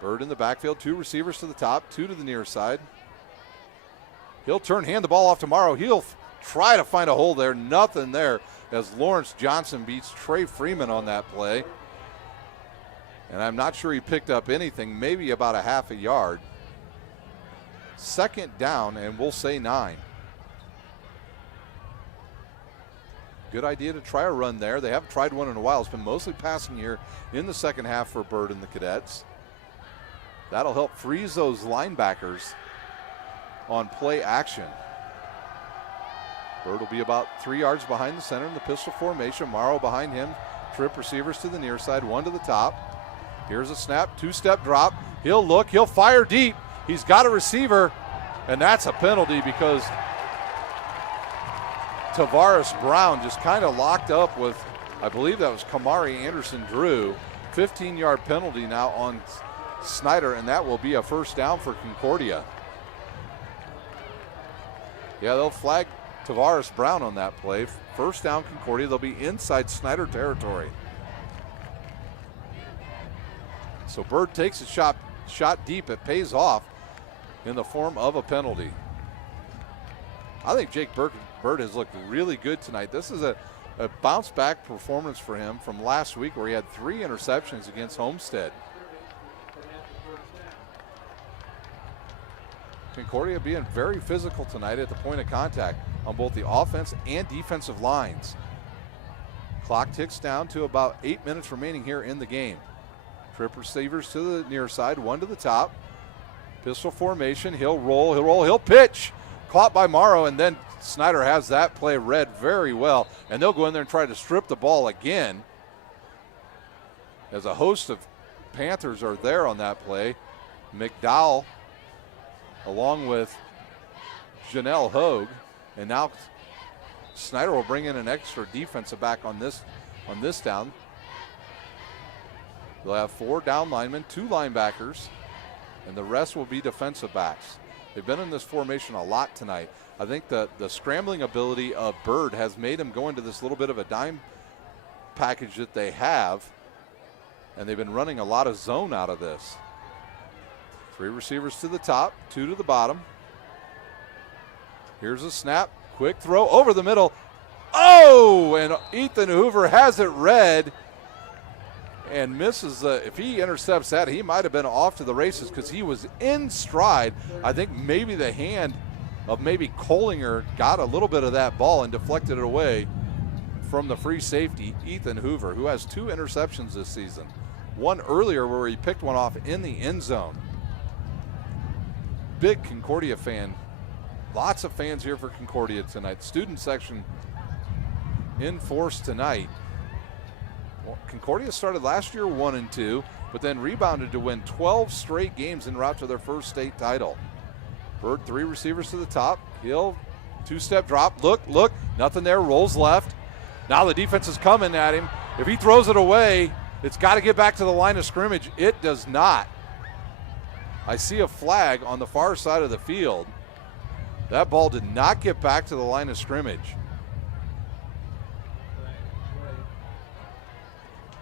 Bird in the backfield, 2 receivers to the top, 2 to the near side. He'll hand the ball off to Morrow. He'll try to find a hole there, nothing there, as Lawrence Johnson beats Trey Freeman on that play. And I'm not sure he picked up anything, maybe about a half a yard. Second down, and we'll say 9. Good idea to try a run there. They haven't tried one in a while. It's been mostly passing here in the second half for Bird and the Cadets. That'll help freeze those linebackers on play action. Bird will be about 3 yards behind the center in the pistol formation. Morrow behind him. Trip receivers to the near side, 1 to the top. Here's a snap, 2-step drop. He'll look, he'll fire deep. He's got a receiver, and that's a penalty because Tavares Brown just kind of locked up with, I believe that was Kamari Anderson Drew. 15-yard penalty now on Snider, and that will be a first down for Concordia. Yeah, they'll flag Tavares Brown on that play. First down Concordia. They'll be inside Snider territory. So Bird takes a shot deep. It pays off in the form of a penalty. I think Jake Bird has looked really good tonight. This is a bounce back performance for him from last week where he had 3 interceptions against Homestead. Concordia being very physical tonight at the point of contact on both the offense and defensive lines. Clock ticks down to about 8 minutes remaining here in the game. Trip receivers to the near side, 1 to the top. Pistol formation, he'll roll, he'll pitch. Caught by Morrow, and then Snider has that play read very well. And they'll go in there and try to strip the ball again, as a host of Panthers are there on that play. McDowell along with Janelle Hogue, and now Snider will bring in an extra defensive back on this down. They'll have 4 down linemen, 2 linebackers, and the rest will be defensive backs. They've been in this formation a lot tonight. I think the scrambling ability of Bird has made him go into this little bit of a dime package that they have, and they've been running a lot of zone out of this. 3 receivers to the top, 2 to the bottom. Here's a snap, quick throw over the middle. Oh, and Ethan Hoover has it read and misses. If he intercepts that, he might have been off to the races because he was in stride. I think maybe the hand of maybe Kohlinger got a little bit of that ball and deflected it away from the free safety, Ethan Hoover, who has 2 interceptions this season. One earlier where he picked one off in the end zone. Big Concordia fan. Lots of fans here for Concordia tonight. Student section in force tonight. Well, Concordia started last year 1-2, but then rebounded to win 12 straight games en route to their first state title. Bird, 3 receivers to the top. Hill, 2-step drop. Look, nothing there. Rolls left. Now the defense is coming at him. If he throws it away, it's got to get back to the line of scrimmage. It does not. I see a flag on the far side of the field. That ball did not get back to the line of scrimmage.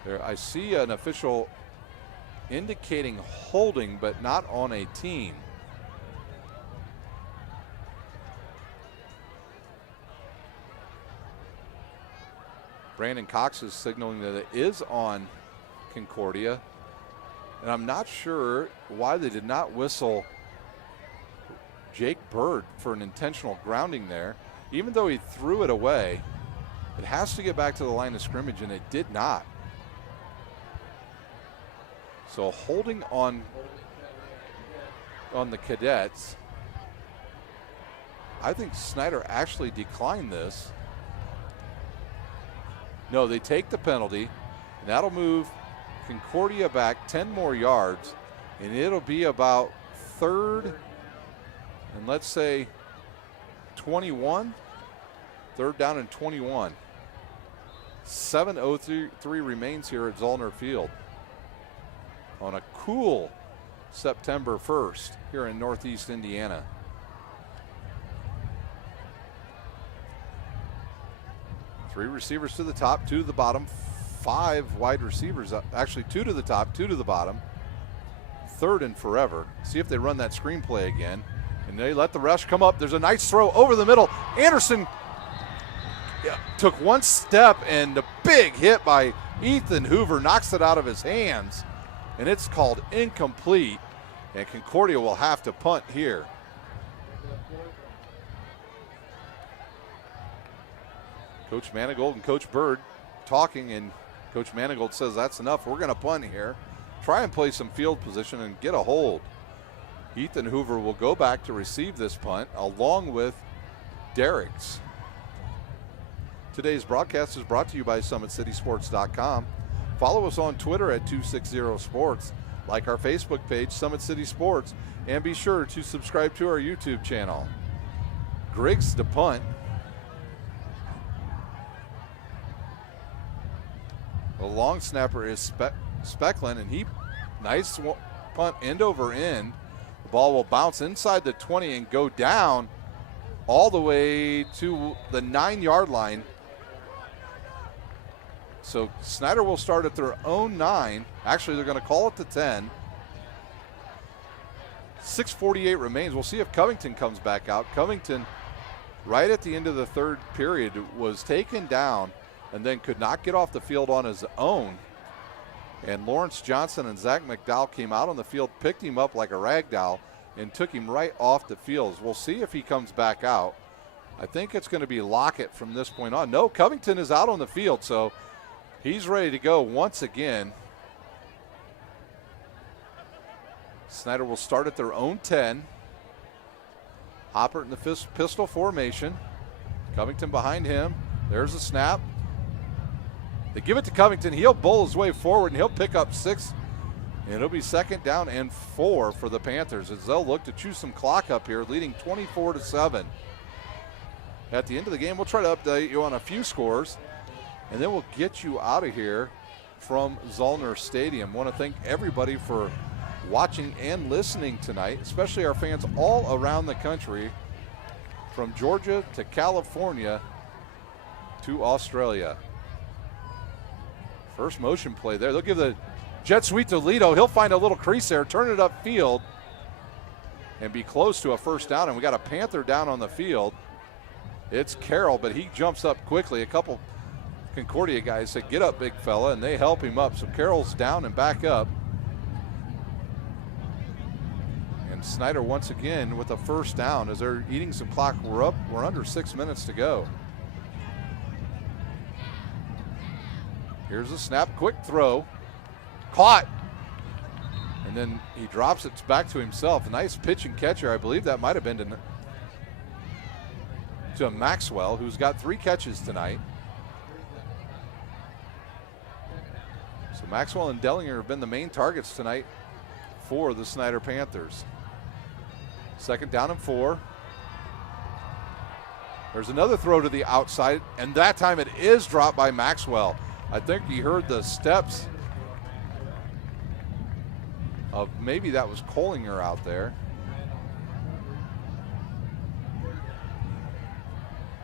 There, I see an official indicating holding, but not on a team. Brandon Cox is signaling that it is on Concordia. And I'm not sure why they did not whistle Jake Bird for an intentional grounding there. Even though he threw it away, it has to get back to the line of scrimmage, and it did not. So holding on the Cadets. I think Snider actually declined this. No, they take the penalty, and that'll move Concordia back 10 more yards, and it'll be about 3rd and let's say 21. 3rd down and 21. 7:03 remains here at Zollner Field on a cool September 1st here in Northeast Indiana. Three receivers to the top, 2 to the bottom, 5 wide receivers, actually 2 to the top, 2 to the bottom. 3rd and forever. See if they run that screenplay again. And they let the rush come up. There's a nice throw over the middle. Anderson took one step, and a big hit by Ethan Hoover knocks it out of his hands. And it's called incomplete. And Concordia will have to punt here. Coach Manigold and Coach Bird talking, and Coach Manigold says that's enough. We're going to punt here. Try and play some field position and get a hold. Ethan Hoover will go back to receive this punt along with Derricks. Today's broadcast is brought to you by SummitCitySports.com. Follow us on Twitter at 260sports. Like our Facebook page, Summit City Sports. And be sure to subscribe to our YouTube channel. Griggs to punt. The long snapper is Specklin, and he nice punt end over end. The ball will bounce inside the 20 and go down all the way to the 9-yard line. So Snider will start at their own 9. Actually, they're going to call it the 10. 6:48 remains. We'll see if Covington comes back out. Covington, right at the end of the 3rd period, was taken down and then could not get off the field on his own. And Lawrence Johnson and Zach McDowell came out on the field, picked him up like a rag doll, and took him right off the field. We'll see if he comes back out. I think it's going to be Lockett from this point on. No, Covington is out on the field, so he's ready to go once again. Snider will start at their own 10. Hopper in the pistol formation. Covington behind him. There's a snap. They give it to Covington. He'll bowl his way forward, and he'll pick up 6. And it'll be 2nd down and 4 for the Panthers as they'll look to chew some clock up here, leading 24-7. At the end of the game, we'll try to update you on a few scores, and then we'll get you out of here from Zollner Stadium. Want to thank everybody for watching and listening tonight, especially our fans all around the country, from Georgia to California to Australia. First motion play there. They'll give the jet sweep to Lito. He'll find a little crease there, turn it upfield, and be close to a first down. And we got a Panther down on the field. It's Carroll, but he jumps up quickly. A couple Concordia guys said, "Get up, big fella," and they help him up. So Carroll's down and back up. And Snider once again with a first down as they're eating some clock. We're under 6 minutes to go. Here's a snap, quick throw, caught, and then he drops it back to himself. A nice pitch and catcher. I believe that might have been to Maxwell, who's got 3 catches tonight. So Maxwell and Dellinger have been the main targets tonight for the Snider Panthers. Second down and 4. There's another throw to the outside, and that time it is dropped by Maxwell. I think he heard the steps of, maybe that was Kohlinger out there.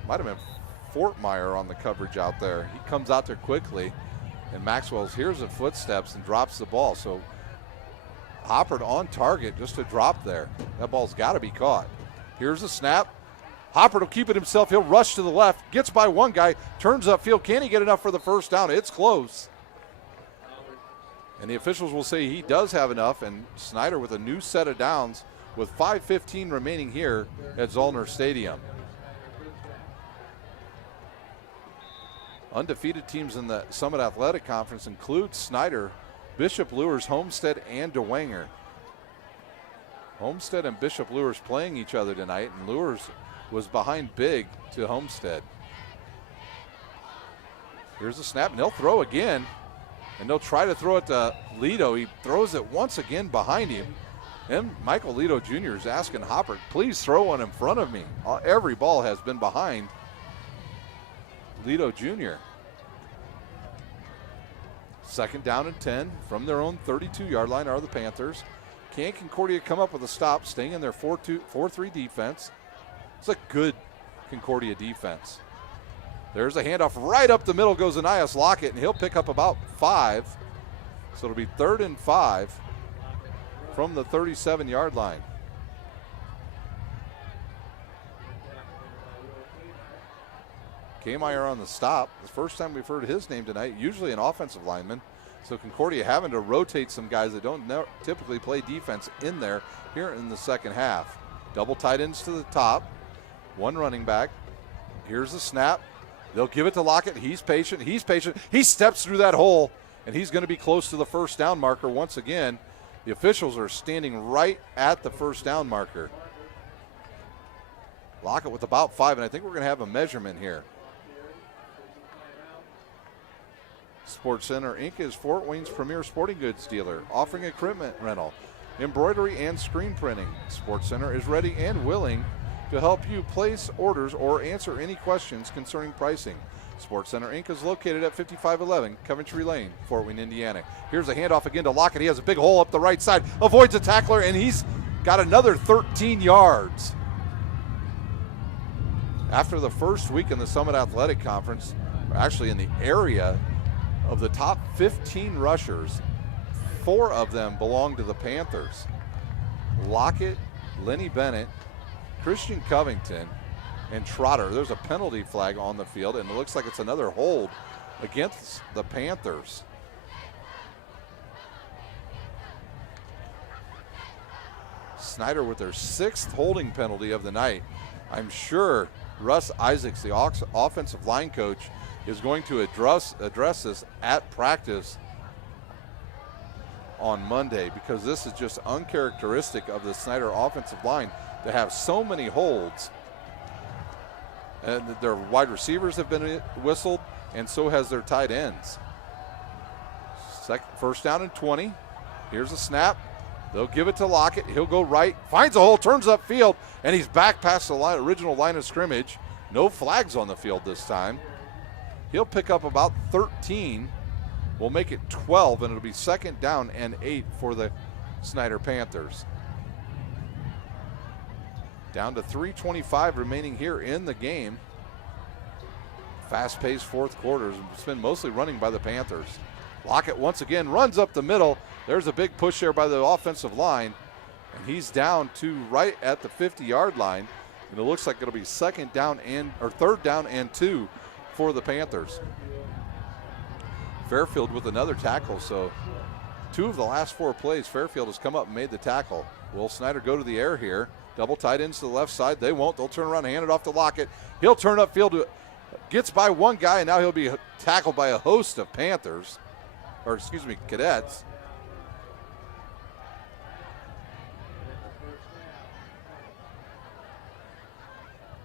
Might have been Fortmeyer on the coverage out there. He comes out there quickly, and Maxwell's hears the footsteps and drops the ball. So Hoppert on target just to drop there. That ball's got to be caught. Here's a snap. Hoppert will keep it himself. He'll rush to the left, gets by one guy, turns upfield. Can he get enough for the first down? It's close. And the officials will say he does have enough, and Snider with a new set of downs with 5:15 remaining here at Zollner Stadium. Undefeated teams in the Summit Athletic Conference include Snider, Bishop Luers, Homestead, and DeWanger. Homestead and Bishop Luers playing each other tonight, and Luers was behind big to Homestead. Here's the snap, and they'll throw again, and they'll try to throw it to Lito. He throws it once again behind him, and Michael Lito Jr. is asking Hopper, please throw one in front of me. Every ball has been behind Lito Jr. Second down and 10 from their own 32-yard line are the Panthers. Can Concordia come up with a stop, staying in their 4-3 defense? It's a good Concordia defense. There's a handoff right up the middle, goes Anias Lockett, and he'll pick up about 5. So it'll be 3rd and 5 from the 37-yard line. Kmeyer on the stop. The first time we've heard his name tonight, usually an offensive lineman. So Concordia having to rotate some guys that don't typically play defense in there here in the second half. Double tight ends to the top. One running back. Here's the snap. They'll give it to Lockett. He's patient. He's patient. He steps through that hole, and he's going to be close to the first down marker once again. The officials are standing right at the first down marker. Lockett with about 5, and I think we're going to have a measurement here. Sports Center Inc. is Fort Wayne's premier sporting goods dealer, offering equipment rental, embroidery, and screen printing. Sports Center is ready and willing to help you place orders or answer any questions concerning pricing. Sports Center Inc. is located at 5511 Coventry Lane, Fort Wayne, Indiana. Here's a handoff again to Lockett. He has a big hole up the right side, avoids a tackler, and he's got another 13 yards. After the first week in the Summit Athletic Conference, actually in the area, of the top 15 rushers, 4 of them belong to the Panthers. Lockett, Lenny Bennett, Christian Covington, and Trotter. There's a penalty flag on the field, and it looks like it's another hold against the Panthers. Snider with their 6th holding penalty of the night. I'm sure Russ Isaacs, the offensive line coach, is going to address this at practice on Monday, because this is just uncharacteristic of the Snider offensive line to have so many holds. And their wide receivers have been whistled, and so has their tight ends. First down and 20. Here's a snap. They'll give it to Lockett. He'll go right, finds a hole, turns upfield, and he's back past the original line of scrimmage. No flags on the field this time. He'll pick up about 13. We'll make it 12, and it'll be 2nd down and 8 for the Snider Panthers. Down to 3:25 remaining here in the game. Fast-paced fourth quarters. It's been mostly running by the Panthers. Lockett once again runs up the middle. There's a big push there by the offensive line. And he's down to right at the 50-yard line. And it looks like it'll be third down and 2 for the Panthers. Fairfield with another tackle. So 2 of the last 4 plays, Fairfield has come up and made the tackle. Will Snider go to the air here? Double tight ends to the left side. They won't. They'll turn around and hand it off to Lockett. He'll turn upfield. Gets by one guy, and now he'll be tackled by a host of Cadets.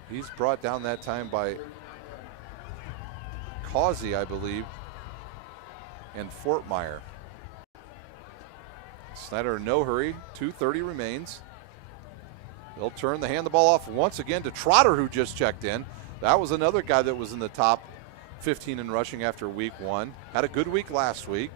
He's brought down that time by Causey, I believe, and Fortmeyer. Snider in no hurry. 2:30 remains. They'll hand the ball off once again to Trotter, who just checked in. That was another guy that was in the top 15 in rushing after week 1. Had a good week last week.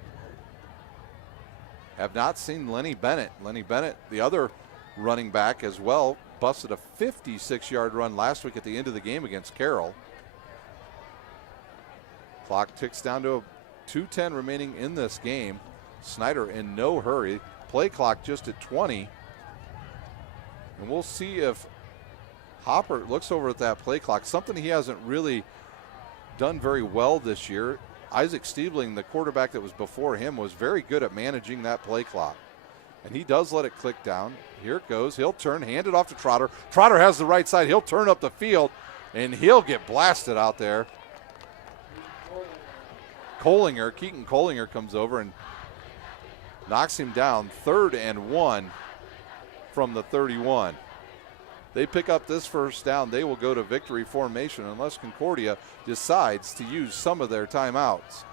Have not seen Lenny Bennett. Lenny Bennett, the other running back as well, busted a 56-yard run last week at the end of the game against Carroll. Clock ticks down to 2:10 remaining in this game. Snider in no hurry. Play clock just at 20. And we'll see if Hopper looks over at that play clock, something he hasn't really done very well this year. Isaac Stiebling, the quarterback that was before him, was very good at managing that play clock. And he does let it click down. Here it goes. He'll turn, hand it off to Trotter. Trotter has the right side. He'll turn up the field, and he'll get blasted out there. Keaton Collinger comes over and knocks him down. 3rd and 1 from the 31. They pick up this first down. They will go to victory formation unless Concordia decides to use some of their timeouts.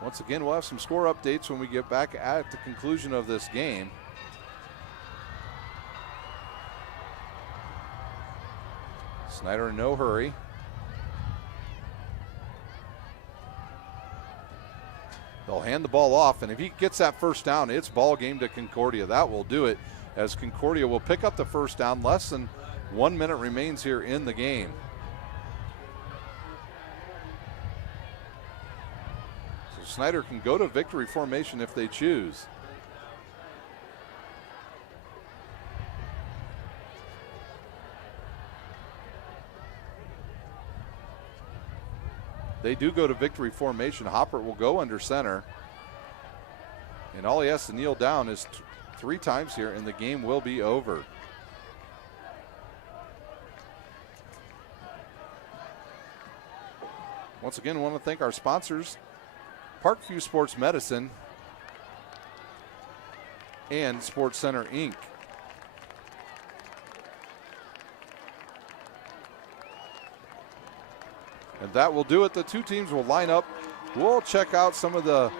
Once again, we'll have some score updates when we get back at the conclusion of this game. Snider in no hurry. They'll hand the ball off, and if he gets that first down, it's ball game to Concordia. That will do it, as Concordia will pick up the first down. Less than 1 minute remains here in the game. So Snider can go to victory formation if they choose. They do go to victory formation. Hopper will go under center. And all he has to kneel down is 3 times here, and the game will be over. Once again, I want to thank our sponsors, Parkview Sports Medicine and Sports Center, Inc. And that will do it. The 2 teams will line up. We'll check out some of the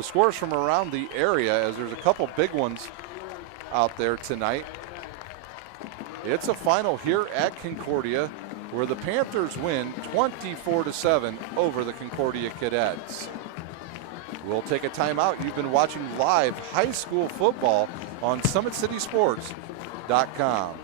scores from around the area, as there's a couple big ones out there tonight. It's a final here at Concordia, where the Panthers win 24-7 over the Concordia Cadets. We'll take a timeout. You've been watching live high school football on SummitCitySports.com.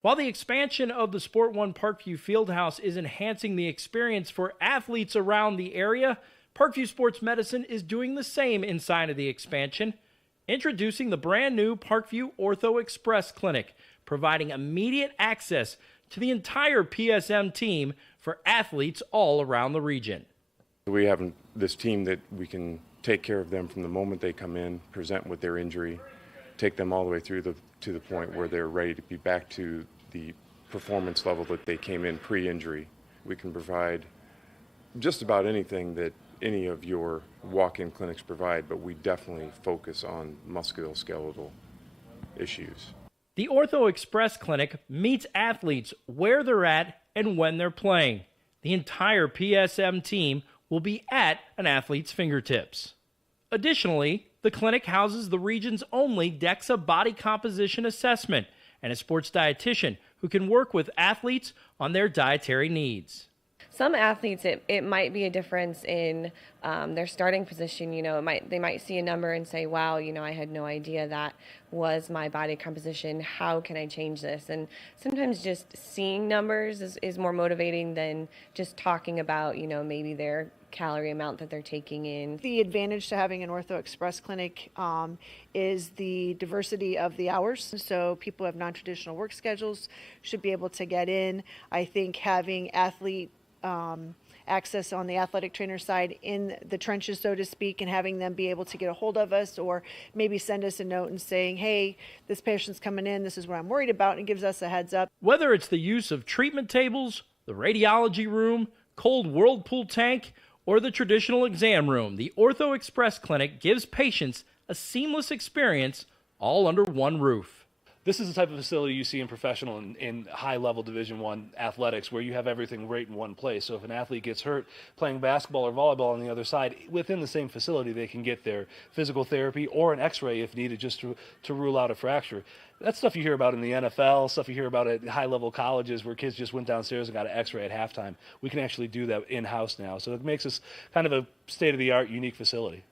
While the expansion of the Sport One Parkview Fieldhouse is enhancing the experience for athletes around the area, Parkview Sports Medicine is doing the same inside of the expansion. Introducing the brand new Parkview Ortho Express Clinic, providing immediate access to the entire PSM team for athletes all around the region. We have this team that we can take care of them from the moment they come in, present with their injury, take them all the way through to the point where they're ready to be back to the performance level that they came in pre-injury. We can provide just about anything that any of your walk-in clinics provide, but we definitely focus on musculoskeletal issues. The Ortho Express Clinic meets athletes where they're at and when they're playing. The entire PSM team will be at an athlete's fingertips. Additionally, the clinic houses the region's only DEXA body composition assessment and a sports dietitian who can work with athletes on their dietary needs. Some athletes, it might be a difference in their starting position. They might see a number and say, wow, I had no idea that was my body composition. How can I change this? And sometimes just seeing numbers is more motivating than just talking about, maybe their calorie amount that they're taking in. The advantage to having an Ortho Express clinic is the diversity of the hours. So people who have non-traditional work schedules should be able to get in. I think having athlete access on the athletic trainer side in the trenches, so to speak, and having them be able to get a hold of us or maybe send us a note and saying, hey, this patient's coming in, this is what I'm worried about, and gives us a heads up. Whether it's the use of treatment tables, the radiology room, cold whirlpool tank, or the traditional exam room, the Ortho Express Clinic gives patients a seamless experience all under one roof. This is the type of facility you see in professional and high-level Division I athletics where you have everything right in one place. So if an athlete gets hurt playing basketball or volleyball on the other side, within the same facility they can get their physical therapy or an x-ray if needed just to rule out a fracture. That's stuff you hear about in the NFL, stuff you hear about at high-level colleges where kids just went downstairs and got an x-ray at halftime. We can actually do that in-house now. So it makes us kind of a state-of-the-art, unique facility.